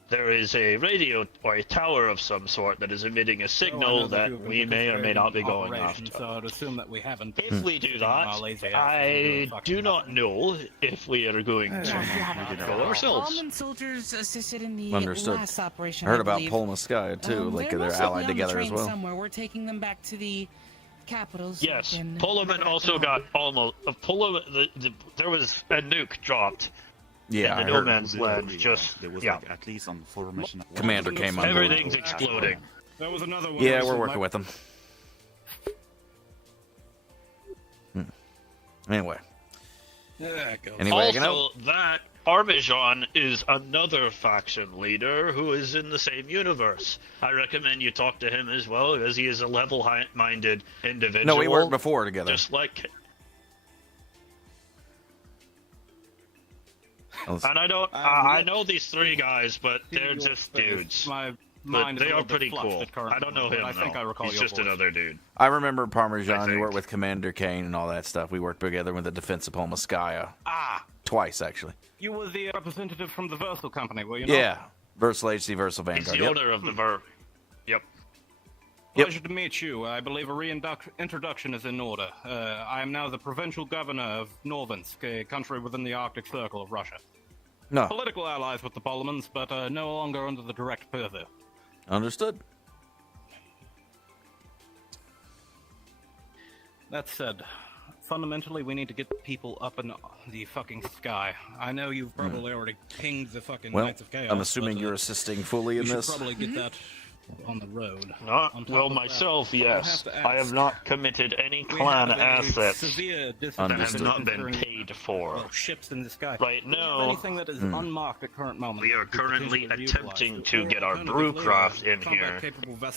there is a radio or a tower of some sort that is emitting a signal that we may or may not be going after. So I'd assume that we haven't. If we do that, I do not know if we are going to go ourselves. Almond soldiers assisted in the Understood. last operation. I heard about believe. Pulma Sky too, like They're they're mostly allied on the together as train well. Somewhere. We're taking them back to the capital. So Yes, we can Pullman head also back got almost. Pullman, there was a nuke dropped. Yeah, I in the no heard. man's land. Just yeah. At least on formation. Commander came on board. Everything's exploding. There was another one. Yeah, we're working with them. Anyway. Anyway, Also, that Armijon is another faction leader who is in the same universe. I recommend you talk to him as well, as he is a level-minded individual. No, we worked before together. Just like. And I don't. I know these three guys, but they're just dudes. But they are pretty cool. I don't know him. I think though. I recall He's your just voice. another dude. I remember Parmesan. You worked with Commander Kane and all that stuff. We worked together with the defense of Polmaskaya. Twice, actually. You were the representative from the Versal Company, were you not? Yeah. Versal HC, Versal He's Vanguard. the Yep. owner of the Ver. Yep. Pleasure to meet you. I believe a reintroduction is in order. I am now the provincial governor of Norvinsk, a country within the Arctic Circle of Russia. No. Political allies with the Polymans, but no longer under the direct purview. Understood. That said, fundamentally, we need to get people up in the fucking sky. I know you've probably already pinged the fucking Well, Knights of Chaos. I'm assuming but, you're assisting fully in you should this. probably get that on the road. Well, myself, yes. I have not committed any clan assets that have not been paid for. Ships in the sky. Right now, Anything that is unmarked at current moment. we are currently attempting to get our brewcraft in here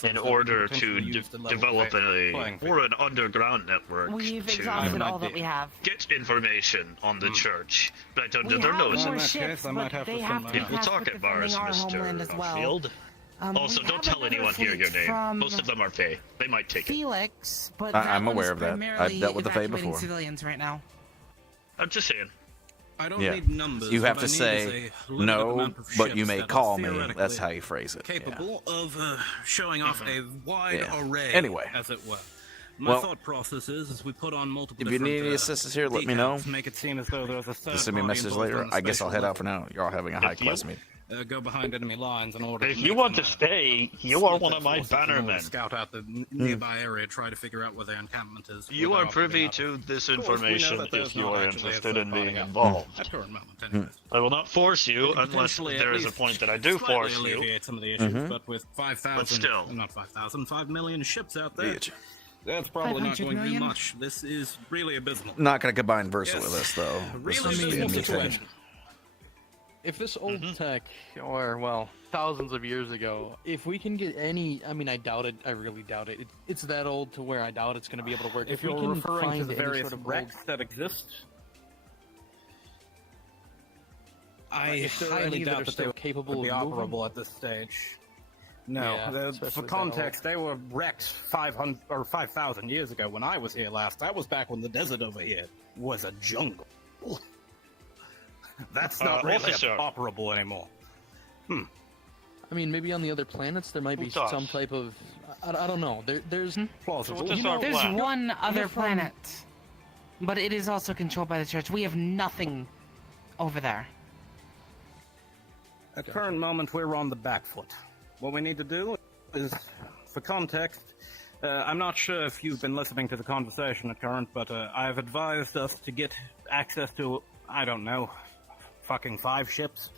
in order to develop an underground network We've to exhausted all that we have. get information on the church right under We their have noses. more ships, but they have to be People tasked talk with at bars, defending our Mr. homeland as well. Field. Also, we don't have tell another anyone here your fleet name. from Most of them are Fae. They might take it. Felix, but I'm that one aware is of that. I've primarily dealt with the Fae evacuating before. civilians right now. I'm just saying. I don't Yeah. need numbers. You have what to I need is say, a limited no, amount of but you ships may that are call me. theoretically That's how you phrase it. capable of showing off a wide Yeah. array, Anyway. as it were. My Well, thought process is we put on multiple if you different, need any assistance here, let me know. decals, make it seem as though there's a third Just send me a party message involved later. on the I guess I'll spatial head out for now. You're all having a high-class meeting. Go behind enemy lines in order. If to you make want them, to stay, you are split one their of my forces in order to bannermen. Scout out the nearby area, try to figure out where their encampment is. You where are they're privy operating to this out of. Of course, we know information that there's if you not are actually a interested third in being party out involved. At current moment, anyway. I will not force you unless Potentially there at is a least point that I do slightly force you. alleviate some of the issues, Mhm. but with 5,000, But still. not 5,000, 5 million ships out there, Bitch. that's probably not 500 going to do million? much. This is really abysmal. Not going to combine Versa Yes. with us, though. Really This is the abysmal new thing. situation. If this old tech, or well, thousands of years ago, if we can get any, I mean, I doubt it. I really doubt it. It's that old to where I doubt it's going to be able to work. If we you're can referring to find the any various sort of wrecks that exist, I if there are highly any that doubt are that still they capable would be of moving? operable at this stage. No, Yeah, for especially that context, they were wrecked 500 or 5,000 years ago when I was here last. That was back when the desert over here was a jungle. That's not really officer. operable anymore. I mean, maybe on the other planets there might be Who does? some type of. I don't know. There's plausible. What is You our know, There's plan? one other You're from- planet, but it is also controlled by the church. We have nothing over there. At current moment, we're on the back foot. What we need to do is, for context, I'm not sure if you've been listening to the conversation at current, but I've advised us to get access to, I don't know, fucking 5 ships.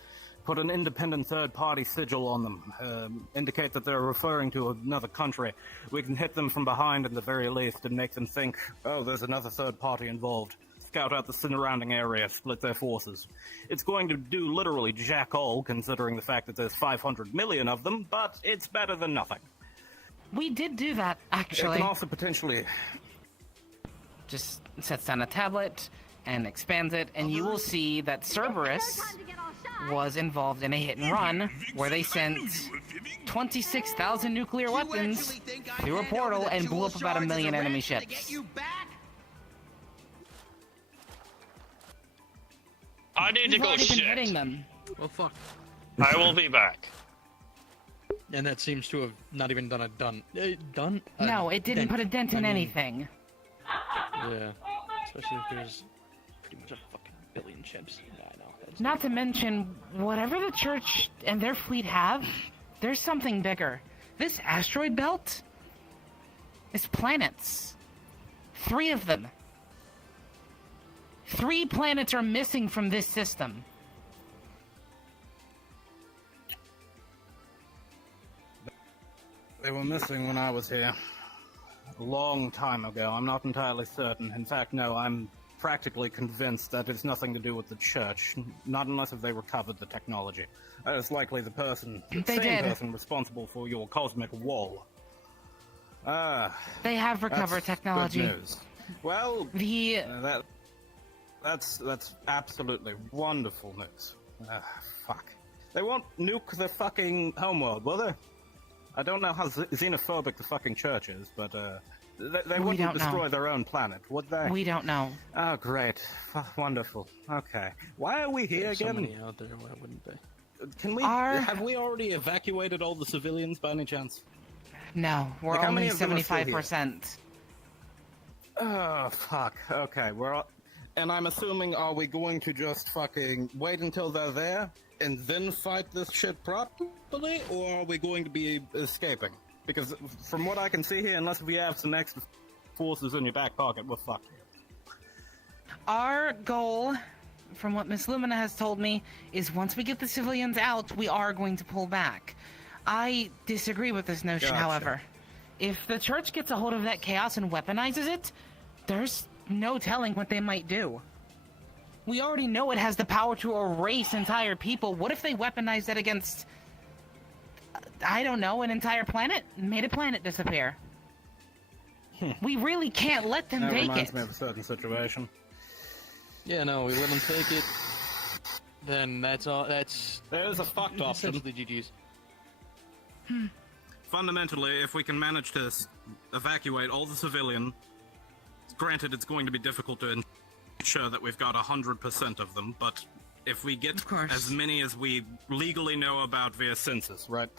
Put an independent third-party sigil on them. Indicate that they're referring to another country. We can hit them from behind at the very least and make them think, oh, there's another third party involved. Scout out the surrounding area, split their forces. It's going to do literally jack all, considering the fact that there's 500 million of them, but it's better than nothing. We did do that, It actually. can also potentially... Just sets down a tablet and expands it, and you will see that Cerberus was involved in a hit and run where they sent 26,000 nuclear weapons through a portal and blew up about 1 million enemy ships. I need to We've go already been shit. hitting them. well, fuck. I will be back. And that seems to have not even done a done. No, it didn't dent. put a dent in I mean, anything. Yeah, especially if there's pretty much a fucking billion ships. Yeah, I know. That's Not to mention, whatever the church and their fleet have, there's something bigger. This asteroid belt is planets. 3 of them. 3 planets are missing from this system. They were missing when I was here. A long time ago. I'm not entirely certain. In fact, no, I'm practically convinced that it's nothing to do with the church. Not unless if they recovered the technology. That is likely the person, the They same did. person responsible for your cosmic wall. They have recovered That's technology. Good news. Well, The that's absolutely wonderful news. Fuck. They won't nuke the fucking homeworld, will they? I don't know how xenophobic the fucking church is, but they We wouldn't don't destroy know. their own planet, would they? we don't know. Oh, great. Wonderful. Okay. Why are we here there's so again? many out there. Why wouldn't they? Can we? Our- Have we already evacuated all the civilians by any chance? No, we're Like, how many only of them are still here? 75%. Oh, fuck. Okay, and I'm assuming, are we going to just fucking wait until they're there and then fight this shit properly, or are we going to be escaping? Because from what I can see here, unless we have some extra forces in your back pocket, we're fucked here. Our goal, from what Miss Lumina has told me, is once we get the civilians out, we are going to pull back. I disagree with this notion, Gotcha. however. If the church gets a hold of that chaos and weaponizes it, there's no telling what they might do. We already know it has the power to erase entire people. What if they weaponized it against, I don't know, an entire planet? Made a planet disappear. We really can't let them That take reminds it. me of a certain situation. Yeah, no, we let them take it. Then that's all. That's There's a fucked option. essentially GG's. Fundamentally, if we can manage to evacuate all the civilians, granted it's going to be difficult to ensure that we've got 100% of them, but if we get as many as we legally know about via census, right?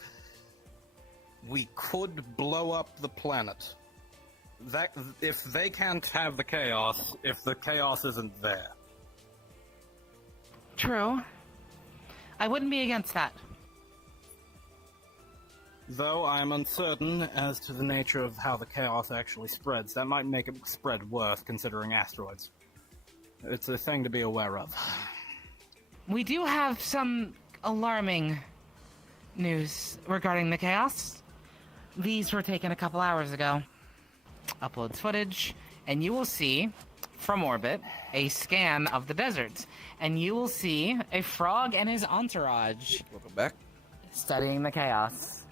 We could blow up the planet. That if they can't have the chaos, if the chaos isn't there. True. I wouldn't be against that. Though I am uncertain as to the nature of how the chaos actually spreads. That might make it spread worse, considering asteroids. It's a thing to be aware of. We do have some alarming news regarding the chaos. These were taken a couple hours ago. Uploads footage, and you will see, from orbit, a scan of the desert. And you will see a frog and his entourage. Welcome back. Studying the chaos.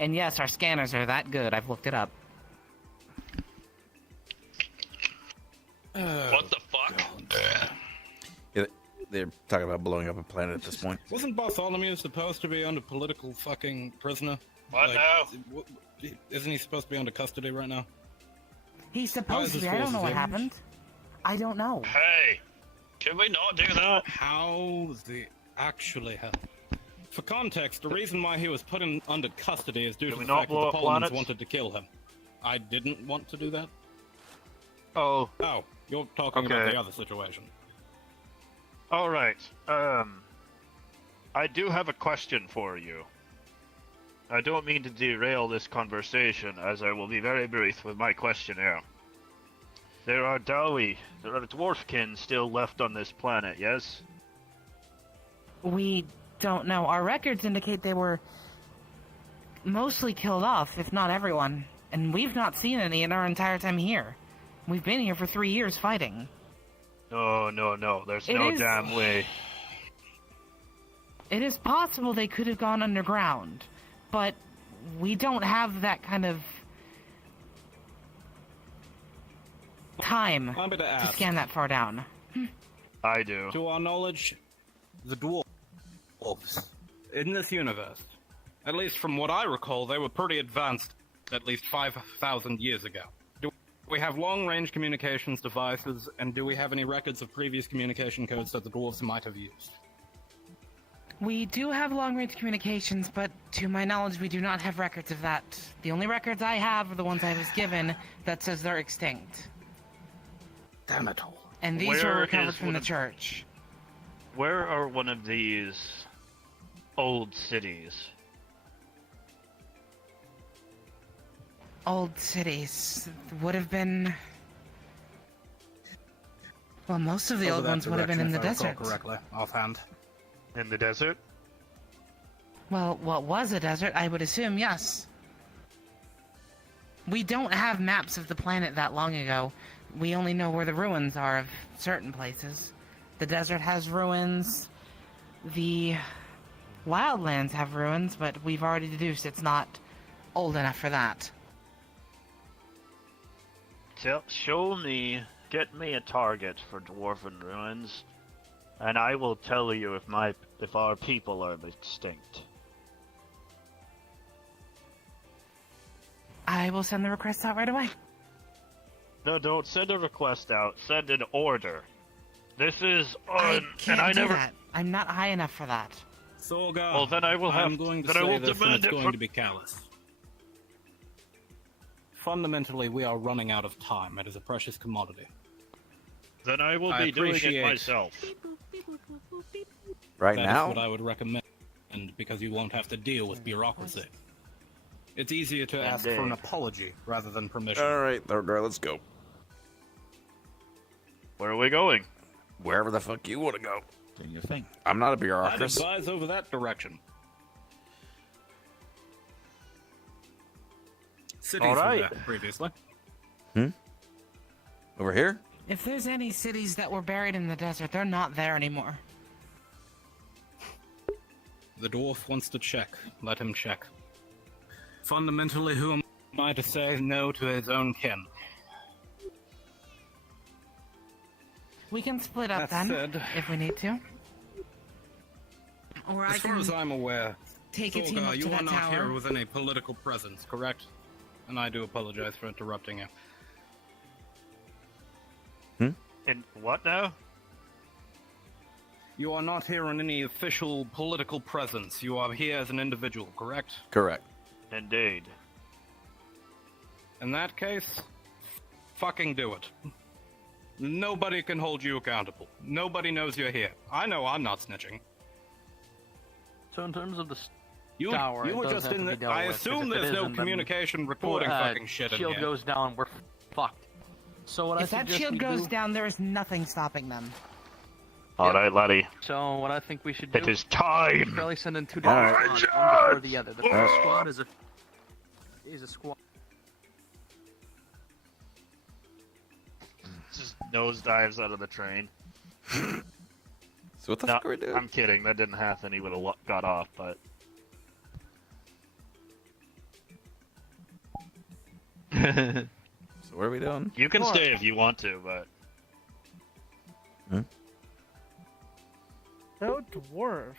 And yes, our scanners are that good. I've looked it up. What the fuck? Yeah, they're talking about blowing up a planet at this point. Wasn't Bartholomew supposed to be under political fucking prisoner? What now? Isn't he supposed to be under custody right now? He's supposed to be. I don't know what happened. I don't know. Hey, can we not do that? How the actually hell? For context, the reason why he was put under custody is due to the fact that the Polymans wanted to kill him. I didn't want to do that. Oh. Oh, you're talking about the other situation. All right. I do have a question for you. I don't mean to derail this conversation, as I will be very brief with my question here. There are dwarfkin still left on this planet, yes? We don't know. Our records indicate they were mostly killed off, if not everyone. And we've not seen any in our entire time here. We've been here for 3 years fighting. No. There's no damn way. It is possible they could have gone underground, but we don't have that kind of time to scan that far down. I do. To our knowledge, the dwarves in this universe, at least from what I recall, they were pretty advanced at least 5,000 years ago. Do we have long-range communications devices, and do we have any records of previous communication codes that the dwarves might have used? We do have long-range communications, but to my knowledge, we do not have records of that. The only records I have are the ones I was given that says they're extinct. Damn it all. And these were recovered from the church. Where are one of these old cities? Old cities would have been... Well, most of the old ones would have been in the desert. Correctly, offhand. In the desert? Well, what was a desert, I would assume, yes. We don't have maps of the planet that long ago. We only know where the ruins are of certain places. The desert has ruins. The wildlands have ruins, but we've already deduced it's not old enough for that. Get me a target for dwarven ruins, and I will tell you if our people are extinct. I will send the request out right away. No, don't send a request out. Send an order. This is I can't do that. I'm not high enough for that. Sorga, well, then I will have. I'm going to then I will say this, and demand it's it going for... to be callous. Fundamentally, we are running out of time. It is a precious commodity. Then I will be doing it myself. Right That now? is what I would recommend, because you won't have to deal with bureaucracy. It's easier to ask for an apology rather than permission. All right, let's go. Where are we going? Wherever the fuck you want to go. Do your thing. I'm not a I'd bureaucrat. advise over that direction. Cities All right. were there previously. Over here? If there's any cities that were buried in the desert, they're not there anymore. The dwarf wants to check. Let him check. Fundamentally, who am I to say no to his own kin? We can split up That then, said- if we need to. Or As far as I'm aware, take a team Thorgar, up to you are that not here tower. within a political presence, correct? And I do apologize for interrupting you. And what now? You are not here in any official political presence. You are here as an individual, correct? Correct. Indeed. In that case, fucking do it. Nobody can hold you accountable. Nobody knows you're here. I know I'm not snitching. So in terms of the You, tower, you it were does just have in to the. be dealt I with, 'cause assume if it there's no isn't, then communication recording fucking shit in shield here. goes down, we're fucked. So what I If that suggest shield we goes do- down, there is nothing stopping them. All right, laddie. So what I think we should do It is time. Probably send in two All different right. squads, one before the other. The All first right. squad is a squad. Just nosedives out of the train. So what the No, fuck are we doing? I'm kidding. That didn't happen. He would have got off, but. So what are we doing? You can stay if you want to, but. No dwarf.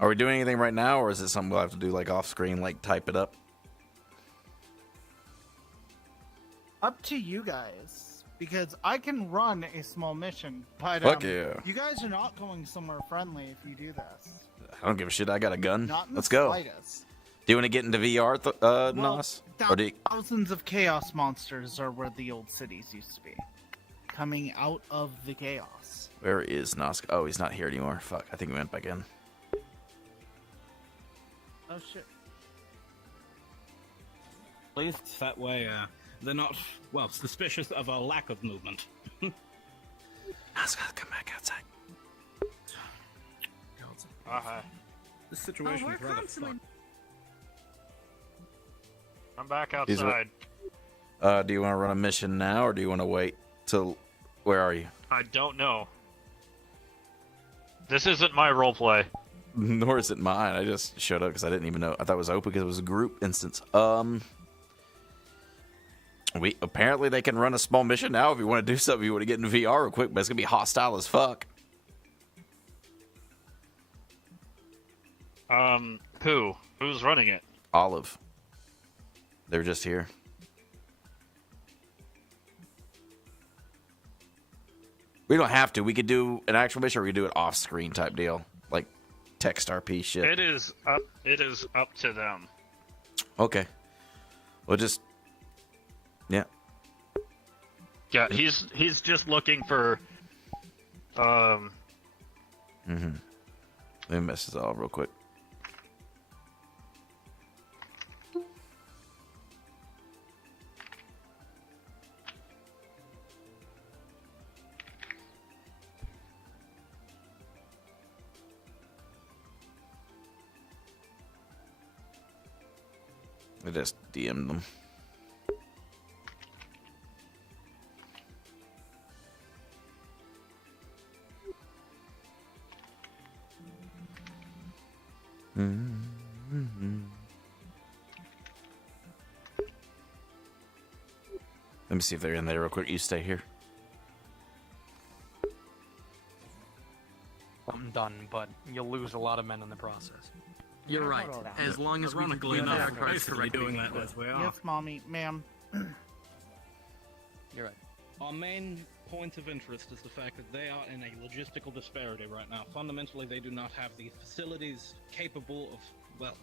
Are we doing anything right now, or is it something we'll have to do like off screen, like type it up? Up to you guys, because I can run a small mission, but Fuck yeah. you guys are not going somewhere friendly if you do this. I don't give a shit. I got a gun. Not in Let's the go. slightest. Do you want to get into VR, Nos? Or do you... Thousands of chaos monsters are where the old cities used to be, coming out of the chaos. Where is Nos? Oh, he's not here anymore. Fuck. I think he went back in. Oh shit. At least that way, they're not, well, suspicious of our lack of movement. Nos, gotta come back outside. This situation is rather fucked. I'm back He's outside. Do you want to run a mission now, or do you want to wait till... Where are you? I don't know. This isn't my roleplay. Nor is it mine. I just showed up because I didn't even know. I thought it was open because it was a group instance. We apparently they can run a small mission now if you want to do something. You want to get in VR real quick, but it's gonna be hostile as fuck. Who's running it? Olive. They're just here. We don't have to. We could do an actual mission, or we could do it off-screen type deal, like text RP shit. It is up. It is up to them. Okay. We'll just. Yeah. Yeah, he's just looking for. Let me mess this all real quick. I just DM'd them. Let me see if they're in there real quick. You stay here. I'm done, but you'll lose a lot of men in the process. You're right. Hold on. As long as we can Ironically keep enough, our cards basically correctly doing that played. as we are. Yes, mommy, ma'am. You're right. Our main point of interest is the fact that they are in a logistical disparity right now. Fundamentally, they do not have the facilities capable of, well,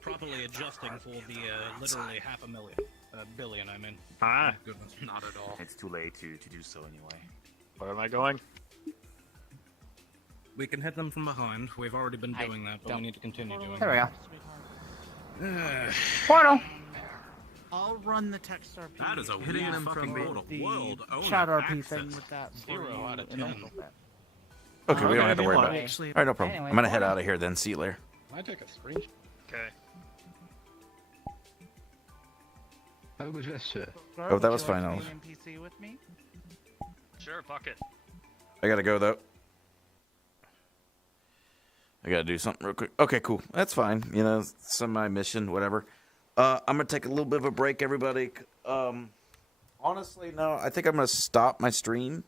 properly adjusting for the literally billion, I mean. Ah. Goodness, not at all. It's too late to do so anyway. Where am I going? We can hit them from behind. We've already been doing that, but we need to continue doing There we that. go. Portal. I'll run the text RP. That is a hitting weird them fucking from world. the World owner chat RP access. thing with that. 0 out of 10. Okay, we don't have to worry about it. Actually, All right, no problem. anyway, I'm gonna head portal. out of here then. See you later. I take a screenshot. Okay. How was this, sir? Oh, that was fine, Olive. NPC with me? Sure, fuck it. I gotta go though. I gotta do something real quick. Okay, cool. That's fine. You know, semi mission, whatever. I'm gonna take a little bit of a break, everybody. Honestly, no. I think I'm going to stop my stream,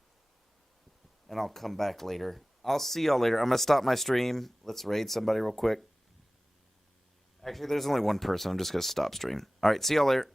and I'll come back later. I'll see y'all later. I'm going to stop my stream. Let's raid somebody real quick. Actually, there's only one person. I'm just going to stop stream. All right, see y'all later.